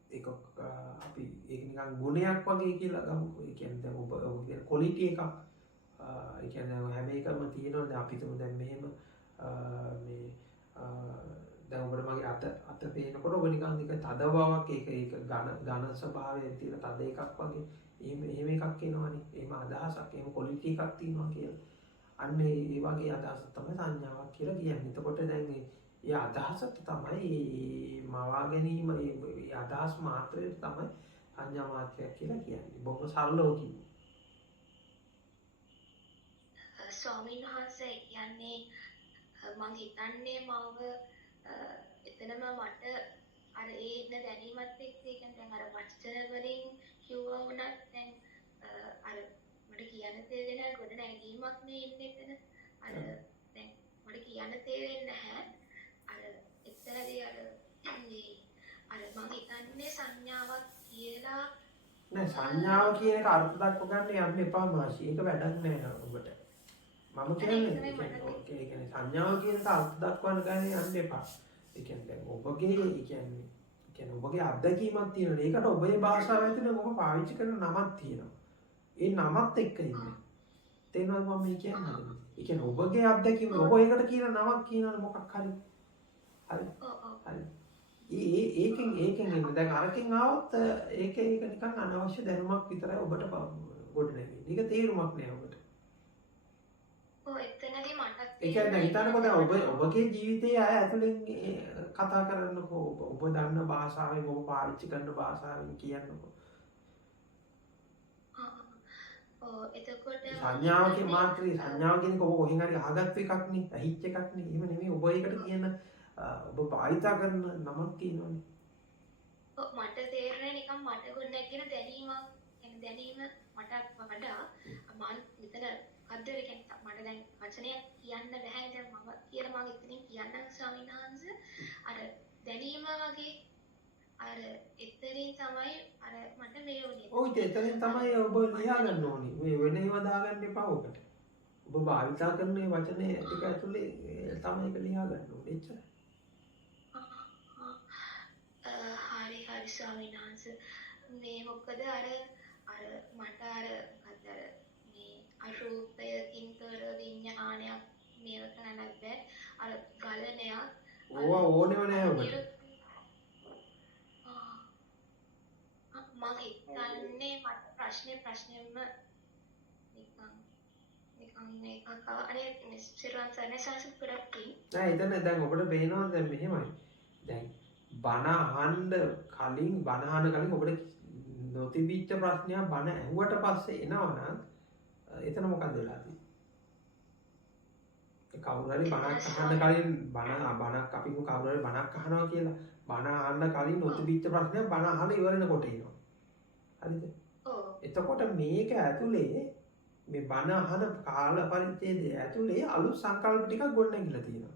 ඒක අපි ඒක නිකන් ගුණයක් වගේ කියලා ගමු. ඒ කියන්නේ දැන් ඔබ කියන ක්වොලිටි එකක් ඒ කියන්නේ හැම එකම තියෙනවනේ. අපි තුමු දැන් මෙහෙම මේ දැන් ඔබට මගේ අත පේනකොට ඔබ නිකන් එක තද බවක් ඒක ඝන ස්වභාවයෙන් තියෙන තද එකක් වගේ එහෙම එකක් එනවනේ. එහෙම අදහසක් එහෙම ක්වොලිටි එකක් තියෙනවා කියලා. අන්න ඒ වගේ අදහස තමයි සංඥාවක් කියලා කියන්නේ. එතකොට දැන් ඒ අදහසට තමයි මවා ගැනීම ඒ අදහස් මාත්‍රයට තමයි සංඥා මාත්‍රයක් කියලා කියන්නේ. බොහොම සරලව කිව්වොත්. ස්වාමීන් වහන්සේ කියන්නේ මම හිතන්නේ මව එතනම මට අර ඒ ඉන්න දැනීමත් එක්ක ඒ කියන්නේ දැන් අර වචන වලින් කිව්වා වුණත් දැන් අර මට කියන්න තේරෙන ගොඩ නැගීමක් නේ ඉන්නේ එතන. අර දැන් මට කියන්න තේරෙන්නේ නැහැ. අර එතනදී අර මම හිතන්නේ සංඥාවක් කියලා නෑ සංඥාව කියන එක අර්ථ දක්ව ගන්න යන්න එපා මාෂි. ඒක වැඩක් නෑ ඔබට. මම කියන්නේ ඒ කියන්නේ සංඥාව කියන එක අර්ථ දක්වන්න ගන්න යන්න එපා. ඒ කියන්නේ දැන් ඔබගේ ඒ කියන්නේ ඔබගේ අත්දැකීමක් තියෙනවා. ඒකට ඔබේ භාෂාව ඇතුලේ ඔබ පාවිච්චි කරන නමක් තියෙනවා. ඒ නමත් එක්ක ඉන්නේ. තේරෙනවද මම මේ කියන්නේ? ඒ කියන්නේ ඔබගේ අත්දැකීම ඔබ ඒකට කියන නමක් කියනවනේ මොකක් හරි. හරි. හරි. ඒකෙන් එන්නේ දැන් අරකින් ආවොත් ඒක නිකන් අනවශ්‍ය දැනුමක් විතරයි ඔබට ගොඩ නැගෙන්නේ. ඒක තේරුමක් නෑ ඔබට. එතනදී මට ඒ කියන්නේ හිතන්නකෝ දැන් ඔබගේ ජීවිතයේ අය ඇතුලෙන් කතා කරනකෝ ඔබ දන්න භාෂාවෙන් ඔබ පාවිච්චි කරන භාෂාවෙන් කියන්නකෝ. එතකොට සංඥාවකින් මාත්‍රේ සංඥාව කියන්නේ ඔබ කොහෙන් හරි අහගත්ත එකක් නේ, ඇහිච්ච එකක් නේ. එහෙම නෙමෙයි ඔබ ඒකට කියන ඔබ භාවිතා කරන නමක් තියෙනවනේ. මට තේරෙන්නේ නිකන් මට ගොඩනැගෙන දැනීමක්. يعني දැනීම මට වඩා මම විතර අද්දර කියන්නේ මට දැන් වචනයක් කියන්න බැහැ. දැන් මම කියලා මම ඉතින් කියන්නම් ස්වාමීන් වහන්සේ අර දැනීම වගේ අර එතනින් තමයි අර මට මේ උනේ. ඔව් එතනින් තමයි ඔබ ලියා ගන්න ඕනේ. මේ වෙන ඒවා දාගන්න එපා ඔකට. ඔබ භාවිතා කරන මේ වචනේ ටික ඇතුලේ තමයි ඒක ලියා ගන්න ඕනේ. එච්චරයි. හරි ස්වාමීන් වහන්සේ. මේ මොකද අර මට මොකද මේ අරූපයකින් තොර විඥානයක් මේව කරන්න බෑ. අර ගලණයක් ඕවා ඕනෙව නෑ ඔබට. මම හිතන්නේ මට ප්‍රශ්නෙම නිකන් මේක අනේ සිරුවන් සරනේ සංසු කරපින් නෑ එතන දැන් ඔබට පේනවා දැන් මෙහෙමයි. දැන් බණ අහන්න කලින් ඔබට නොතිබිච්ච ප්‍රශ්නයක් බණ ඇහුවට පස්සේ එනවනම් එතන මොකක්ද වෙලා තියෙන්නේ? ඒ කවුරු හරි බණක් අහන්න කලින් බණක් අපි කවුරු හරි බණක් අහනවා කියලා බණ අහන්න කලින් නොතිබිච්ච ප්‍රශ්නයක් බණ අහලා ඉවරනකොට එනවා. හරිද? ඔව්. එතකොට මේක ඇතුලේ මේ බණ අහන කාල පරිච්ඡේදය ඇතුලේ අලුත් සංකල්ප ටිකක් ගොඩනැගිලා තියෙනවා.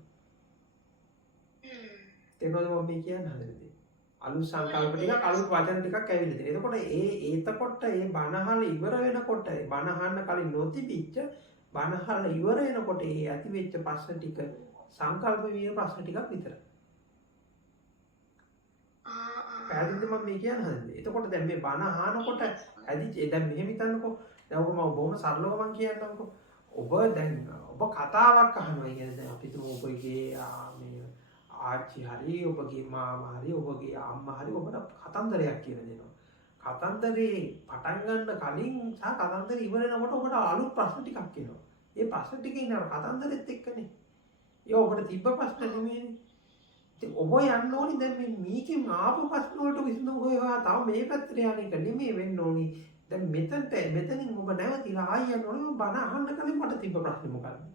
තේරුණාද මම මේ කියන්න හදන්නේ? අලුත් සංකල්ප ටිකක් අලුත් වචන ටිකක් ඇවිල්ලා තියෙනවා. එතකොට ඒ බණ අහලා ඉවර වෙනකොට බණ අහන්න කලින් නොතිබිච්ච බණ අහලා ඉවර වෙනකොට ඒ ඇති වෙච්ච ප්‍රශ්න ටික සංකල්ප විය ප්‍රශ්න ටිකක් විතරයි. පැහැදිලිද මම මේ කියන්න හදන්නේ? එතකොට දැන් මේ බණ අහනකොට ඇදිච්ච දැන් මෙහෙම හිතන්නකෝ. දැන් ඔබ මම බොහොම සරලව මම කියන්නම්කෝ. ඔබ කතාවක් අහනවා. ඒ කියන්නේ දැන් අපි තුමු ඔබගේ මේ ආච්චි හරි ඔබගේ මාමා හරි ඔබගේ අම්මා හරි ඔබට කතන්දරයක් කියලා දෙනවා. කතන්දරේ පටන් ගන්න කලින් සහ කතන්දර ඉවර වෙනකොට ඔබට අලුත් ප්‍රශ්න ටිකක් එනවා. ඒ ප්‍රශ්න ටික ඉන්නව කතන්දරෙත් එක්කනේ. ඒ ඔබට තිබ්බ ප්‍රශ්න නෙමෙයිනේ. ඉතින් ඔබ යන්න ඕනි දැන් මේකෙන් ආපු ප්‍රශ්න වලට විසඳුම් හොයවා තව මේ පැත්තට යන එක නෙමෙයි වෙන්න ඕනි. දැන් මෙතනින් ඔබ නැවතිලා ආයෙ යන්න ඕනි බණ අහන්න කලින් මට තිබ්බ ප්‍රශ්නේ මොකක්ද?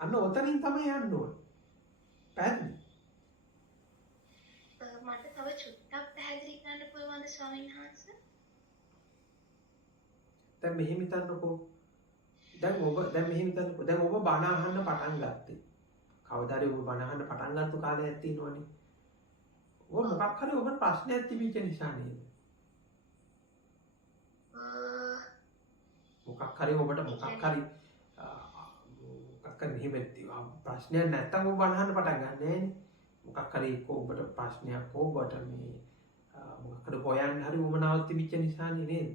අන්න ඔතනින් තමයි යන්න ඕනේ. පැහැදිලි? මට තව චුට්ටක් පැහැදිලි කරන්න පුළුවන්ද ස්වාමීන් වහන්සේ? දැන් මෙහෙම හිතන්නකෝ. දැන් ඔබ බණ අහන්න පටන් ගත්තේ. කවදාද ඔබ බණ අහන්න පටන් ගත්ත කාලයක් තියෙනවනේ. ඔබ මොකක් හරි ඔබට ප්‍රශ්නයක් තිබිච්ච නිසා නේද? මොකක් හරි මෙහෙම ප්‍රශ්නයක් නැත්තම් ඔබ බණ අහන්න පටන් ගන්න නෑනේ. මොකක් හරි ඔබට ප්‍රශ්නයක් ඔබට මේ මොකක් හරි හොයන්න හරි උවමනාවක් තිබිච්ච නිසානේ නේද?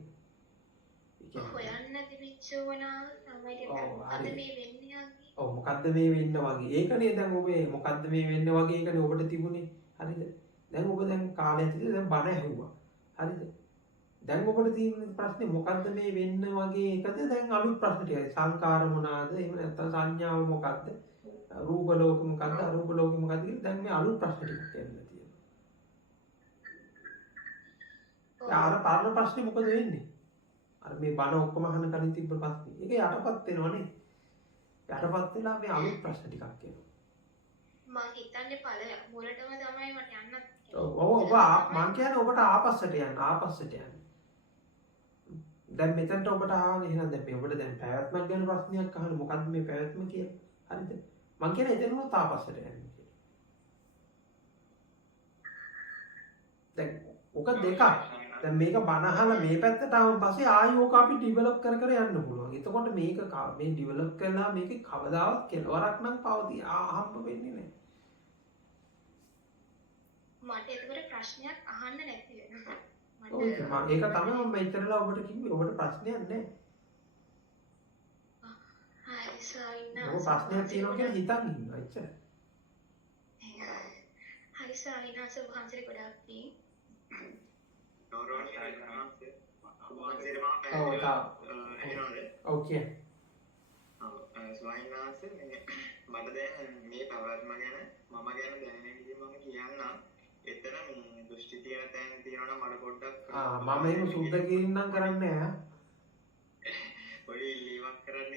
හොයන්න තිබිච්ච උවමනාව තමයි මොකද්ද මේ වෙන්නේ වගේ. ඔව් මොකද්ද මේ වෙන්න වගේ. ඒකනේ දැන් ඔබේ මොකද්ද මේ වෙන්න වගේ ඒකනේ ඔබට තිබුණේ. හරිද? දැන් ඔබ කාලයක් තිස්සේ දැන් බණ ඇහුවා. හරිද? දැන් ඔබට තියෙන ප්‍රශ්නේ මොකද්ද මේ වෙන්න වගේ එකද දැන් අලුත් ප්‍රශ්න ටිකයි. සංකාර මොනවාද? එහෙම නැත්නම් සංඥාව මොකද්ද? රූප ලෝක මොකද්ද? අරූප ලෝක මොකද්ද කියලා දැන් මේ අලුත් ප්‍රශ්න ටිකක් එන්න තියෙනවා. අර පාරන ප්‍රශ්නේ මොකද වෙන්නේ? අර මේ බණ ඔක්කොම අහන කලින් තිබ්බ ප්‍රශ්නේ. ඒක යටපත් වෙනවනේ. යටපත් වෙලා මේ අලුත් ප්‍රශ්න ටිකක් එනවා. මම හිතන්නේ මුලටම තමයි මට යන්න. ඔව් මං කියන්නේ ඔබට ආපස්සට යන්න. දැන් මෙතනට ඔබට ආවනේ එහෙනම් දැන් මේ ඔබට දැන් පැවැත්මක් ගැන ප්‍රශ්නයක් අහන්න මොකද්ද මේ පැවැත්ම කියලා? හරිද? මං කියන්නේ එතනම ආපස්සට යන්න කියලා. දැන් ඔක දෙකක්. දැන් මේක බණ අහලා මේ පැත්තට ආවම පස්සේ ආයෙ ඕක අපි ඩිවෙලොප් කර යන්න පුළුවන්. එතකොට මේක මේ ඩිවෙලොප් කරලා මේකේ කවදාවත් කෙලවරක් නම් හම්බ වෙන්නේ නැහැ. මට ඒකට ප්‍රශ්නයක් අහන්න නැති වෙනවා. ඒක තමයි මම මෙච්චරලා ඔබට කිව්වේ. ඔබට ප්‍රශ්නයක් නැහැ. හරි ස්වාමීන් ඔබ ප්‍රශ්නයක් තියෙනවා කියලා හිතන් ඉන්නවා එච්චරයි. හරි ස්වාමීන් වහන්සේ වහන්සේ ගොඩාක් පිං. ඕකේ. ස්වාමීන් වහන්සේ මට දැන් මේ පැවැත්ම ගැන මම ගැන දැනෙන විදිහ මම කියන්නම්. එතන මේ දෘෂ්ටි තියෙන තැන තියෙනවා මට පොඩ්ඩක් මම එහෙම සුද්ධ කිරීම නම් කරන්නේ නැහැ. පොඩි ඉල්ලීමක් කරන්න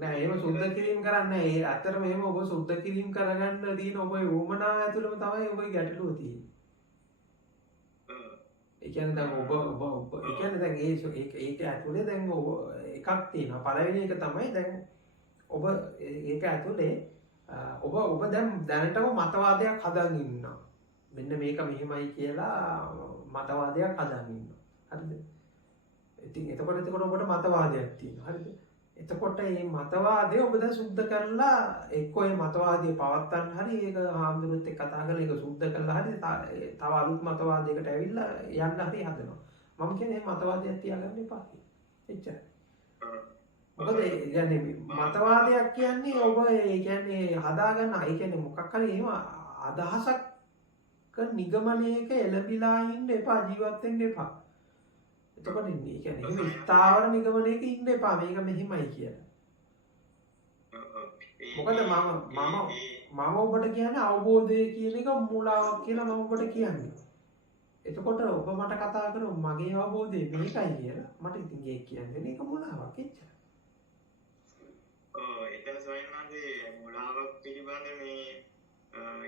නෑ එහෙම සුද්ධ කිරීම කරන්නේ නැහැ. ඇත්තටම එහෙම ඔබ සුද්ධ කිරීම කරගන්න තියෙන ඔබේ වුමනා ඇතුළම තමයි ඔබේ ගැටලුව තියෙන්නේ. ඒ කියන්නේ දැන් ඔබ ඒ කියන්නේ දැන් ඒක ඇතුලේ දැන් ඔබ එකක් තියෙනවා. පළවෙනි එක තමයි දැන් ඔබ ඒක ඇතුලේ ඔබ දැන් දැනටම මතවාදයක් හදාගෙන ඉන්නවා. මෙන්න මේක මෙහෙමයි කියලා මතවාදයක් හදාගෙන ඉන්නවා. හරිද? ඉතින් එතකොට ඔබට මතවාදයක් තියෙනවා. හරිද? එතකොට මේ මතවාදය ඔබ දැන් සුද්ධ කරලා එක්කෝ මේ මතවාදය පවත්තන්න හරි ඒක හාමුදුරුවොත් එක්ක කතා කරලා ඒක සුද්ධ කරලා හරි තව අලුත් මතවාදයකට ඇවිල්ලා යන්න හරි හදනවා. මම කියන්නේ මේ මතවාදයක් තියාගන්න එපා කියලා. එච්චරයි. මොකද ඒ කියන්නේ මතවාදයක් කියන්නේ ඔබ ඒ කියන්නේ හදාගන්න ඒ කියන්නේ මොකක් හරි එහෙම අදහසක් නිගමනයක එළඹිලා ඉන්න එපා ජීවත් වෙන්න එපා. එතකොට ඉන්නේ ඒ කියන්නේ එහෙම ස්ථාවර නිගමනයක ඉන්න එපා මේක මෙහිමයි කියලා. මොකද මම ඔබට කියන්නේ අවබෝධය කියන එක මූලාවක් කියලා මම ඔබට කියන්නේ. එතකොට ඔබ මට කතා කරොත් මගේ අවබෝධය මේකයි කියලා මට ඉතින් ඒක කියන්නේ මේක මූලාවක් එච්චරයි. එතන සොයන්නාගේ මුලාවක් පිළිබඳ මේ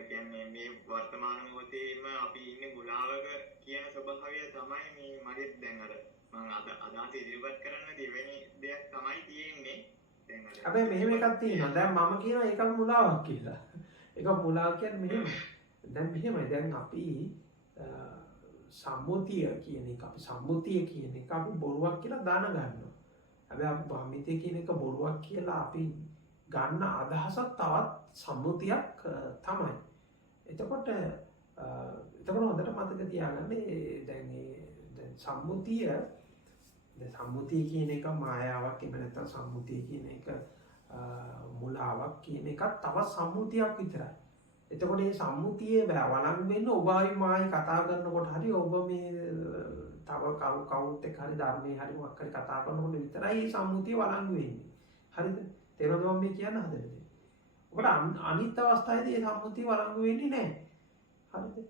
කියන්නේ මේ වර්තමාන මොහොතේම අපි ඉන්නේ මුලාවක කියන ස්වභාවය තමයි මේ මගේ දැන් අර මම අදහස ඉදිරිපත් කරන්න දෙවෙනි දෙයක් තමයි තියෙන්නේ දැන් අර හැබැයි මෙහෙම එකක් තියෙනවා දැන් මම කියනවා ඒක මුලාවක් කියලා. ඒක මුලාවක් කියන්නේ මෙහෙම. දැන් මෙහෙමයි දැන් අපි සම්මුතිය කියන එක අපි බොරුවක් කියලා දාන ගන්නවා. හැබැයි අපි භාමිතය කියන එක බොරුවක් කියලා අපි ගන්න අදහසක් තවත් සම්මුතියක් තමයි. එතකොට හොඳට මතක තියාගන්න දැන් සම්මුතිය කියන එක මායාවක් එහෙම නැත්නම් සම්මුතිය කියන එක මුලාවක් කියන එක තවත් සම්මුතියක් විතරයි. එතකොට මේ සම්මුතියේ වළංගු වෙන්න ඔබයි මායි කතා කරනකොට හරි ඔබ මේ තව කවුරුත් එක්ක හරි ධර්මයේ හරි මොකක් හරි කතා කරනකොට විතරයි මේ සම්මුතිය වළංගු වෙන්නේ. හරිද? තේරෙනවද මම මේ කියන්න හදන්නේ? ඔබට අනිත් අවස්ථාවේදී මේ සම්මුතිය වළංගු වෙන්නේ නැහැ. හරිද?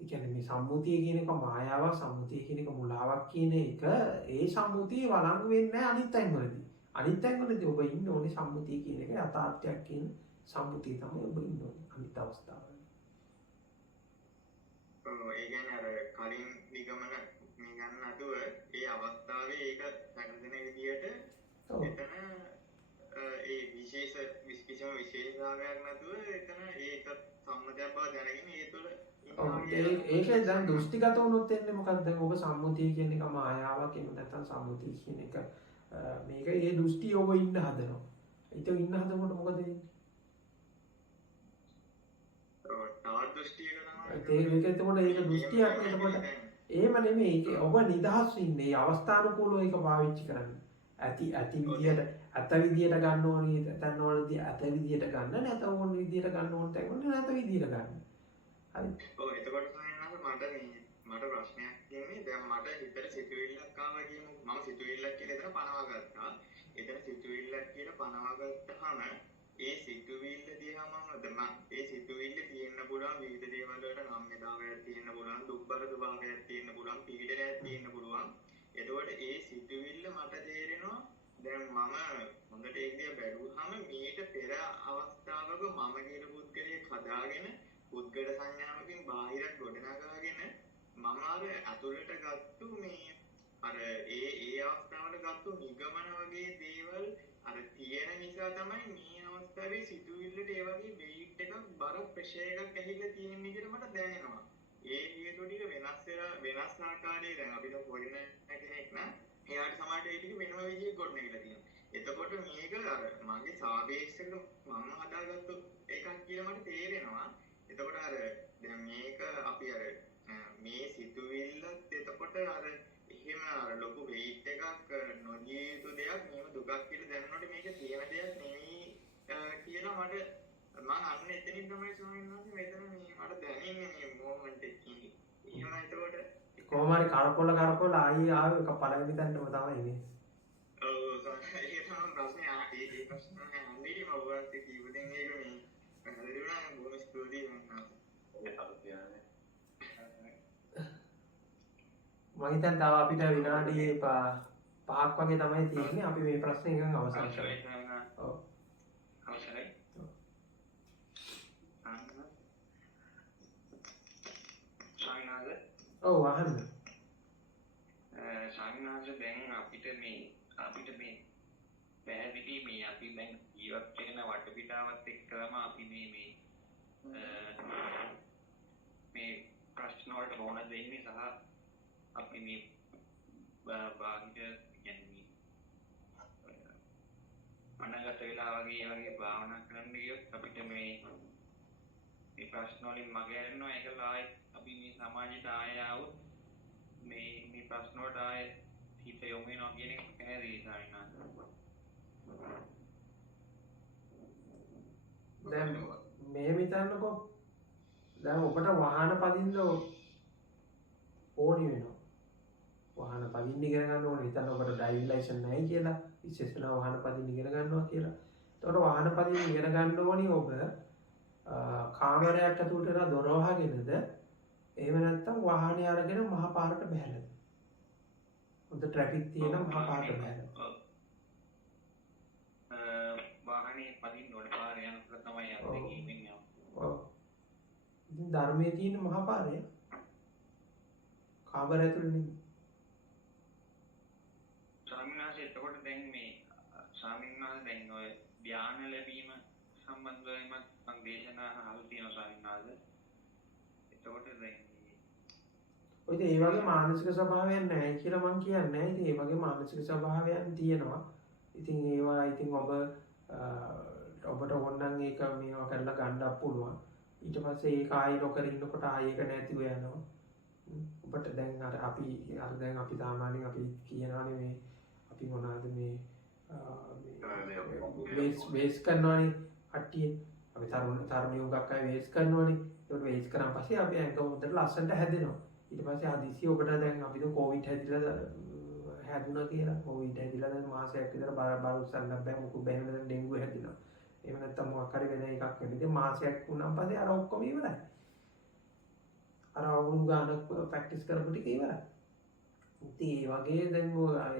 ඒ කියන්නේ මේ සම්මුතිය කියන එක මායාවක්, සම්මුතිය කියන එක මුලාවක් කියන එක ඒ සම්මුතිය වළංගු වෙන්නේ නැහැ අනිත් තැන්වලදී. අනිත් තැන්වලදී ඔබ ඉන්න ඕනේ සම්මුතිය කියන එක යථාර්ථයක් කියන සම්මුතිය තමයි ඔබ ඉන්න ඕනේ අනිත් අවස්ථාවල. ඒ කියන්නේ අර කලින් නිගමන මේ ගන්න නැතුව ඒ අවස්ථාවේ ඒක සැකසෙන විදියට එතන ඒ කිසිම විශේෂතාවයක් නැතුව එතන ඒක සම්මතයක් බව දැනගෙන ඒ තුළ ඒකේ දැන් දෘෂ්ටිගත වුණොත් එන්නේ මොකක්ද දැන් ඔබ සම්මුතිය කියන එක මායාවක් එහෙම නැත්නම් සම්මුතිය කියන එක මේක ඒ දෘෂ්ටි ඔබ ඉන්න හදනවා. ඒක ඉන්න හදනකොට මොකද වෙන්නේ? තවත් දෘෂ්ටියක ඒක එතකොට ඒක දෘෂ්ටියක් එතකොට එහෙම නෙමෙයි ඒක ඔබ නිදහස් ඉන්නේ අවස්ථානුකූලව ඒක පාවිච්චි කරන්න. ඇති විදියට ඇත විදියට ගන්න ඕනේ තැන්වලදී ඇත විදියට ගන්න නැත ඕන විදියට ගන්න ඕන තැන්වල නැත විදියට ගන්න. හරි. ඔව් එතකොට මට ප්‍රශ්නයක් තියෙන්නේ දැන් මට හිතට සිතුවිල්ලක් ආවා කියමු මම සිතුවිල්ලක් කියලා එතන පනවා ගත්තා. එතන සිතුවිල්ලක් කියලා පනවා ගත්තාම ඒ සිතුවිල්ල දිහා මම ඒ සිතුවිල්ල තියෙන්න පුළුවන් විවිධ දේවල් වලට නම්‍යතාවයක් තියෙන්න පුළුවන් දුක්බර ස්වභාවයක් තියෙන්න පුළුවන් පීඩනයක් තියෙන්න පුළුවන්. එතකොට ඒ සිතුවිල්ල මට තේරෙනවා දැන් මම හොඳට ඒක දිහා බැලුවාම මීට පෙර අවස්ථාවක මම කියන පුද්ගලයෙක් හදාගෙන පුද්ගල සංඥාවකින් බාහිරට ගොඩනගාගෙන මම අර අතුලට ගත්තු මේ අර ඒ අවස්ථාවල ගත්තු නිගමන වගේ දේවල් අර තියෙන නිසා තමයි මේ අවස්ථාවේ සිතුවිල්ලට ඒ වගේ වෙයිට් එකක් බර ප්‍රෙෂර් එකක් ඇහිලා තියෙන විදිහට මට දැනෙනවා. ඒ හේතු ටික වෙනස් ආකාරයේ දැන් අපිට හොයන කෙනෙක් නම් එයාට සමහරට ඒ ටික වෙනම විදිහකට ගොඩනගලා තියෙනවා. එතකොට මේක අර මගේ සාපේක්ෂව මම හදාගත්තු එකක් කියලා මට තේරෙනවා. එතකොට අර දැන් මේක අපි අර මේ සිතුවිල්ලත් එතකොට අර එහෙම අර ලොකු වෙයිට් එකක් නොදිය යුතු දෙයක් මේව දුකක් කියලා දැනනකොට මේක තියෙන දෙයක් නෙවෙයි කියලා මට මම අන්න එතනින් තමයි ස්වාමීන් වහන්සේ මෙතන මේ මට දැනෙන්නේ මේ මොමන්ට් එකකින්. එහෙම එතකොට කොහොම හරි කරකොල ආයි ආව එක පළවෙනි තැනටම තමයි ඉන්නේ. ඔව් ඒක තමයි ප්‍රශ්නේ ඒ ප්‍රශ්නේ අන්නේ මම ඔයගොල්ලෝ කීපදෙන් ඒක මේ පැහැදිලි වුණා බොහොම ස්තුතියි මම කියන්නේ. මම හිතන්නේ තව අපිට විනාඩි 5ක් වගේ තමයි තියෙන්නේ. අපි මේ ප්‍රශ්නේ එකෙන් අවසන් කරමු. ඔව්. අවසරයි. ඔව් අහන්න. සාමාන්‍යයෙන් දැන් අපිට මේ පැහැදිලි මේ අපි දැන් ජීවත් වෙන වටපිටාවත් එක්කම අපි මේ ප්‍රශ්න වලට මොන දෙන්නේ සහ අපි මේ බාහිර කියන්නේ අනගත වෙලා වගේ භාවනා කරන්න ගියොත් අපිට මේ ප්‍රශ්න වලින් මග හැරෙනවා. ඒකලා ආයෙත් අපි මේ සමාජයට ආයෙ આવුත් මේ ප්‍රශ්න වලට ආයෙ හිත යොමු වෙනවා කියන එක පැහැදිලි සාරිනාත්. දැන් මේ හිතන්නකෝ දැන් ඔබට වාහන පදින්න ඕනි වෙනවා. වාහන පදින්න ඉගෙන ගන්න ඕනේ. හිතන්න ඔබට ඩ්‍රයිවිං ලයිසන්ස් නැහැ කියලා ඉස්සෙල්ලා වාහන පදින්න ඉගෙන ගන්නවා කියලා. එතකොට වාහන පදින්න ඉගෙන ගන්න ඕනි ඔබ කාමරයක් ඇතුළට යන දොර වහගෙනද එහෙම නැත්නම් වාහනේ අරගෙන මහ පාරට බහැලාද? හොඳ ට්‍රැෆික් තියෙන මහ පාරට බහැලාද? වාහනේ පදින්න ඕනේ පාරේ යනකොට තමයි අත්දැකීමෙන් යන්නේ. ඔව්. ඉතින් ධර්මයේ තියෙන මහ පාරේ කාමරය ඇතුළේ නෙමෙයි. ස්වාමීනාසේ එතකොට දැන් මේ ස්වාමීනාසේ දැන් ඔය ධ්‍යාන ලැබීම සම්බන්ධවම සංදේශනා අහලා තියෙනවා ස්වාමීනාසේ. එතකොට දැන් ඔය ඒ වගේ මානසික ස්වභාවයක් නැහැ කියලා මම කියන්නේ නැහැ. ඉතින් ඒ වගේ මානසික ස්වභාවයන් තියෙනවා. ඉතින් ඒවා ඉතින් ඔබට ඕනනම් ඒක මේවා කරලා ගන්නත් පුළුවන්. ඊට පස්සේ ඒක ආයෙ නොකර ඉන්නකොට ආයෙ ඒක නැතිව යනවා. ඔබට දැන් දැන් අපි සාමාන්‍යයෙන් අපි කියනවානේ මේ අපි මොනවාද මේ වේස් කරනවානේ කට්ටිය. අපි තරුණියෝ ගක්ක අය වේස් කරනවානේ. ඒක වේස් කරාන් පස්සේ අපි ඇඟ හොඳට ලස්සනට හැදෙනවා. ඊට පස්සේ හදිසිය ඔබට දැන් අපි දැන් කොවිඩ් හැදුනා කියලා. කොවිඩ් හැදිලා දැන් මාසයක් විතර බර උස්සන්න බෑ. මොකද බැහැම දැන් ඩෙන්ගු හැදිනවා. එහෙම නැත්නම් මොකක් හරි වෙන එකක් වෙන ඉතින් මාසයක් වුණාන් පස්සේ අර ඔක්කොම ඉවරයි. අර අවුරුදු ගානක් ප්‍රැක්ටිස් කරපු ටික ඉවරයි. ඉතින් ඒ වගේ දැන්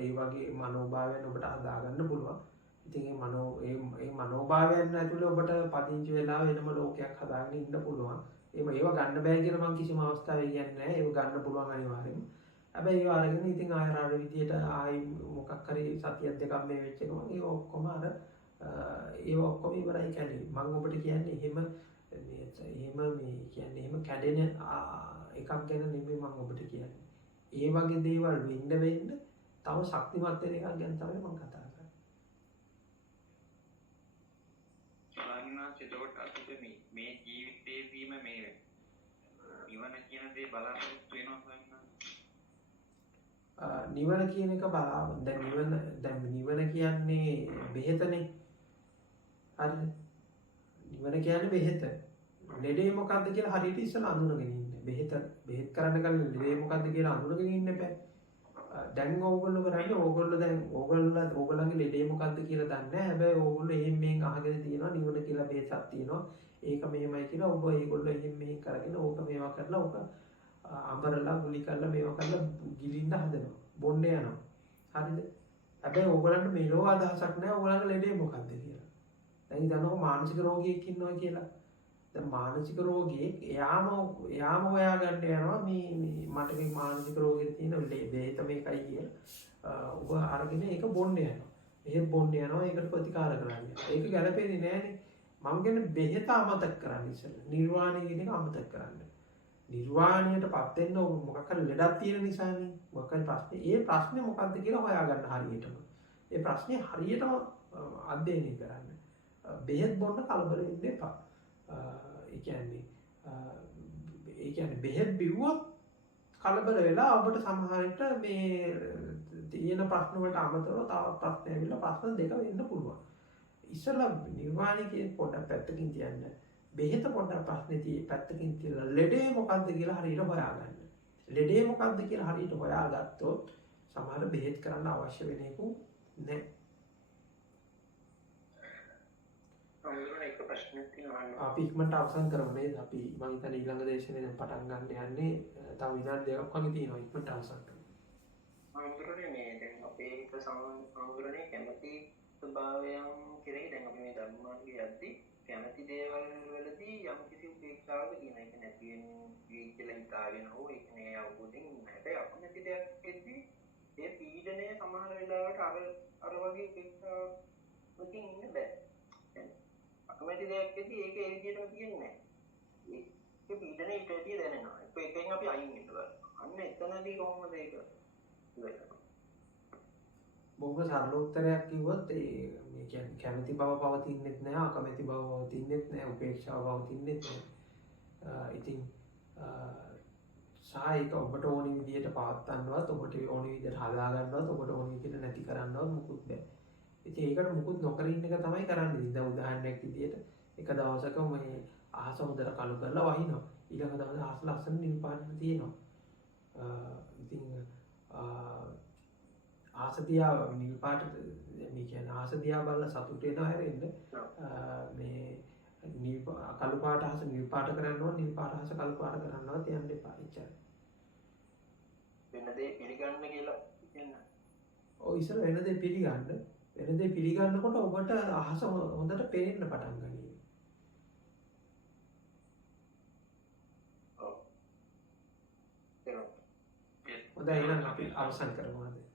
ඒ වගේ මනෝභාවයන් ඔබට හදාගන්න පුළුවන්. ඉතින් ඒ මනෝභාවයන් ඇතුළේ ඔබට පදිංචි වෙලා වෙනම ලෝකයක් හදාගෙන ඉන්න පුළුවන්. ඒව ගන්න බෑ කියලා මම කිසිම අවස්ථාවක කියන්නේ නැහැ. ඒව ගන්න පුළුවන් අනිවාර්යෙන්ම. හැබැයි ඒව අරගෙන ඉතින් ආයෙ ආර විදියට ආයෙ මොකක් හරි සතියක් දෙකක් මේ වෙච්ච එක ඒ ඔක්කොම ඉවරයි කියන්නේ. මම ඔබට කියන්නේ එහෙම එහෙම කැඩෙන එකක් ගැන නෙමෙයි මම ඔබට කියන්නේ. ඒ වගේ දේවල් වෙන්න තව ශක්තිමත් වෙන එකක් ගැන තමයි මම කතා කරන්නේ. එතකොට අපිට මේ ජීවිතේදීම මේ නිවන කියන දේ බලාපොරොත්තු වෙනවා නිවන කියන එක දැන් නිවන කියන්නේ බෙහෙතනේ. හරිද? නිවන කියන්නේ බෙහෙත. ලෙඩේ මොකද්ද කියලා හරියට ඉස්සලා අඳුනගෙන ඉන්න. බෙහෙත් කරන්න කලින් ලෙඩේ මොකද්ද කියලා අඳුනගෙන ඉන්න බෑ. දැන් ඕගොල්ලෝ කරන්නේ ඕගොල්ලන්ගේ ලෙඩේ මොකද්ද කියලා දන්නේ නැහැ. හැබැයි ඕගොල්ලෝ එහෙන් මෙහෙන් අහගෙන තියෙනවා නිවන කියලා බෙහෙතක් තියෙනවා. ඒක මෙහෙමයි කියලා ඔබ ඒගොල්ලෝ එහෙන් මෙහෙන් කරගෙන ඕක මේවා කරලා ඕක අඹරලා ගුලි කරලා මේවා කරලා ගිලින්න හදනවා. බොන්න යනවා. හරිද? හැබැයි ඕගොල්ලන්ට මෙලෝ අදහසක් නැහැ ඕගොල්ලන්ගේ ලෙඩේ මොකද්ද කියලා. දැන් හිතන්නකො මානසික රෝගියෙක් ඉන්නවා කියලා. දැන් මානසික රෝගියෙක් එයාම හොයාගන්න යනවා මේ මට මේ මානසික රෝගෙට තියෙන බෙහෙත මේකයි කියලා. ඔබ අරගෙන ඒක බොන්න යනවා. එහෙත් බොන්න යනවා ඒකට ප්‍රතිකාර කරන්න. ඒක ගැලපෙන්නේ නැහනේ. මම කියන්නේ බෙහෙත අමතක කරන්න ඉස්සෙල්ලා. නිර්වාණය කියන එක අමතක කරන්න. නිර්වාණයටපත් වෙන්න මොකක් හරි ලෙඩක් තියෙන නිසානේ. මොකක් හරි ප්‍රශ්නේ. ඒ ප්‍රශ්නේ මොකද්ද කියලා හොයාගන්න හරියටම. ඒ ප්‍රශ්නේ හරියටම අධ්‍යයනය කරන්න. බෙහෙත් බොන්න කලබල වෙන්න එපා. ඒ කියන්නේ බෙහෙත් බිව්වොත් කලබල වෙලා ඔබට සමහරට මේ තියෙන ප්‍රශ්න වලට අමතරව තව ප්‍රශ්න ඇවිල්ලා ප්‍රශ්න දෙක වෙන්න පුළුවන්. ඉස්සෙල්ලා නිර්වාණය කියන පොඩ්ඩක් පැත්තකින් තියන්න. බෙහෙත පොඩ්ඩක් ප්‍රශ්නේ පැත්තකින් තියලා ලෙඩේ මොකද්ද කියලා හරියට හොයාගන්න. ලෙඩේ මොකද්ද කියලා හරියට හොයාගත්තොත් සමහර බෙහෙත් කරන්න අවශ්‍ය වෙන එක නැහැ. එක ප්‍රශ්නයක් තියෙනවා. අපි ඉක්මනට අවසන් කරමු නේද? අපි මම හිතන්නේ ඊළඟ දේශනේ දැන් පටන් ගන්න යන්නේ තව විනාඩි දෙකක් වගේ තියෙනවා. ඉක්මනට අවසන් කරමු. අමුතුරනේ මේ දැන් අපේ එක අමුතුරනේ කැමැති ස්වභාවයන් කෙරෙහි දැන් අපි මේ ධර්ම මාර්ගයේ යද්දී කැමැති දේවල් වලදී යම් කිසි උපේක්ෂාවක තියෙන එක නැති වෙන කියලා හිතාගෙන හෝ ඒක නේ අවබෝධයෙන් නැහැ. අකමැති දෙයක් එද්දී ඒ පීඩනය සමහර වෙලාවට අර වගේ උපේක්ෂාවකින් ඉන්න බෑ. අකමැති දෙයක් එද්දී ඒක ඒ විදිහටම කියන්නේ නැහැ. ඒක පීඩනය ඊට වැඩිය දැනෙනවා. ඒකෙන් අපි අයින් වෙනවා. අන්න එතනදී කොහොමද ඒක ඉවරනවා? බොහොම සරල උත්තරයක් කිව්වොත් මේ කියන්නේ කැමැති බව පවතින්නෙත් නැහැ, අකමැති බව පවතින්නෙත් නැහැ, උපේක්ෂාව පවතින්නෙත් නැහැ. ඉතින් සායික ඔබට ඕනි විදිහට පවත්වන්නවත්, ඔබට ඕනි විදිහට හදා ගන්නවත්, ඔබට ඕනි විදිහට නැති කරන්නවත් මුකුත් බෑ. ඉතින් ඒකට මුකුත් නොකර ඉන්න එක තමයි කරන්නේ. දැන් උදාහරණයක් විදිහට එක දවසක මේ අහස හොඳට කළු කරලා වහිනවා. ඊළඟ දවසේ අහස ලස්සන නිල් පාටට තියෙනවා. ඉතින් ආසදියා නිල් පාටට මේ කියන්නේ ආසදියා බලලා සතුට වෙනවා හැරෙන්න මේ කළු පාට අහස නිල් පාට කරන්න ඕන, නිල් පාට අහස කළු පාට කරන්නවත් යන්න එපා. එච්චරයි. වෙන දේ පිළිගන්න කියලා කියන්න. ඔව් ඉස්සර වෙන දේ පිළිගන්න. වෙන දේ පිළිගන්නකොට ඔබට අහස හොඳට පේන්න පටන් ගන්නවා. ඔව්. හොඳයි එහෙනම් අපි අවසන් කරමු අද.